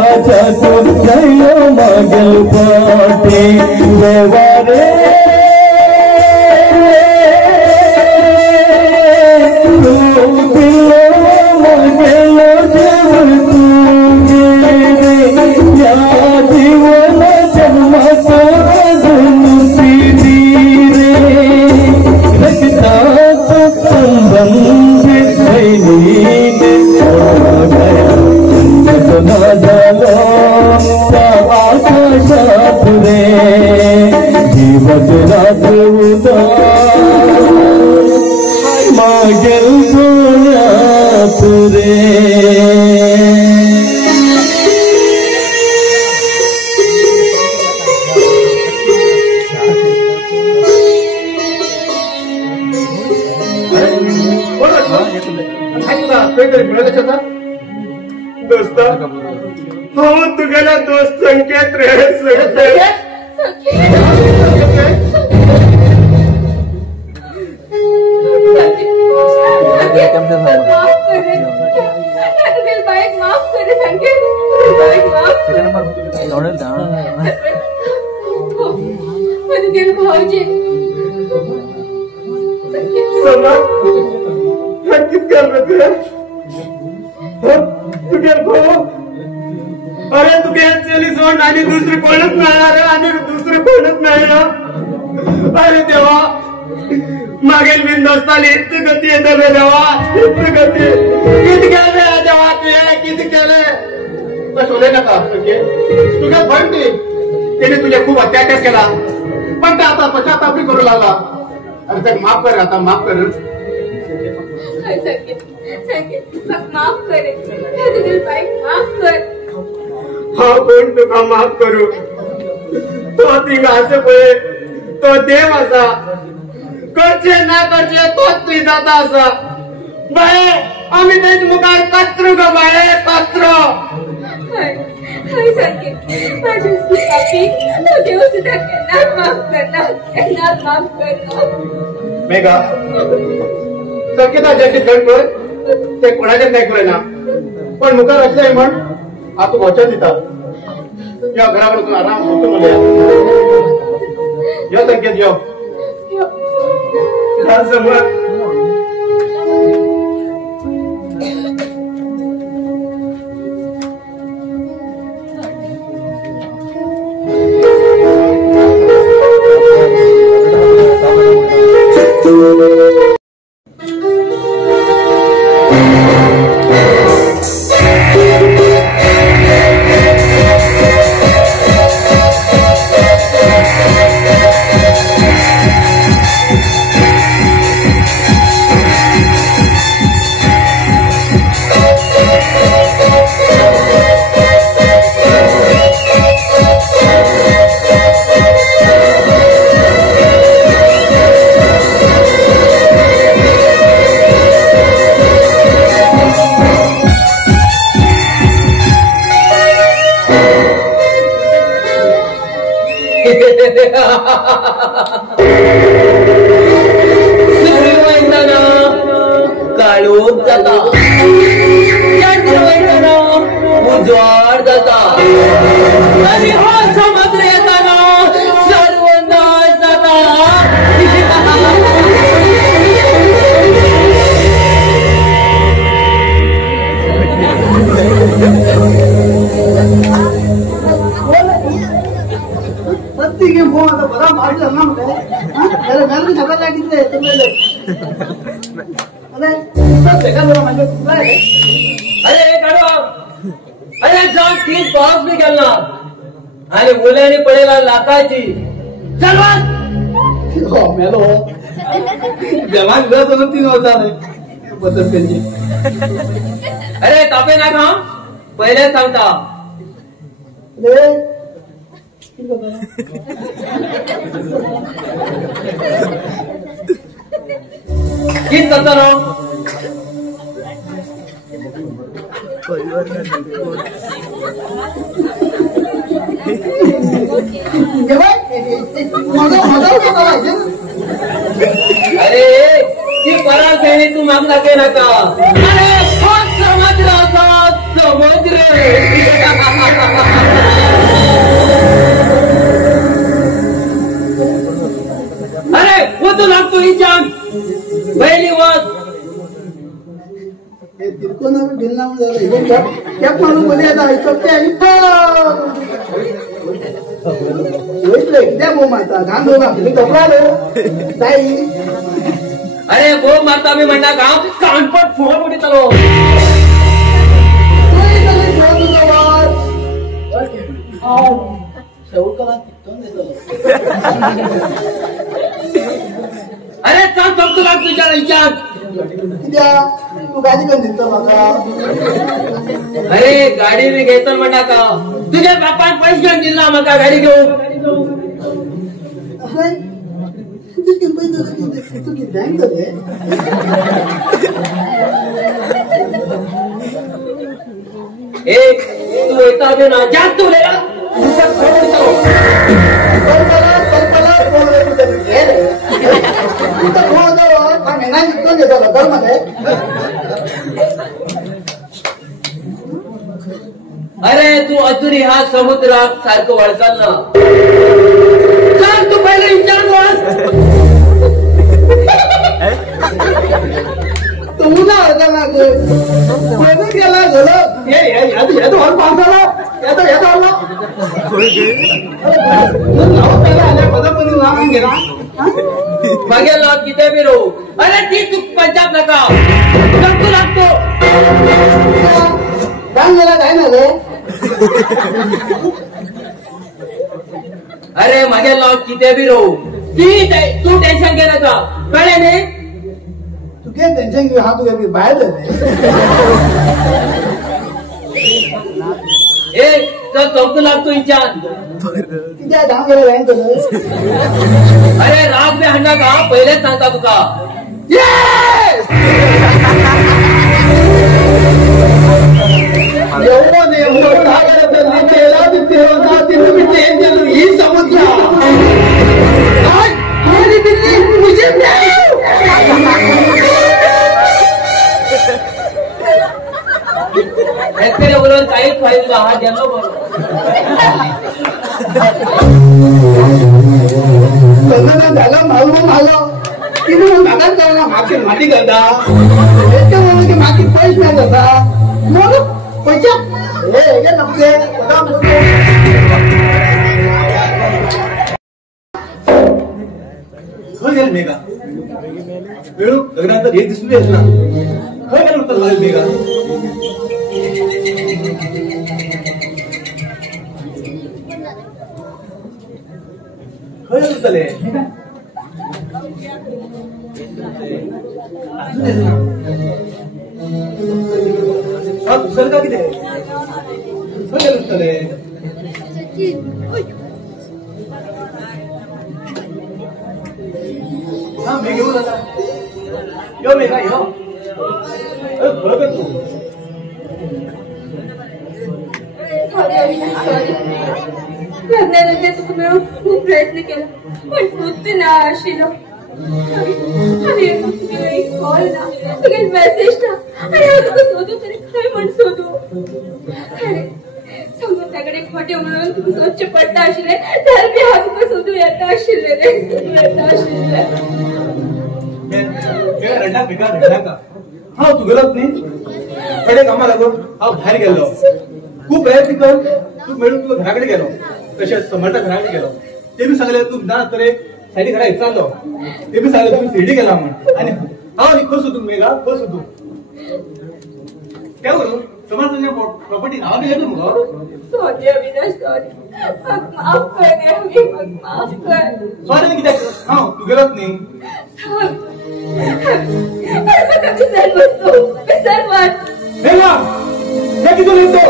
आकाशात जयो मागेल पाटे देवा रे तू दिलो मागेल देव तू रे या जीवन जन्माचा धनुती रे रक्तात संबंध सैनिक चंद्र झालो त्या आकाशात रे दिवस रात्र उदास मागेल डोळ्यात रे दोस्त हो तुझ्याला दोस्त संकेत रे भाऊजी तुझे भाऊ अरे तुझे चली सोड आणि दुसरी कोणच मिळणार आणि दुसरी कोणच मिळणार अरे देवा मागील बिनदोस्ताला इतकी गती येते रे देवा इतकी गती किती केले देवा तुझे किती केले शोधे नका तुझ्या भरती त्याने तुझे खूप अत्याचार केला पण ते आता पश्चाताप करू लागला अरे ते माफ कर आता माफ कर माफ करे माफ कर हा कोण तुका माफ करू तो तिंगा असे पळे तो देव असा करचे ना करचे तोच तुझी जाता असा बाये आम्ही तेच मुखार कचरू ग बाये कचरो देव सुद्धा माफ करणार मेघा संकेता ज्याचे गणपत ते कोणाच्याच नाही करेना पण मुखार असले म्हण आता वचन देतात या घराकडून आराम होतो म्हणजे या संकेत यो समोर काळोख जाता उजवाड जाता आणि हा समुद्र येताना सर्वनाश जाता ಸತ್ತಿಗೆ ಹೋದ ಬರ ಮಾಡಿಲ್ಲ ನಮ್ಗೆ ಬೇರೆ ಮೇಲೆ ಸಗಲಾಗಿದ್ರೆ अरे अरे काढो अरे जाऊन 30 पाऊस बी गेला आणि मुलांनी पडेला लाताची चल मेलो जवान गत होतो 3 वर्षाने बदल त्यांची अरे तापे ना खा पहिले सांगता अरे कित करता रो अरे ती परा खेळी तू मागला के नका अरे समुद्र कॅप मारून मध्ये आता कित्याक भोव मारता घाम दोघा तुम्ही कपडा ताई अरे भोव मारता मी म्हणटा गाव कानपट फोन उडयतलो अरे चल चल तुला तुझ्या विचार कित्याक तू गाडी करून दिसतो म्हाका अरे गाडी मी घेतल म्हणटा का तुझ्या बापान पैसे घेऊन दिला म्हाका गाडी घेऊन तू कित्याक जाले एक तू येता दे ना जास्त उलयला अरे तू अजूनही हा समुद्रात सारखं वळचाल ना चल तू पहिले विचार बस तुमचा होता ना कोणी गेला झालं येतो हॉल पावसाला येतो हॉल मागे लाव किती बी रो अरे ती तू पंजाब नका तू लागतो राम गेला काय ना रे अरे मागे लाव किती बी रो तू टेन्शन घे नका कळले नी तुगे टेन्शन घेऊ हा तुगे बाहेर जाते ए चल चौक लागतो विचार कित्याक धांव गेला जायन तुला अरे राग बी हाडना का पहिलेच सांगता तुका ही समुद्र बोलून काहीच फायदा हा गेलो झालं मागं तिने मागात जाऊ माती माती करता की माती पैसे नाही करता मग पैसा हे नमते खंय गेले मेघा वेळू लग्नानंतर एक दिसून येत ना खंय गेले म्हणतात मेघा खंय म्हणतले दुसरं का किती खंय गेले म्हणतले हा मी घेऊन आता यो मेघा यो बरोबर तू लग्नानंतर तुका मिळून खूप प्रयत्न केला पण तूच ना आशिलो आम्ही कॉल ना तुगे मेसेज ना आणि हांव तुका सोदू तरी खंय म्हण सोदू अरे समुद्राकडे खोटे म्हणून तुका सोदचें पडटा आशिल्लें जाल्यार बी हांव तुका सोदू येता आशिल्लें रे सोदू येता आशिल्लें रडा बेकार रडा का हा तू गेलोच न्ही थोडे कामा लागून हांव भायर गेल्लो खूप प्रयत्न कर तू मेळून तुका घराकडे गेलो तशेंच समर्था घराकडे गेलो ते बी सांगले तू ना तरे सायडी घरा विचारलो ते बी सांगले तू शिर्डी गेला म्हण आनी हांव खंय सोदूं मेघा खंय सोदूं त्या करून समर्थाच्या प्रॉपर्टी हांव बी येतो मुगो सॉरी अविनाश सॉरी माफ कर रे माफ कर सॉरी कित्याक हांव तू गेलोच न्ही विसर बसतो विसर मत मेघा हे कितून येतो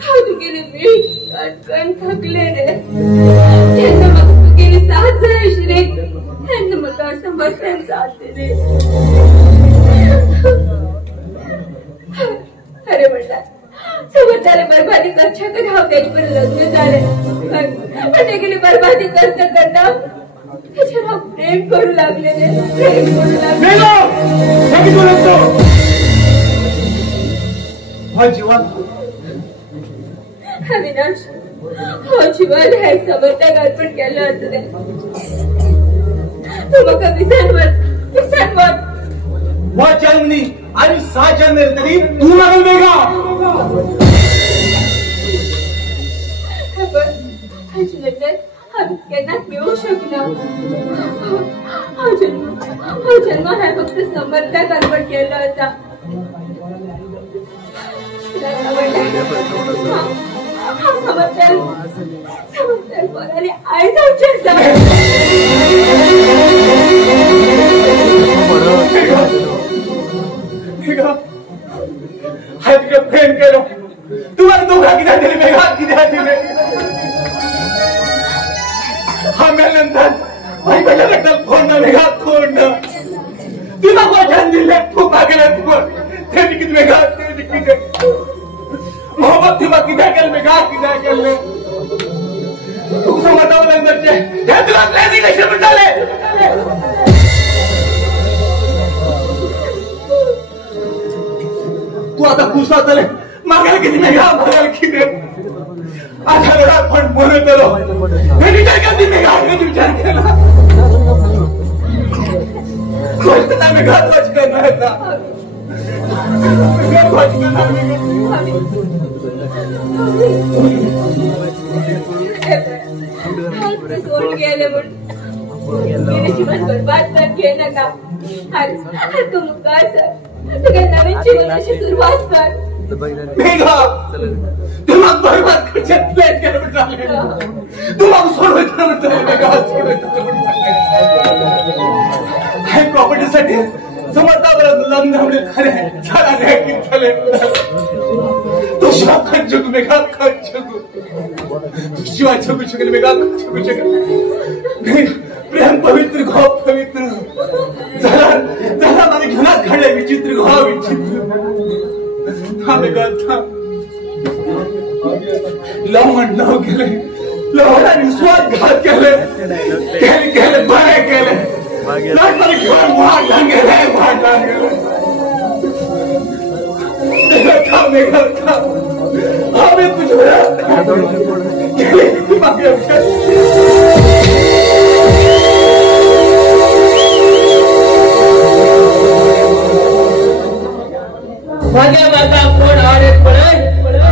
हांव तुगेली वीट काटकन थकले रे तेन्ना म्हाका तुगेली साथ जाय आशिल्ली तेन्ना म्हाका समर्थन साथ दिली अरे म्हणटा समर्थाले बरबादी करच्या कधी हांव तेजे बरोबर लग्न जालें पण तेगेली बरबादी करता करता त्याच्यावर हांव प्रेम करू लागले रे प्रेम करू लागले जीवन अविनाश हो जीवन हे समर्थक अर्पण केलं असं तू म्हाका विसरवत वचन न्ही आणि साचन तरी तू लागल बेगा हाची नजर हांव केन्नाच मेळूंक शकना हांव जन्माक हांवें फक्त समर्थाक अर्पण केल्लो आसा हांव समर्थाक बोलाली आयज जावचें आसा हांवें तुका प्रेम केलो तुम्हाला दोघां कित्याक दिली मेघा कित्याक दिले हांव मेल्यानंतर म्हज्या रक्ताक कोण ना मेघा कोण ना तू म्हाका वचन दिल्लें तूं मागलें तुका तेणी कितें मेघा तेणी कितें मोहब्बत तूं म्हाका कित्याक केलें मेघा कित्याक केलें तुका समजता उलयनाचें हें तुका प्रेजिडेशन म्हणटालें तू आता खुश जातले मागायला किती मेघा मागायला किती आता वेळा पण बोलत आलो हे विचार करते मेघा हे विचार केला गोष्ट ना मेघा तोच करणार होता सोड गेले म्हणून गेले जीवन बरबाद कर घे नका तू मुखार सर तुका नवीन जीवनाची सुरुवात कर मेघा तू म्हाका बरबाद करचें प्लॅन केलें म्हणटालें तू म्हाका सोडवयता म्हणटालें मेघा सोडवयता हांवें प्रॉपर्टीसाठी समजता बरं लग्न म्हणलें खरें झाला रे कितलें तू शिवाय खंय जगू मेघा खंय जगू तू शिवाय जगू शकले मेघा जगू शकले प्रेम पवित्र गो पवित्र झाला माझ्या घरात घडले विचित्र गो विचित्र हा मेघा लव केले लवणाने विश्वासघात केले बरे केले लग्नाने घेऊन भांडण गेले मेघा आम्ही तुझ्या माझ्या माता कोण आवडेल पडत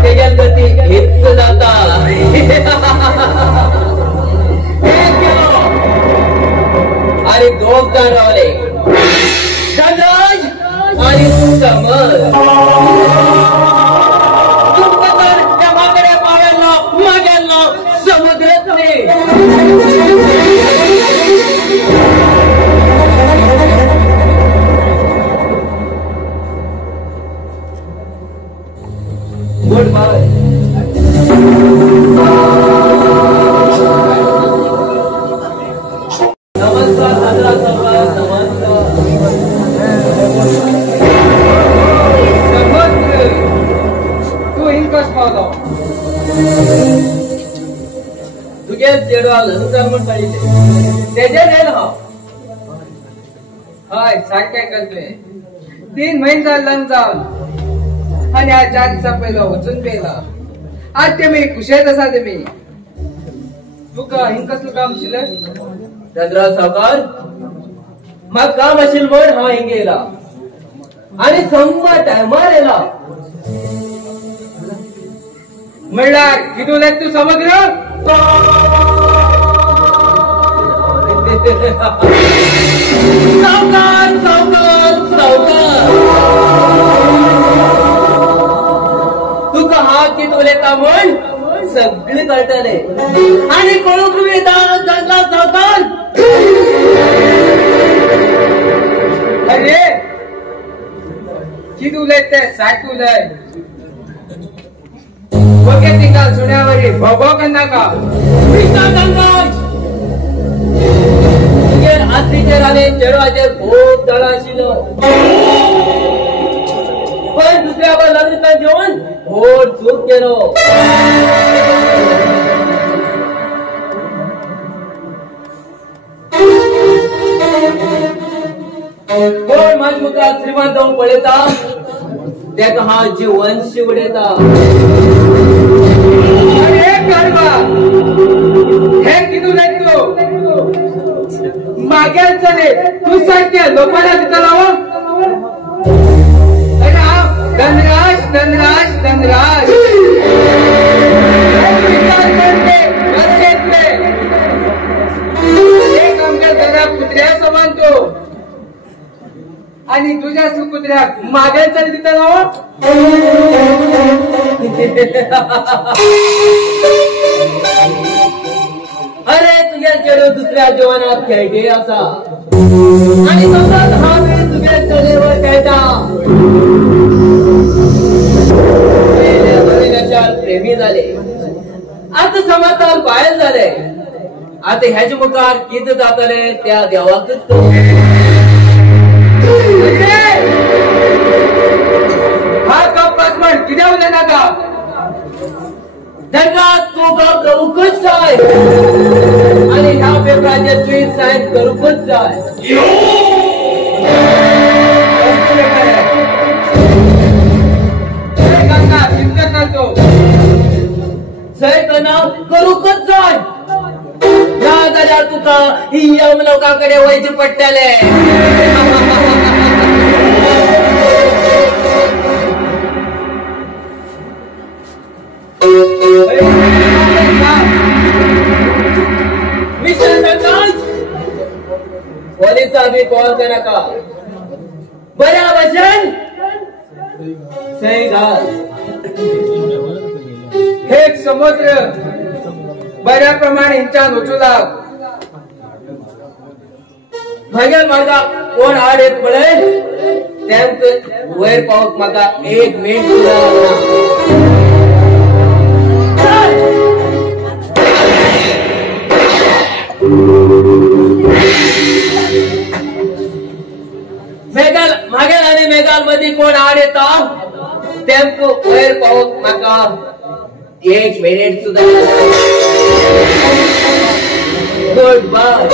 त्याच्या गती हित जाता आणि दोघ जण रावले धनराज आणि समर तुमचं तर त्या मागड्या माग्यांना समुद्रात गुड बाय नमस्कार धनराज सावकार नमस्कार समुद्र तू हिंकस पावलो तुगे चेडवा लंकर म्हण काढले तेजे रेल हय सारकें करतले 3 महिने जाले लग्न जावन आणि आज 4 दिसा पयलो वचून पेला आज ते मी खुशेत आसा तुमी तुका हिंग कसलं काम आशिल्लें धनराज सावकार म्हाका काम आशिल्लें म्हण हांव हिंग येयला आणि समजा टायमार येयला म्हणल्यार कितू उलयता तू समुद्र सावकार सावकार सावकार तुका हांव कितें उलयता म्हण सगळें कळटले आणि कळूंक येता धनराज सावकार अरे कितें उलयता तें सारकें उलय ओके तिंगा सुण्यावरी भोगो करनाका कृष्णा धनराज तुगे आस्तीचेर आनी चेडवाचेर खूब दळा आशिल्लो पण दुसऱ्या बार लग्न घेऊन व्हड चूक केलो कोण माझ्या मुखार श्रीमंत जाऊन पळयता तेका हांव जीवन शिवडयता अरे कारवा हे कितू उलयता तू मागेल चले तू सारख्या लोकांना तिथं लावून धनराज धनराज धनराज एक आमच्या जरा कुत्र्या समान तो आणि तुझ्या सुकुत्र्या मागेल चले तिथं लावून अरे तुझ्या चेडू दुसऱ्या जीवनात खेळगे असा आणि तसाच हा मी तुझ्या चेडूवर खेळता प्रेमी झाले आता समाचार बाहेर झाले आता ह्याच्या मुखार किती जातले त्या देवाकच हा कप्पास म्हण किती उद्या नका धनराज तू गाव करूकच जाय आणि ह्या पेपराचे तुझी साईन करूकच जाय करूकच जाय दादा तुका ही यम लोकांकडे वैद्य पट्ट्याले मिस्टर धनराज पोलिसा भी कॉल करा का बऱ्या वचन सही घाल हे समुद्र बऱ्याप्रमाणे हिंचा नोचू लाग भगल माझा कोण आड येत पडेल त्यांत वैर पावक माका 1 मिनिट सुद्धा मागेल आणि मेघाल मध्ये कोण आड येता त्यांको वैर पावक माका 1 मिनिट सुद्धा गुड बाय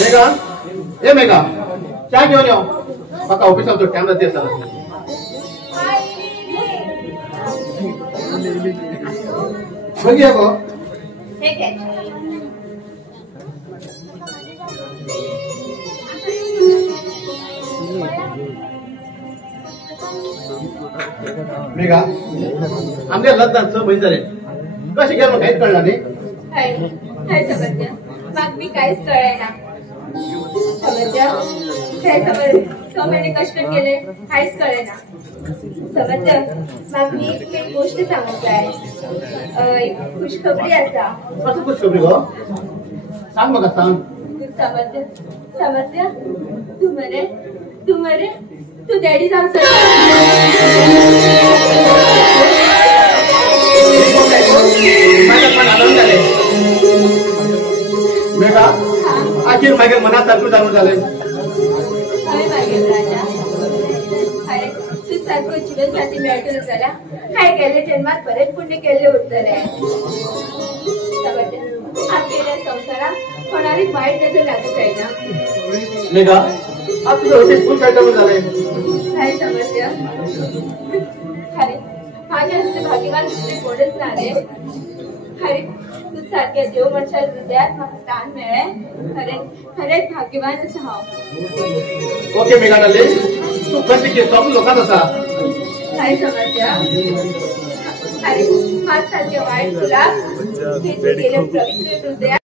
मेघा ए मेघा चहा घेऊन येऊ माका ऑफिसात तो टाइम जाते सर बघूया गो हे घे. मेघा आमच्या लग्नाचं बहीण झाले कशी गेलो काहीच कळलं नाही काय समजलं मग मी काहीच कळेना समजलं काय समज 6 महिने कष्ट केले काहीच कळेना समजलं मग मी एक गोष्ट सांगितलंय एक खुशखबरी असा कसं खुशखबरी गो सांग बघा सांग समजलं तू मरे तू डॅडी जाऊ मेघा आखिर माझ्या मनात सारखं जाणून झालंय काय मागेल राजा अरे तू सारखं जीवनसाठी मिळतो झाला काय गेले जन्मात बरेच पुण्य केले उरतले आपल्या संसारात कोणाला वाईट नजर लागत आहे ना मेघा आपलं होते खूप काय जाणून झालंय काय समजलं अरे माझ्या असते भाग्यवान दुसरे कोणच नाही अरे तू सारख्या देव मनशाला हृदयात मला स्थान मिळे खरेच भाग्यवान असं हा ओके मेघा डाले तू कशी घेतो आपण लोकांत असा काय समजलं अरे माझ सारख्या वाईट तुला हे तू गेले पवित्र हृदयात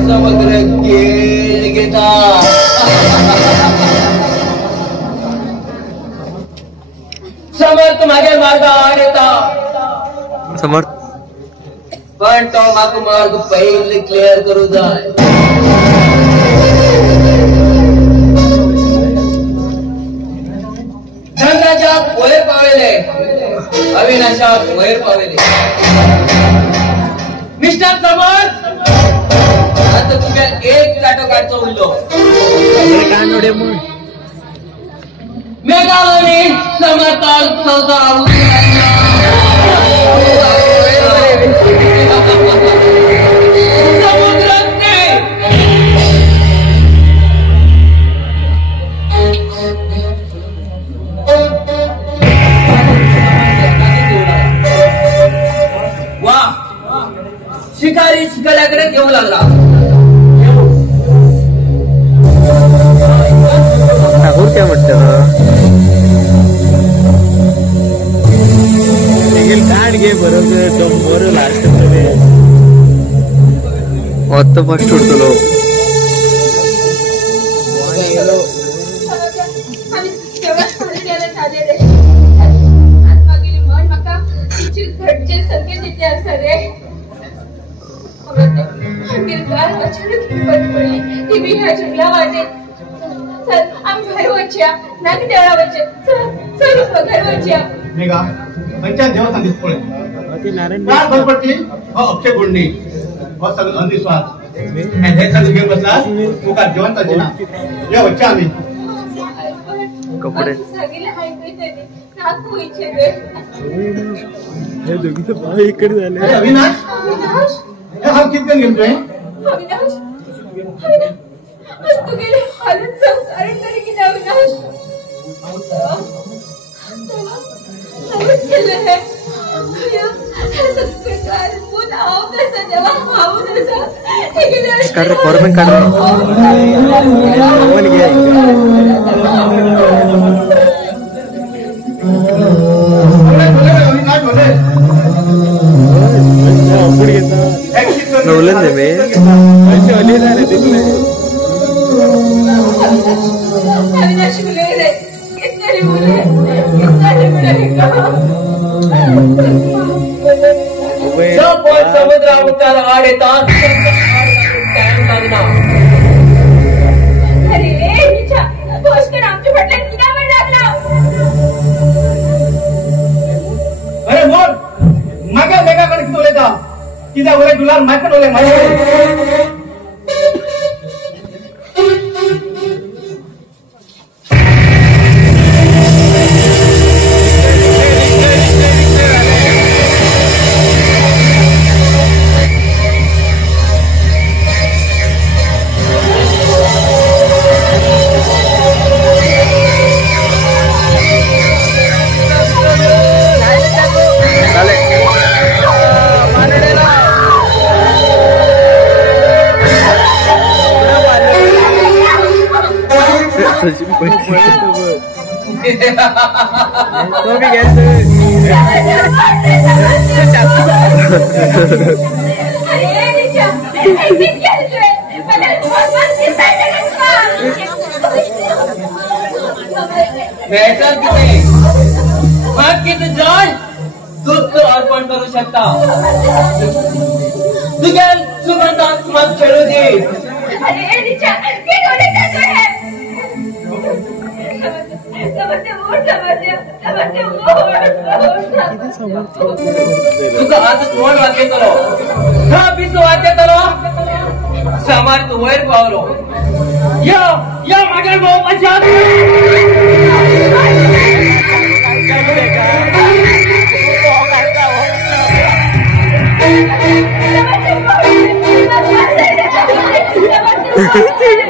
समुद्र गेल गेला समर्थ मागे मार्ग आडता समर्थ पण तो मागो मार्ग पहिले क्लिअर करू जाय धर्माच्यात वयर पावेले अविनाशात वयर पावेले मिस्टर समर्थ आता तुम्ही एक चाटोकाटचा उरलो मेघालय समर्थाल वा शिकारी शिकाऱ्याकडे घेऊ लागला ठाकूर काय म्हणतात काढ घे बरोबर डोंबर लास्ट मध्ये फस्ट उडतलो घरचे संकेत येते असं रे अचानक हिंमत पडली ती मी ह्या जंगला वाटे चल आम्ही घर वच्या नाकी देवळा वचे चल घर वच्या मेघा पंचायत देवस्थान दिसपळे काय भरपट्टी अक्षय गुंडी सगळं अंधविश्वास हे सगळं घेऊन बसला तू का जेवण चालते ना या वच्चा आम्ही कपडे नाकू इच्छे हे दोघीचं भाव इकडे झाले अविनाश हे हा किती गेलतोय अविनाश तू गेले हालून संस्कारण तरी की अविनाश केलं हे समुद्र उतार आड येतात अरे बोल मागे वेगाकडे किती ओले किती ओले तुला माहिती ओले माझ्या सचिन तो भी गेलतो बेहतर किती मग किती जण दूध तर अर्पण करू शकता तुझ्या सुगंधात मग खेळू दे तुझं आज कोण वाक्य करो हा बीस वाक्य करो समार तू वैर पावलो या माझ्या भाऊ पश्चात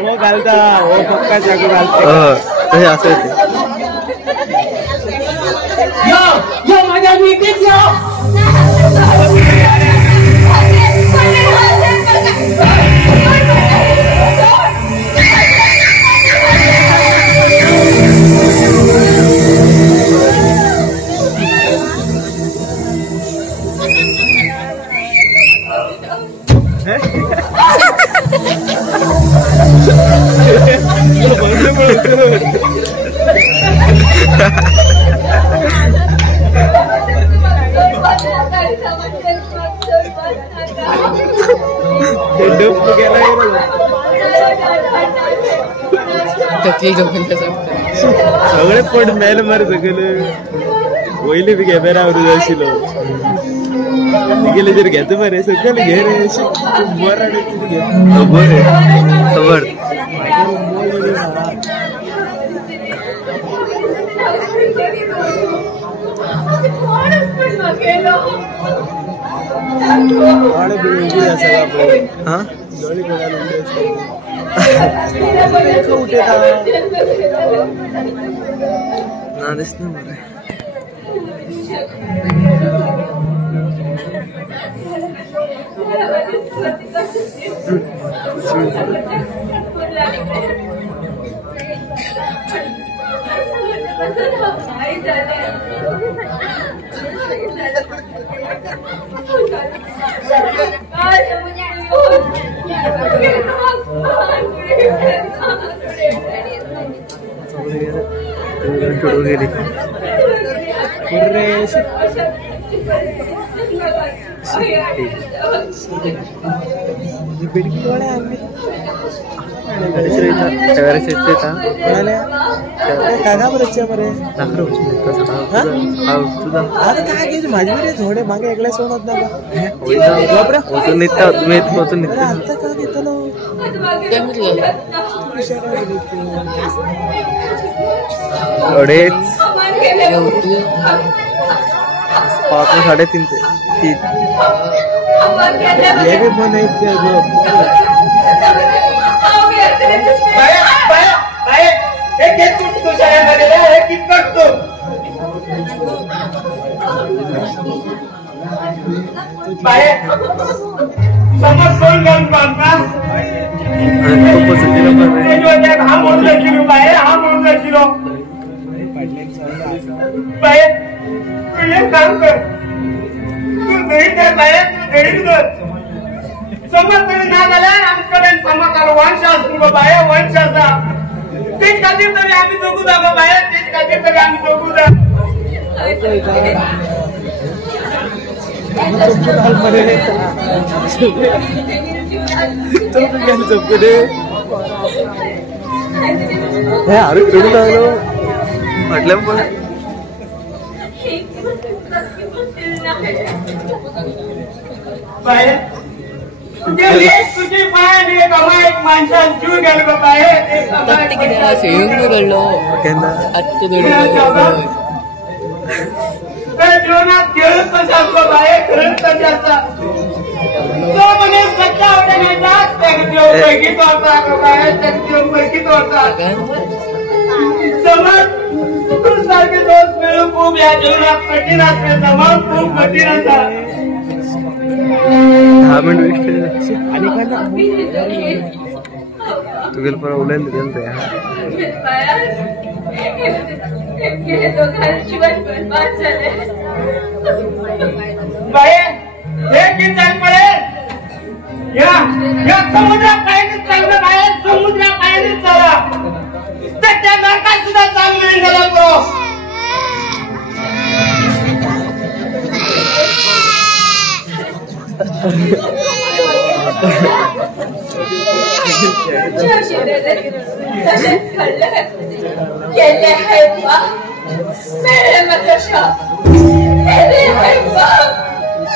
वो घालता वो पक्का चाकू घालते तसे असं होते या माझ्या मीटिंग या सगळे पड मेल मार सगळे वयले बी कॅमेरा आवरू जायशिलो गेले जर घेतो मरे सगळे घे रे बरं खबर हाँ ना दिसना मला माझी थोडे मागे एकल्या सोडत ना अडेच 3:30 ये भी मन है क्या जो समोर कोण घेऊन पाहता हा म्हणून किलो बाहेर हा म्हणून किलो बाहेर तू एक काम कर तू दही कर बाहेर तू दही कर समज तरी ना झाला आमच्याकडे समाकार वंश असतो बाहेर वंशाचा ते कधी तरी आम्ही जगू जा बाहेर ते कधी तरी आम्ही जगू जा अरे रडू लागलो म्हटलं पण तुझी पाय एक माणसात जीव गेलो बाहेर जीवनात खेळत कशाचा बाहेर खेळत कशाचा तो म्हणे सच्चा होता देव पैकीच होता बाहेर देव पैकीच होता समज सारखे दोस्त मिळून खूप या जीवनात कठीण असते समाज खूप कठीण असतात 10 मिनिट वेस्ट तुगेल पर उलेल दिल ते गेले दोघांचे जीवन बरबाद झाले. बाई हे की चाल पडेल या समुद्रा पायाने चाललं बाहेर समुद्रा पायाने चला त्या नरकात सुद्धा चालू नाही झाला तो. गेले है मेरे मदरसा गेले है